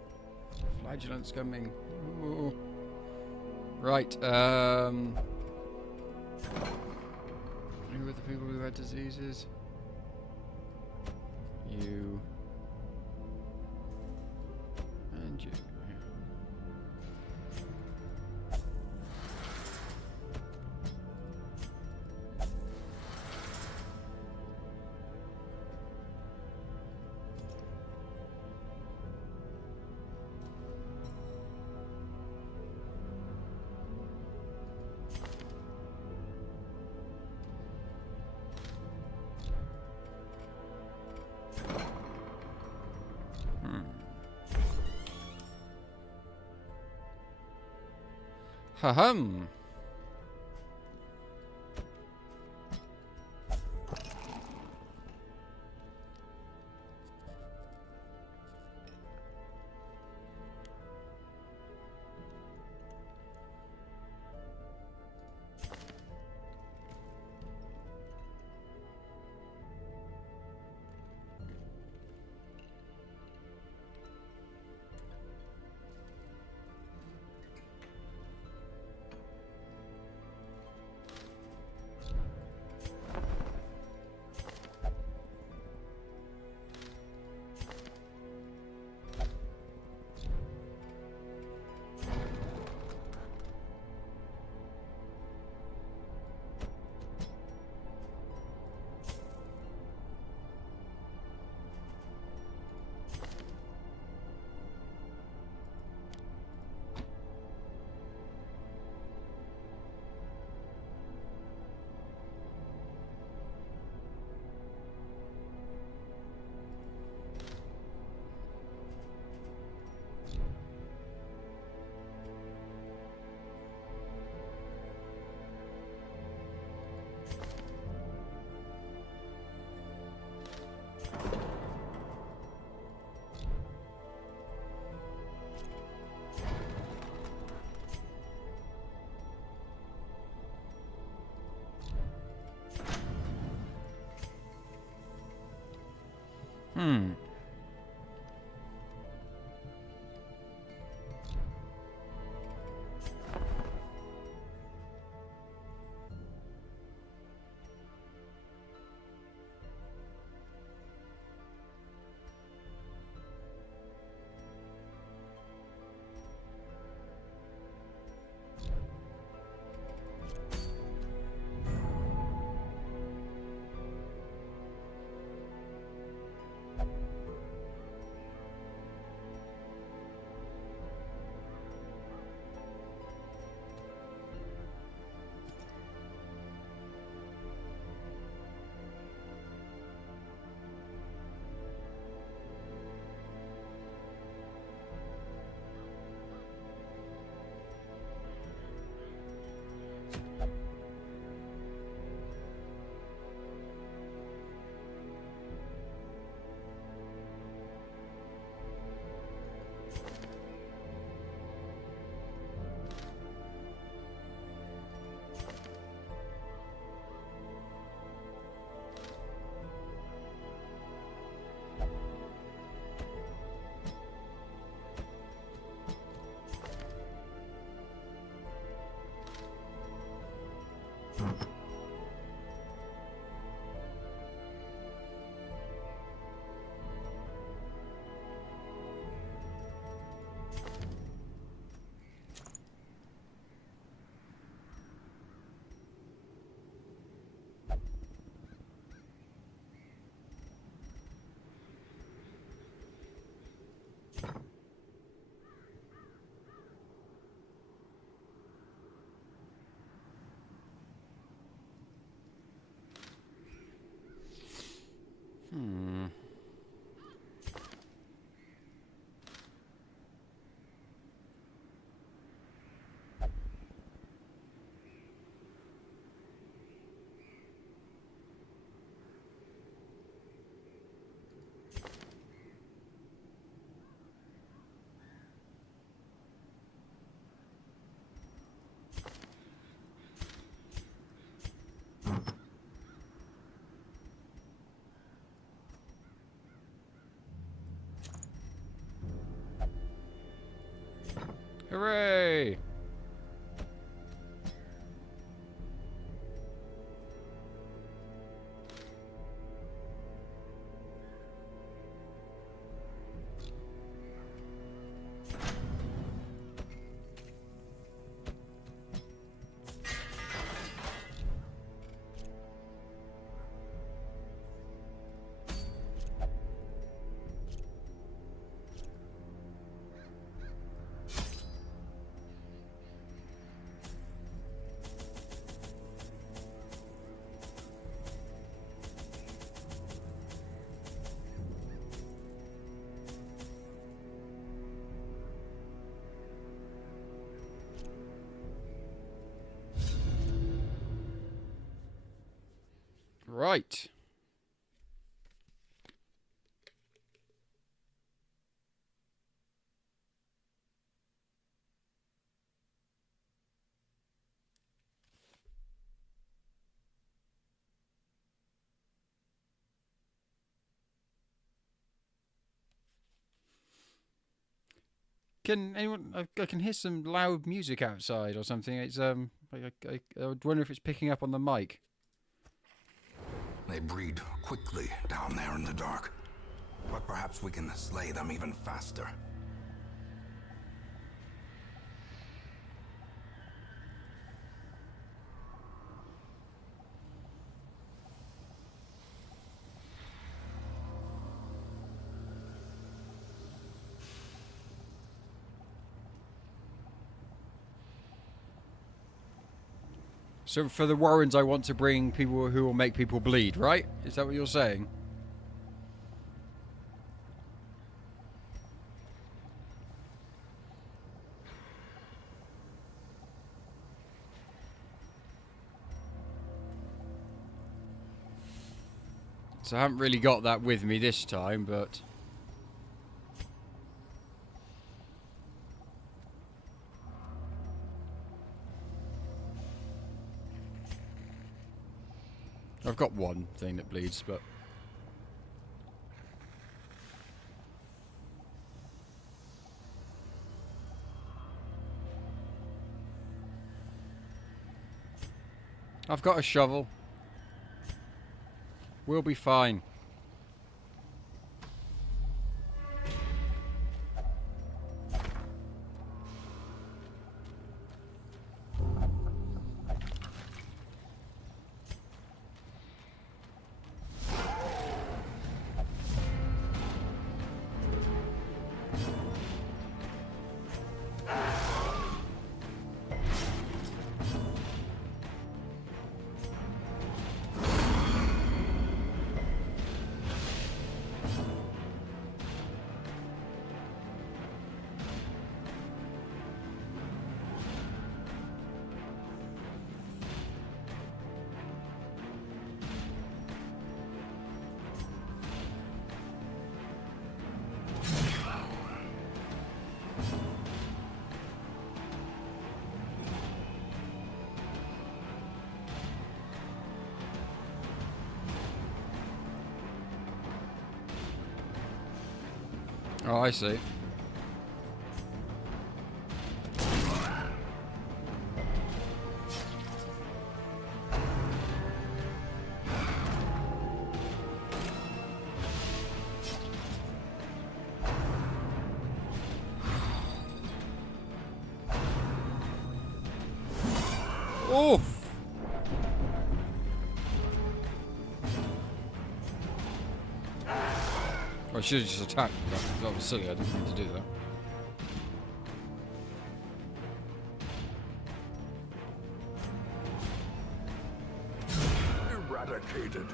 flagellants coming. Ooh. Right, who are the people who had diseases? You. And you. Ha-hum. Hmm. Hmm. Hooray! Right. Can anyone? I can hear some loud music outside or something. It's I would wonder if it's picking up on the mic. They breed quickly down there in the dark. But perhaps we can slay them even faster. So for the Warrens, I want to bring people who will make people bleed, right? Is that what you're saying? So I haven't really got that with me this time, but... I've got one thing that bleeds, but... I've got a shovel. We'll be fine. Oh, I see. Oh! I should have just attacked. That was silly. I didn't mean to do that. Eradicated.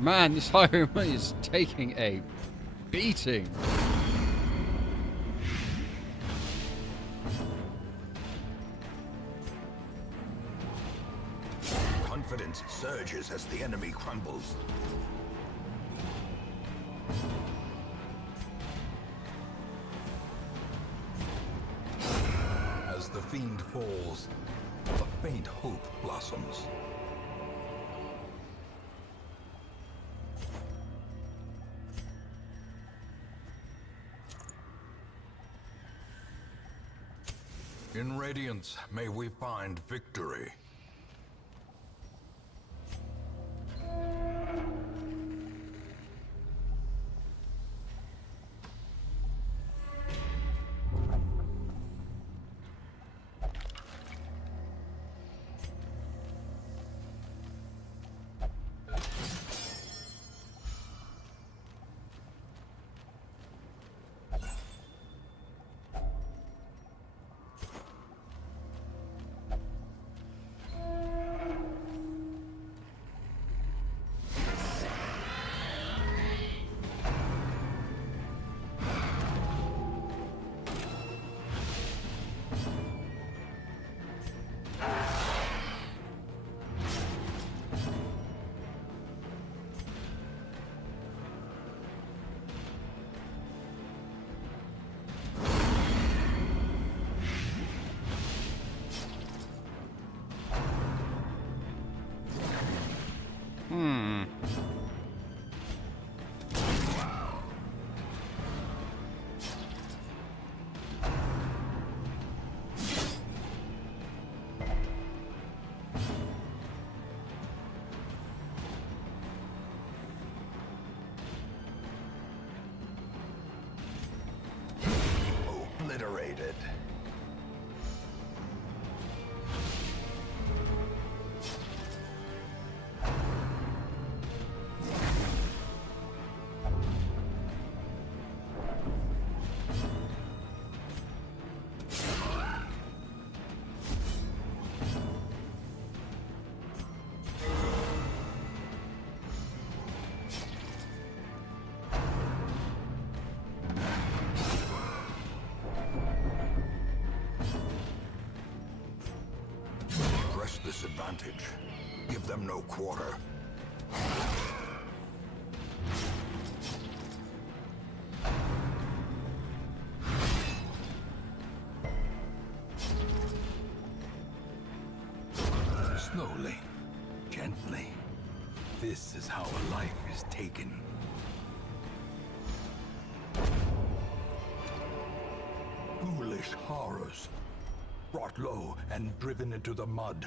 Man, this highwayman is taking a beating. Confidence surges as the enemy crumbles. As the fiend falls, a faint hope blossoms. In Radiance, may we find victory. Obliterated. Press this advantage. Give them no quarter. Slowly, gently. This is how a life is taken. Foolish horrors. Brought low and driven into the mud.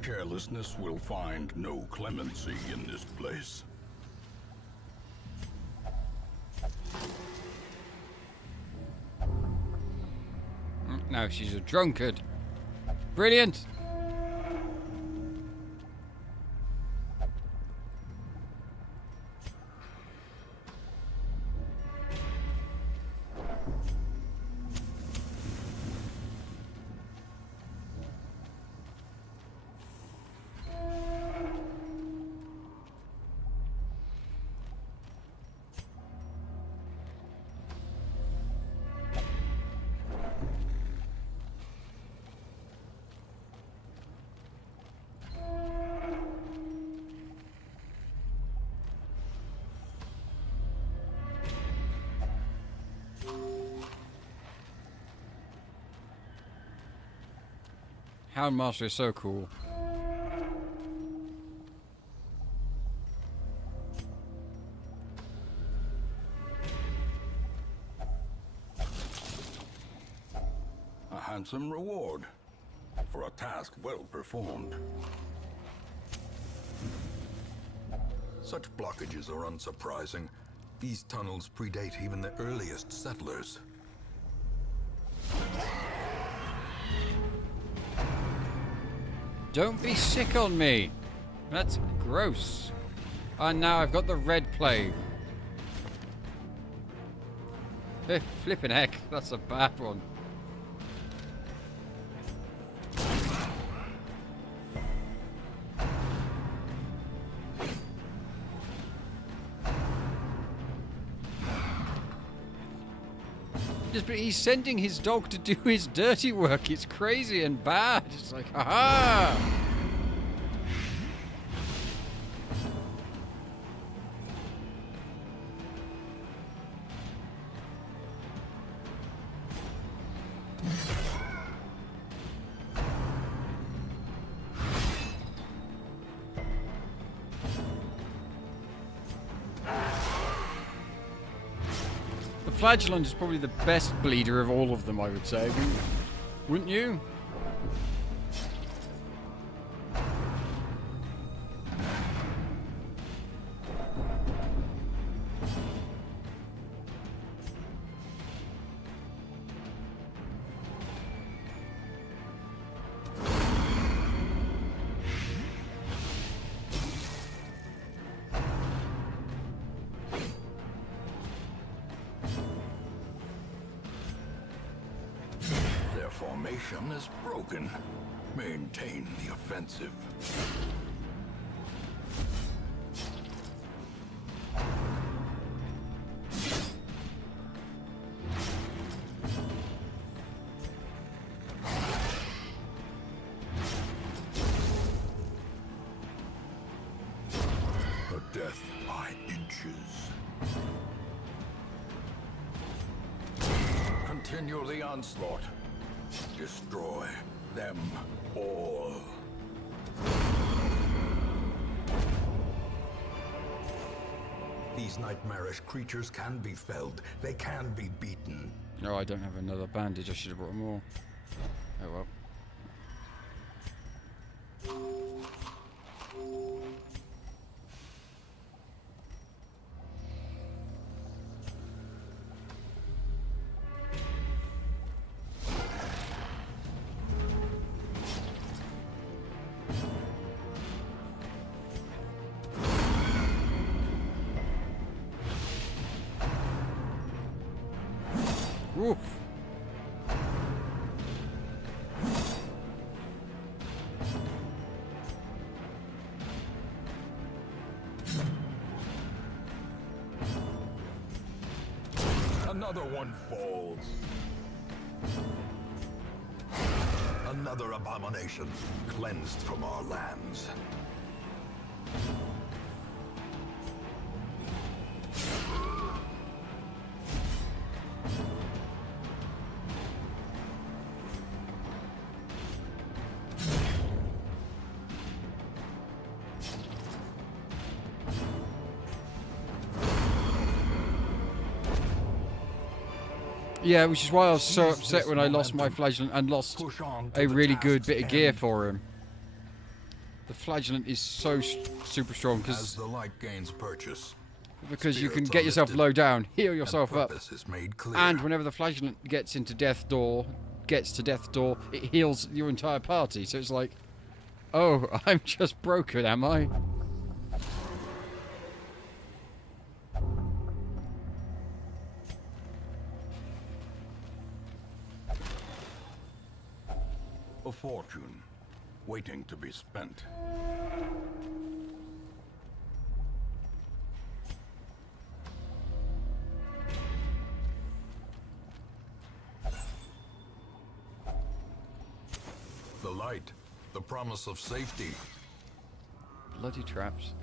Carelessness will find no clemency in this place. Now she's a drunkard. Brilliant. Houndmaster is so cool. A handsome reward for a task well performed. Such blockages are unsurprising. These tunnels predate even the earliest settlers. Don't be sick on me. That's gross. And now I've got the red plague. Flippin' heck, that's a bad one. Just, but he's sending his dog to do his dirty work. It's crazy and bad. It's like, aha! Flagellant is probably the best bleeder of all of them, I would say. Wouldn't you? Formation is broken. Maintain the offensive. A death by inches. Continue the onslaught. Destroy them all. These nightmarish creatures can be felled. They can be beaten. No, I don't have another bandage. I should have brought more. Oh well. Oof. Another one falls. Another abomination cleansed from our lands. Yeah, which is why I was so upset when I lost my Flagellant and lost a really good bit of gear for him. The Flagellant is so super strong As the light gains purchase, because you can get yourself low down, heal yourself up, is made clear. and whenever the Flagellant gets to death's door, it heals your entire party. So it's like, oh, I'm just broken, am I? A fortune waiting to be spent. The light, the promise of safety. Bloody traps.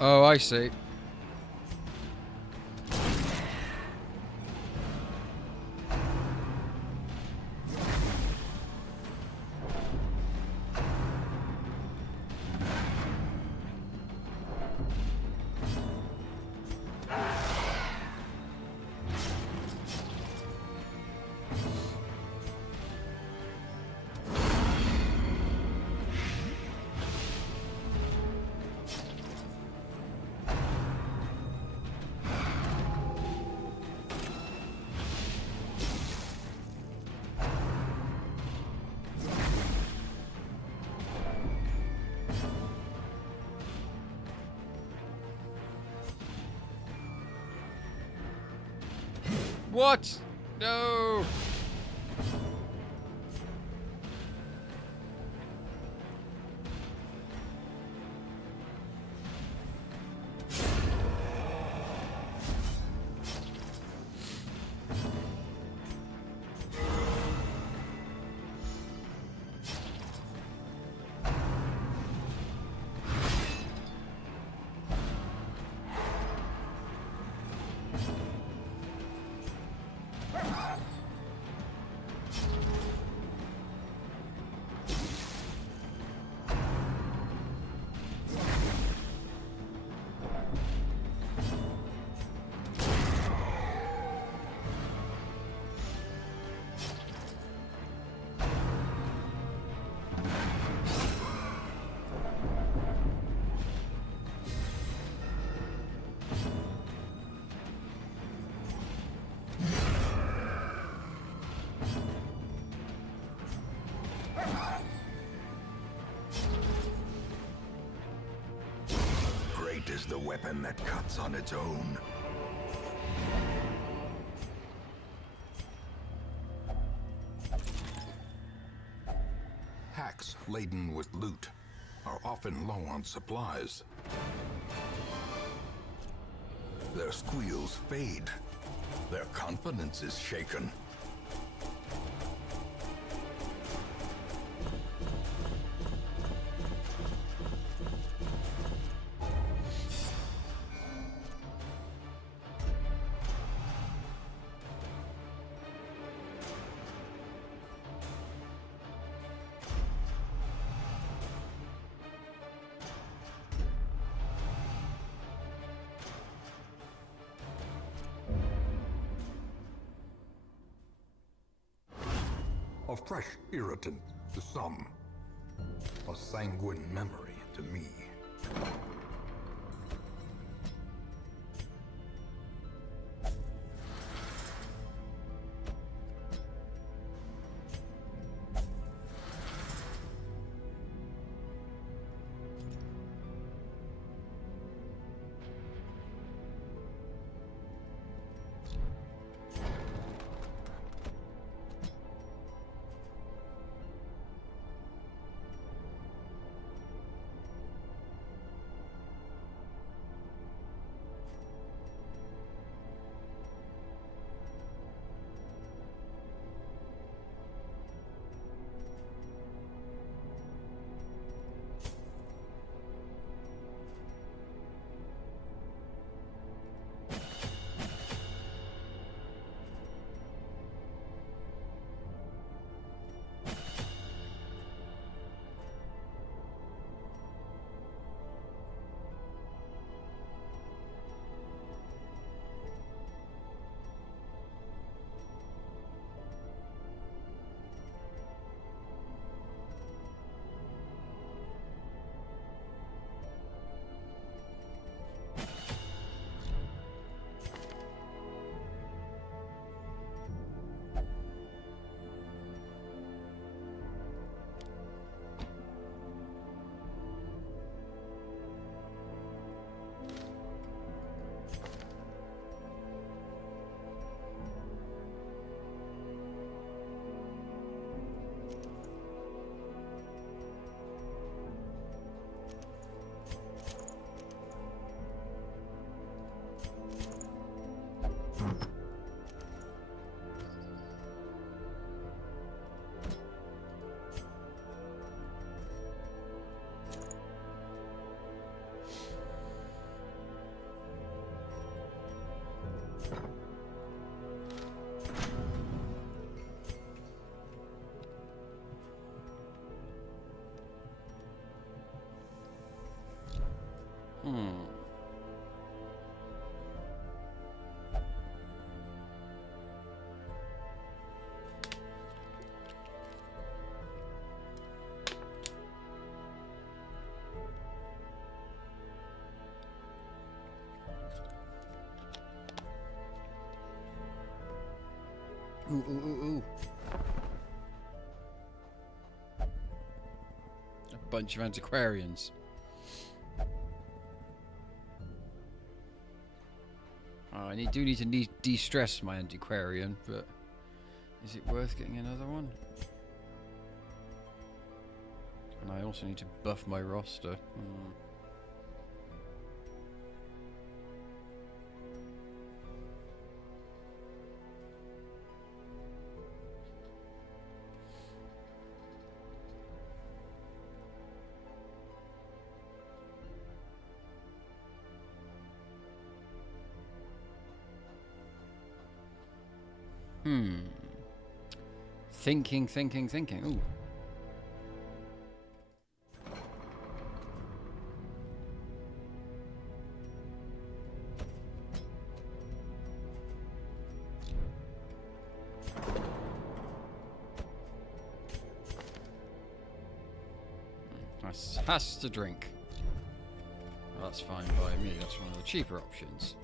Oh, I see. What? No! Great is the weapon that cuts on its own. Packs laden with loot are often low on supplies. Their squeals fade. Their confidence is shaken. A fresh irritant to some. A sanguine memory to me. Ooh, ooh, ooh, ooh. A bunch of antiquarians. Oh, I do need to de-stress my antiquarian, but is it worth getting another one? And I also need to buff my roster. Thinking. Ooh. Has to drink. Well, that's fine by me. That's one of the cheaper options.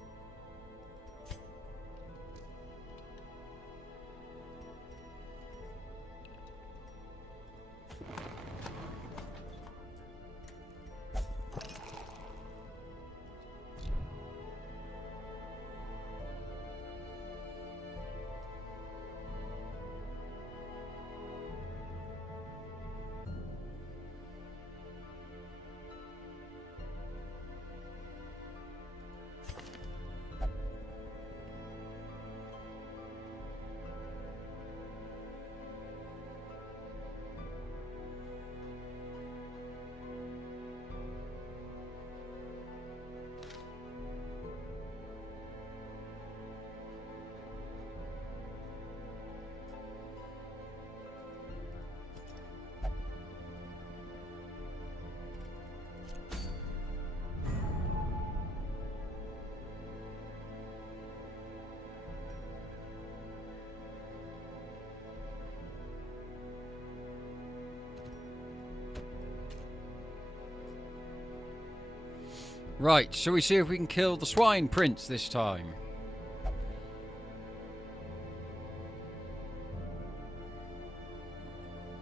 Right, shall we see if we can kill the swine prince this time?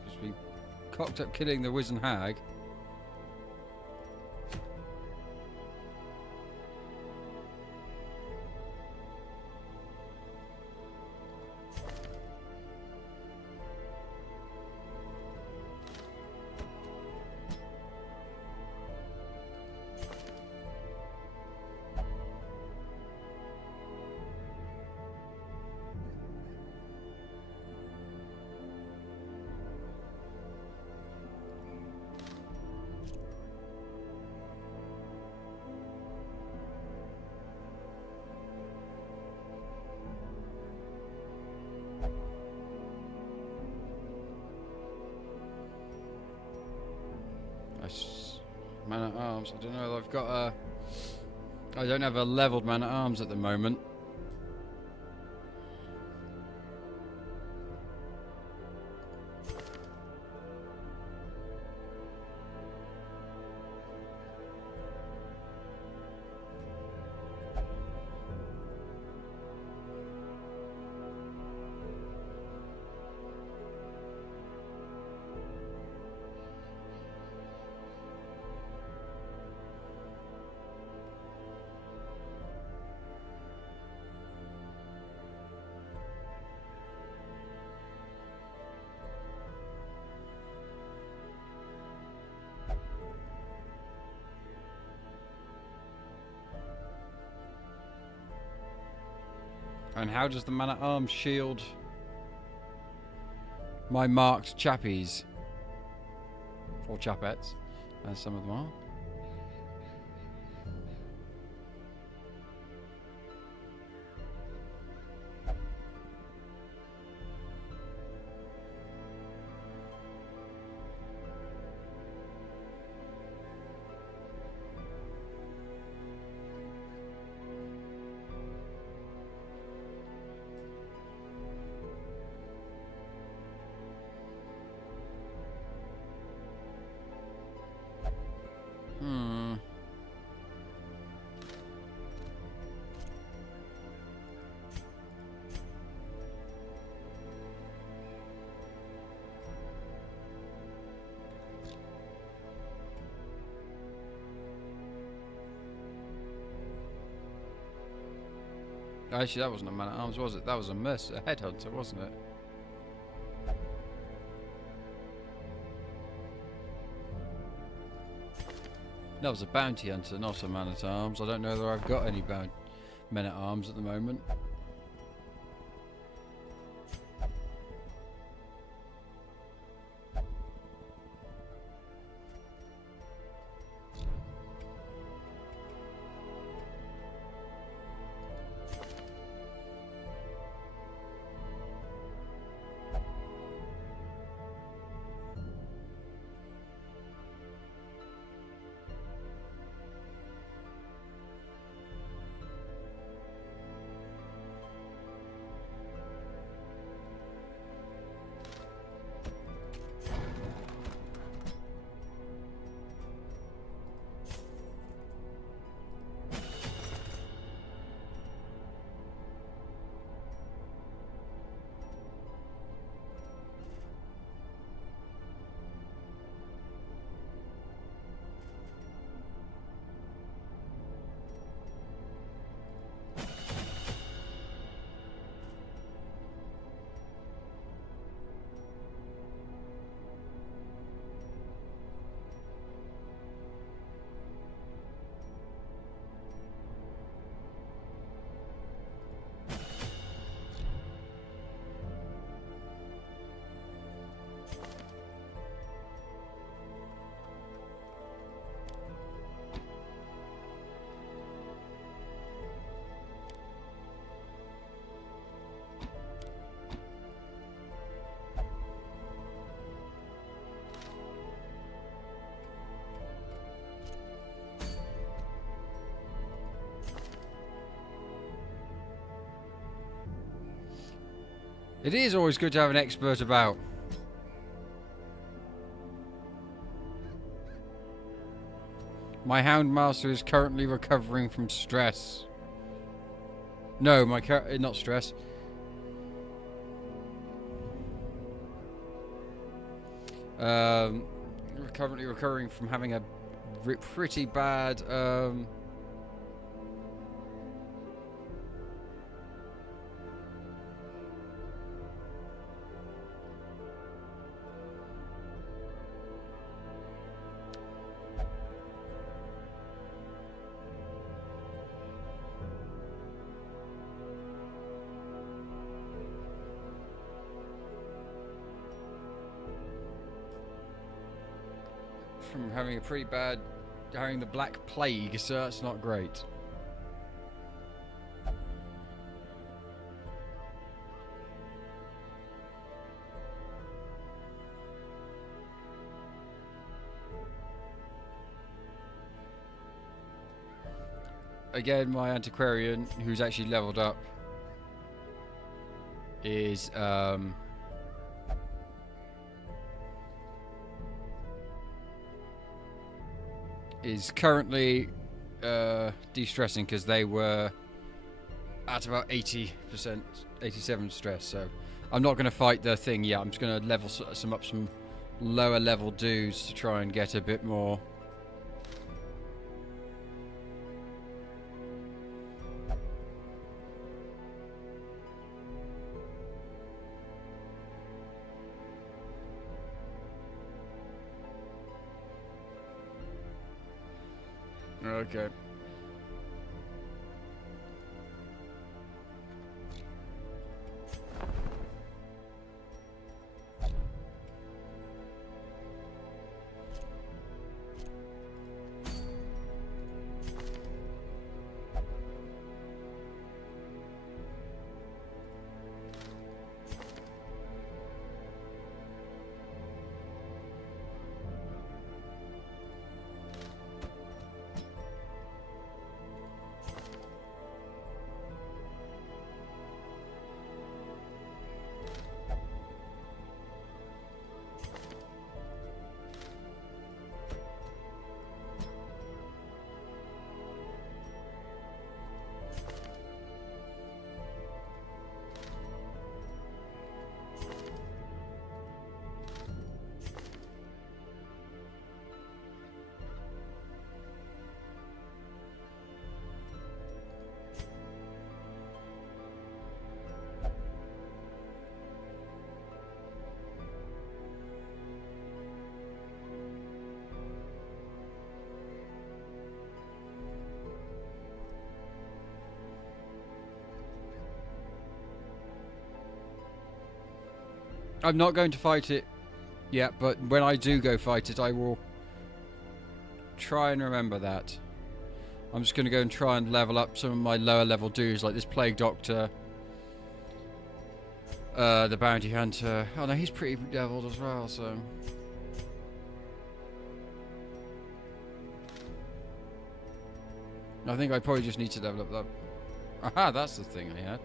Because we cocked up killing the wizened hag. Man at arms. I don't know. I've got a. I don't have a leveled man at arms at the moment. And how does the man at arms shield my marked chappies? Or chapettes, as some of them are. Actually, that wasn't a man-at-arms, was it? That was a headhunter, wasn't it? That was a bounty hunter, not a man-at-arms. I don't know whether I've got any men-at-arms at the moment. It is always good to have an expert about. My Houndmaster is currently recovering from stress. No, not stress. Currently recovering from having a pretty bad having the Black Plague, so that's not great. Again, my antiquarian, who's actually leveled up, is currently de-stressing because they were at about 80%, 87 stress. So I'm not going to fight the thing yet. I'm just going to level some lower level dudes to try and get a bit more. Okay. I'm not going to fight it yet, but when I do go fight it, I will try and remember that. I'm just going to go and try and level up some of my lower level dudes, like this Plague Doctor, the Bounty Hunter. Oh no, he's pretty leveled as well, so... I think I probably just need to level up that. Aha, that's the thing I had.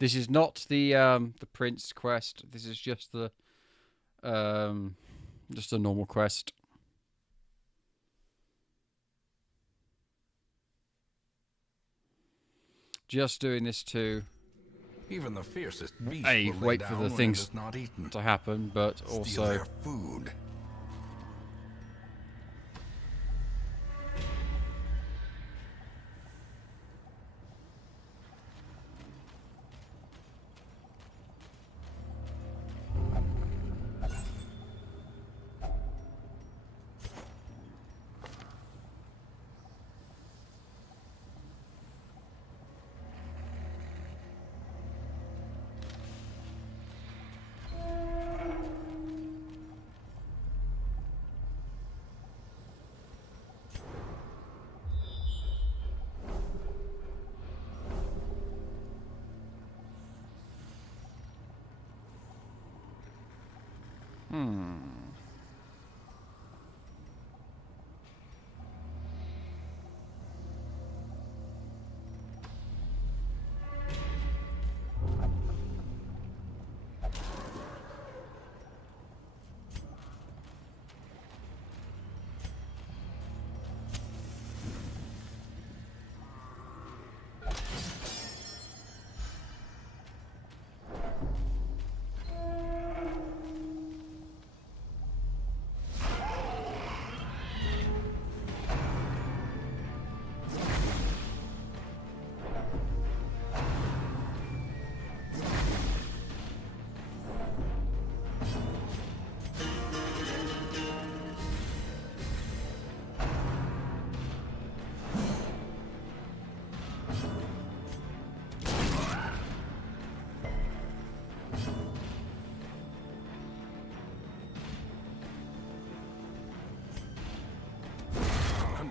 This is not the Prince quest. This is just a normal quest. Just doing this to Even the fiercest beast A, will lay wait for down the when things it is not eaten. to happen, but Steal also their food.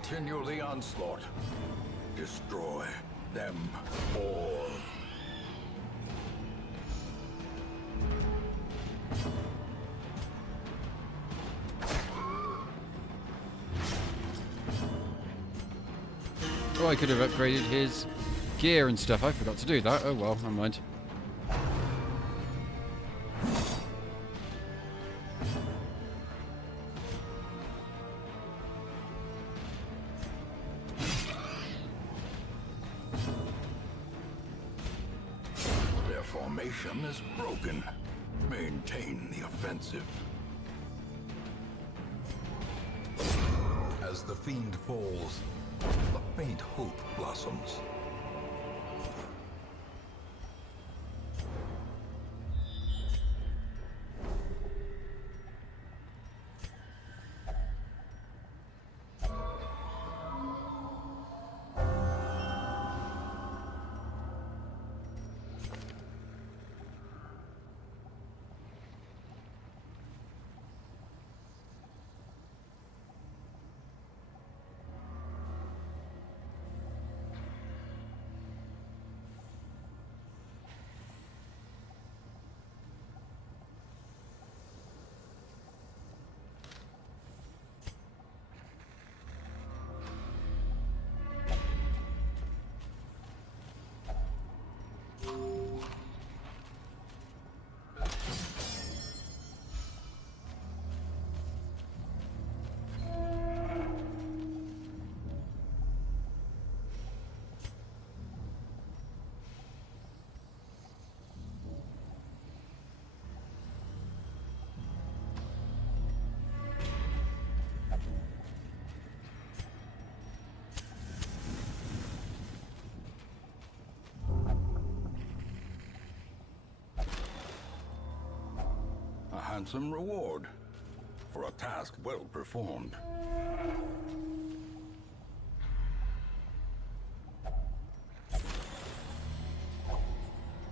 Continue the onslaught. Destroy them all. oh, I could have upgraded his gear and stuff. I forgot to do that. Oh well, never mind. Their formation is broken. Maintain the offensive. As the fiend falls, a faint hope blossoms. handsome reward for a task well performed.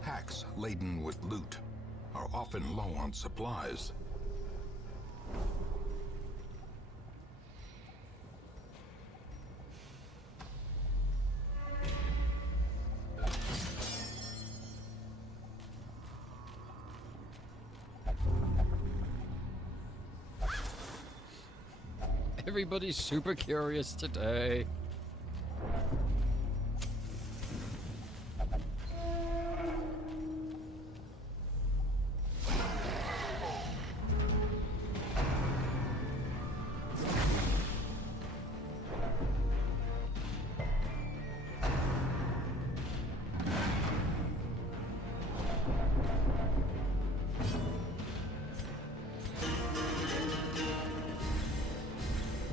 Packs laden with loot are often low on supplies. Everybody's super curious today.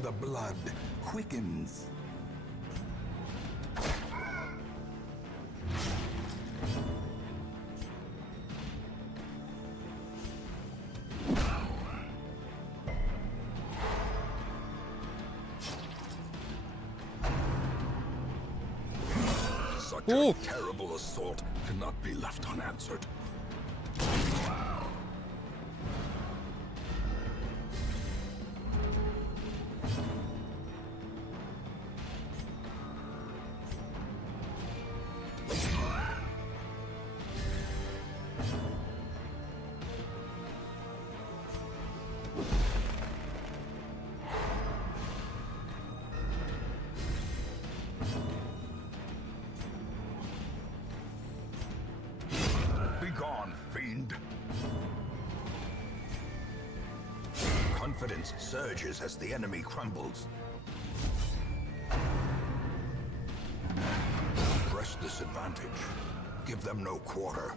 The blood quickens. Such Ooh. a terrible assault cannot be left unanswered. Begone, fiend! Confidence surges as the enemy crumbles. Press this advantage. Give them no quarter.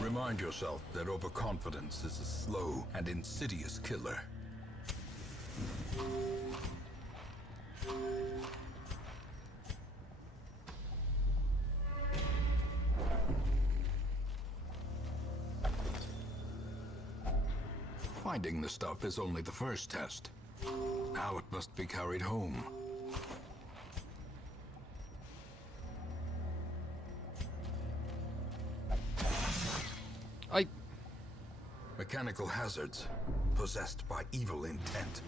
Remind yourself that overconfidence is a slow and insidious killer. Finding the stuff is only the first test. Now it must be carried home. Mechanical hazards possessed by evil intent.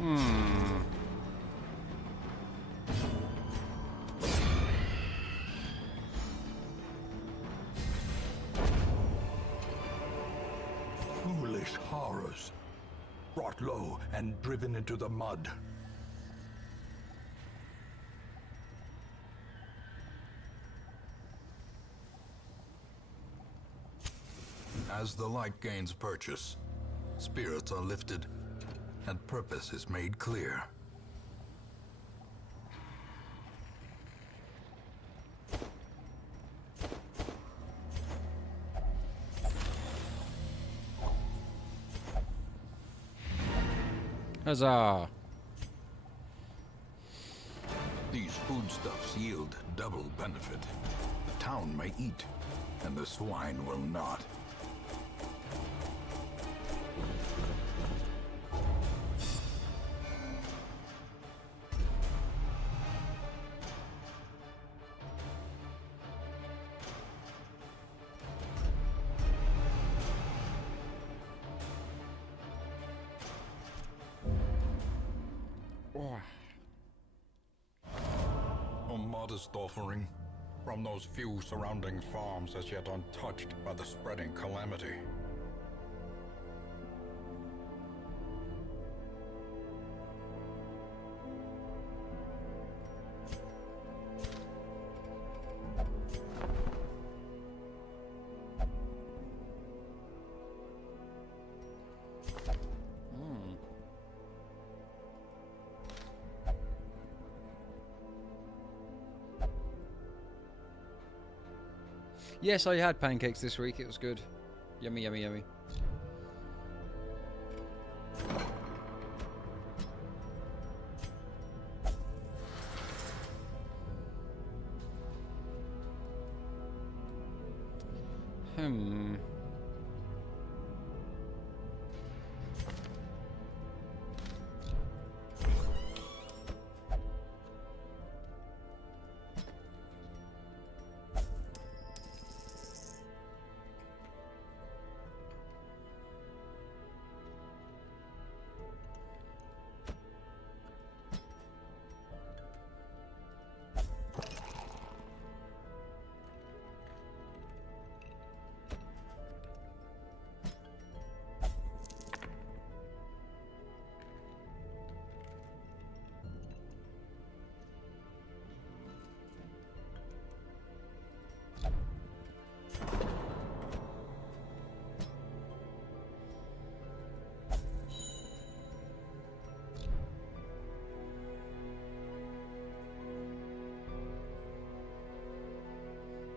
Hmm. Foolish horrors. Brought low and driven into the mud. As the light gains purchase, spirits are lifted, and purpose is made clear. Huzzah! These foodstuffs yield double benefit. The town may eat, and the swine will not. Oh. A modest offering from those few surrounding farms as yet untouched by the spreading calamity. Yes, I had pancakes this week. It was good. Yummy, yummy, yummy. Hmm.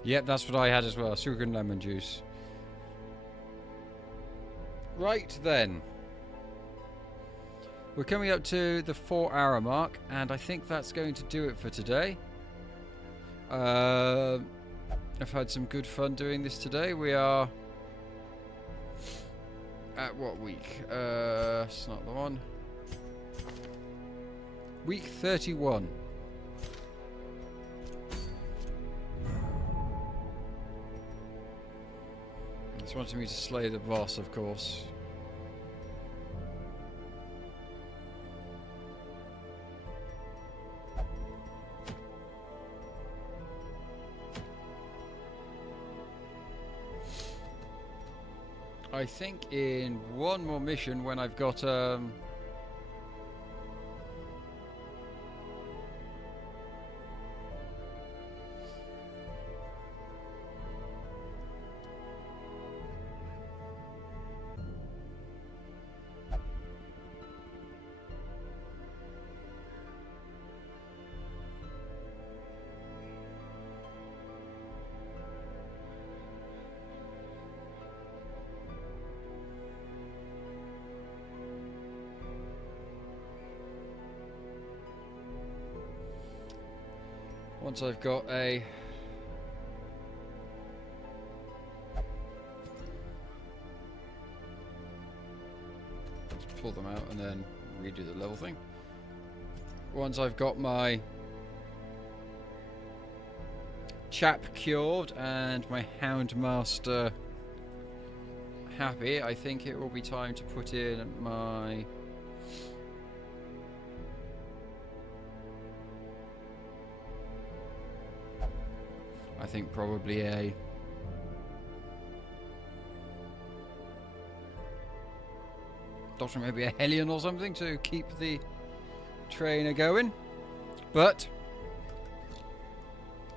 Yep, that's what I had as well. Sugar and lemon juice. Right then. We're coming up to the 4-hour mark, and I think that's going to do it for today. I've had some good fun doing this today. We are at what week? It's not the one. Week 31. It's wanting me to slay the boss, of course. I think in one more mission when I've got once I've got a let's pull them out and then redo the level thing. Once I've got my chap cured and my Houndmaster happy, I think it will be time to put in my think probably a... maybe a Hellion or something to keep the trainer going. But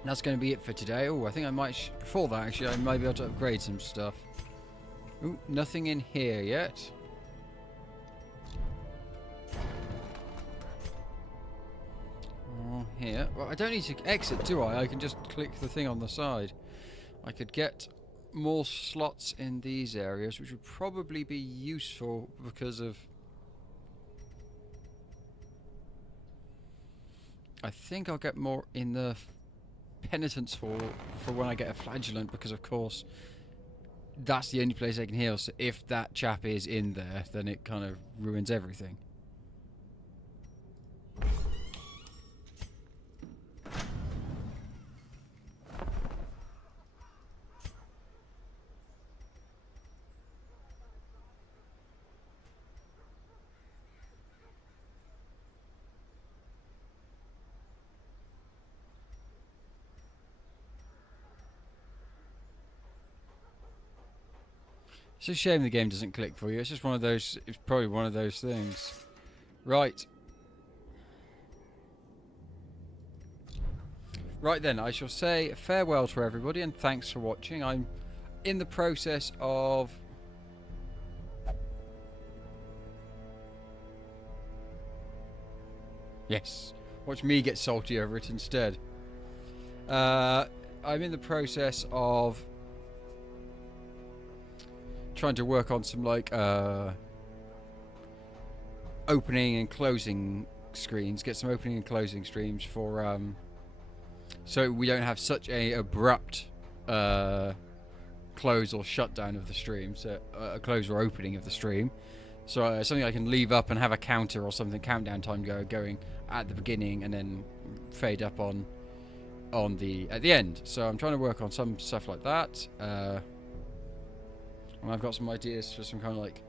that's going to be it for today. Oh, I think I might... before that, actually, I might be able to upgrade some stuff. Ooh, nothing in here yet. Oh, here. Well, I don't need to exit, do I? I can just click the thing on the side. I could get more slots in these areas, which would probably be useful because of... I think I'll get more in the penitence for when I get a flagellant, because of course that's the only place I can heal. So if that chap is in there, then it kind of ruins everything. It's a shame the game doesn't click for you. It's just one of those... it's probably one of those things. Right. Right then, I shall say farewell to everybody and thanks for watching. I'm in the process of... yes. Watch me get salty over it instead. I'm in the process of... trying to work on some like opening and closing screens, get some opening and closing streams for so we don't have such a abrupt close or shutdown of the stream, so a close or opening of the stream. So something I can leave up and have a counter or something, countdown time going at the beginning and then fade up on the at the end. So I'm trying to work on some stuff like that. And I've got some ideas for some kind of like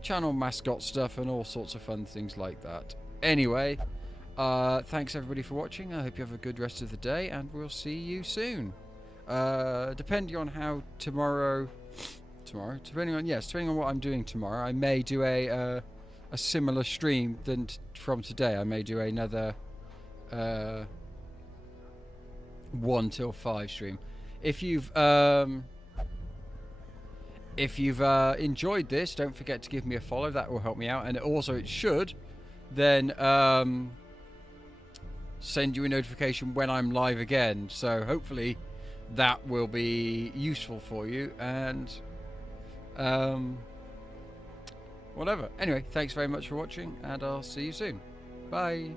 channel mascot stuff and all sorts of fun things like that. Anyway, thanks everybody for watching. I hope you have a good rest of the day and we'll see you soon. Depending on how tomorrow, depending on what I'm doing tomorrow, I may do a similar stream than from today. I may do another 1 till 5 stream. If you've enjoyed this, don't forget to give me a follow. That will help me out. And also it should then send you a notification when I'm live again. So hopefully that will be useful for you. And whatever. Anyway, thanks very much for watching. And I'll see you soon. Bye.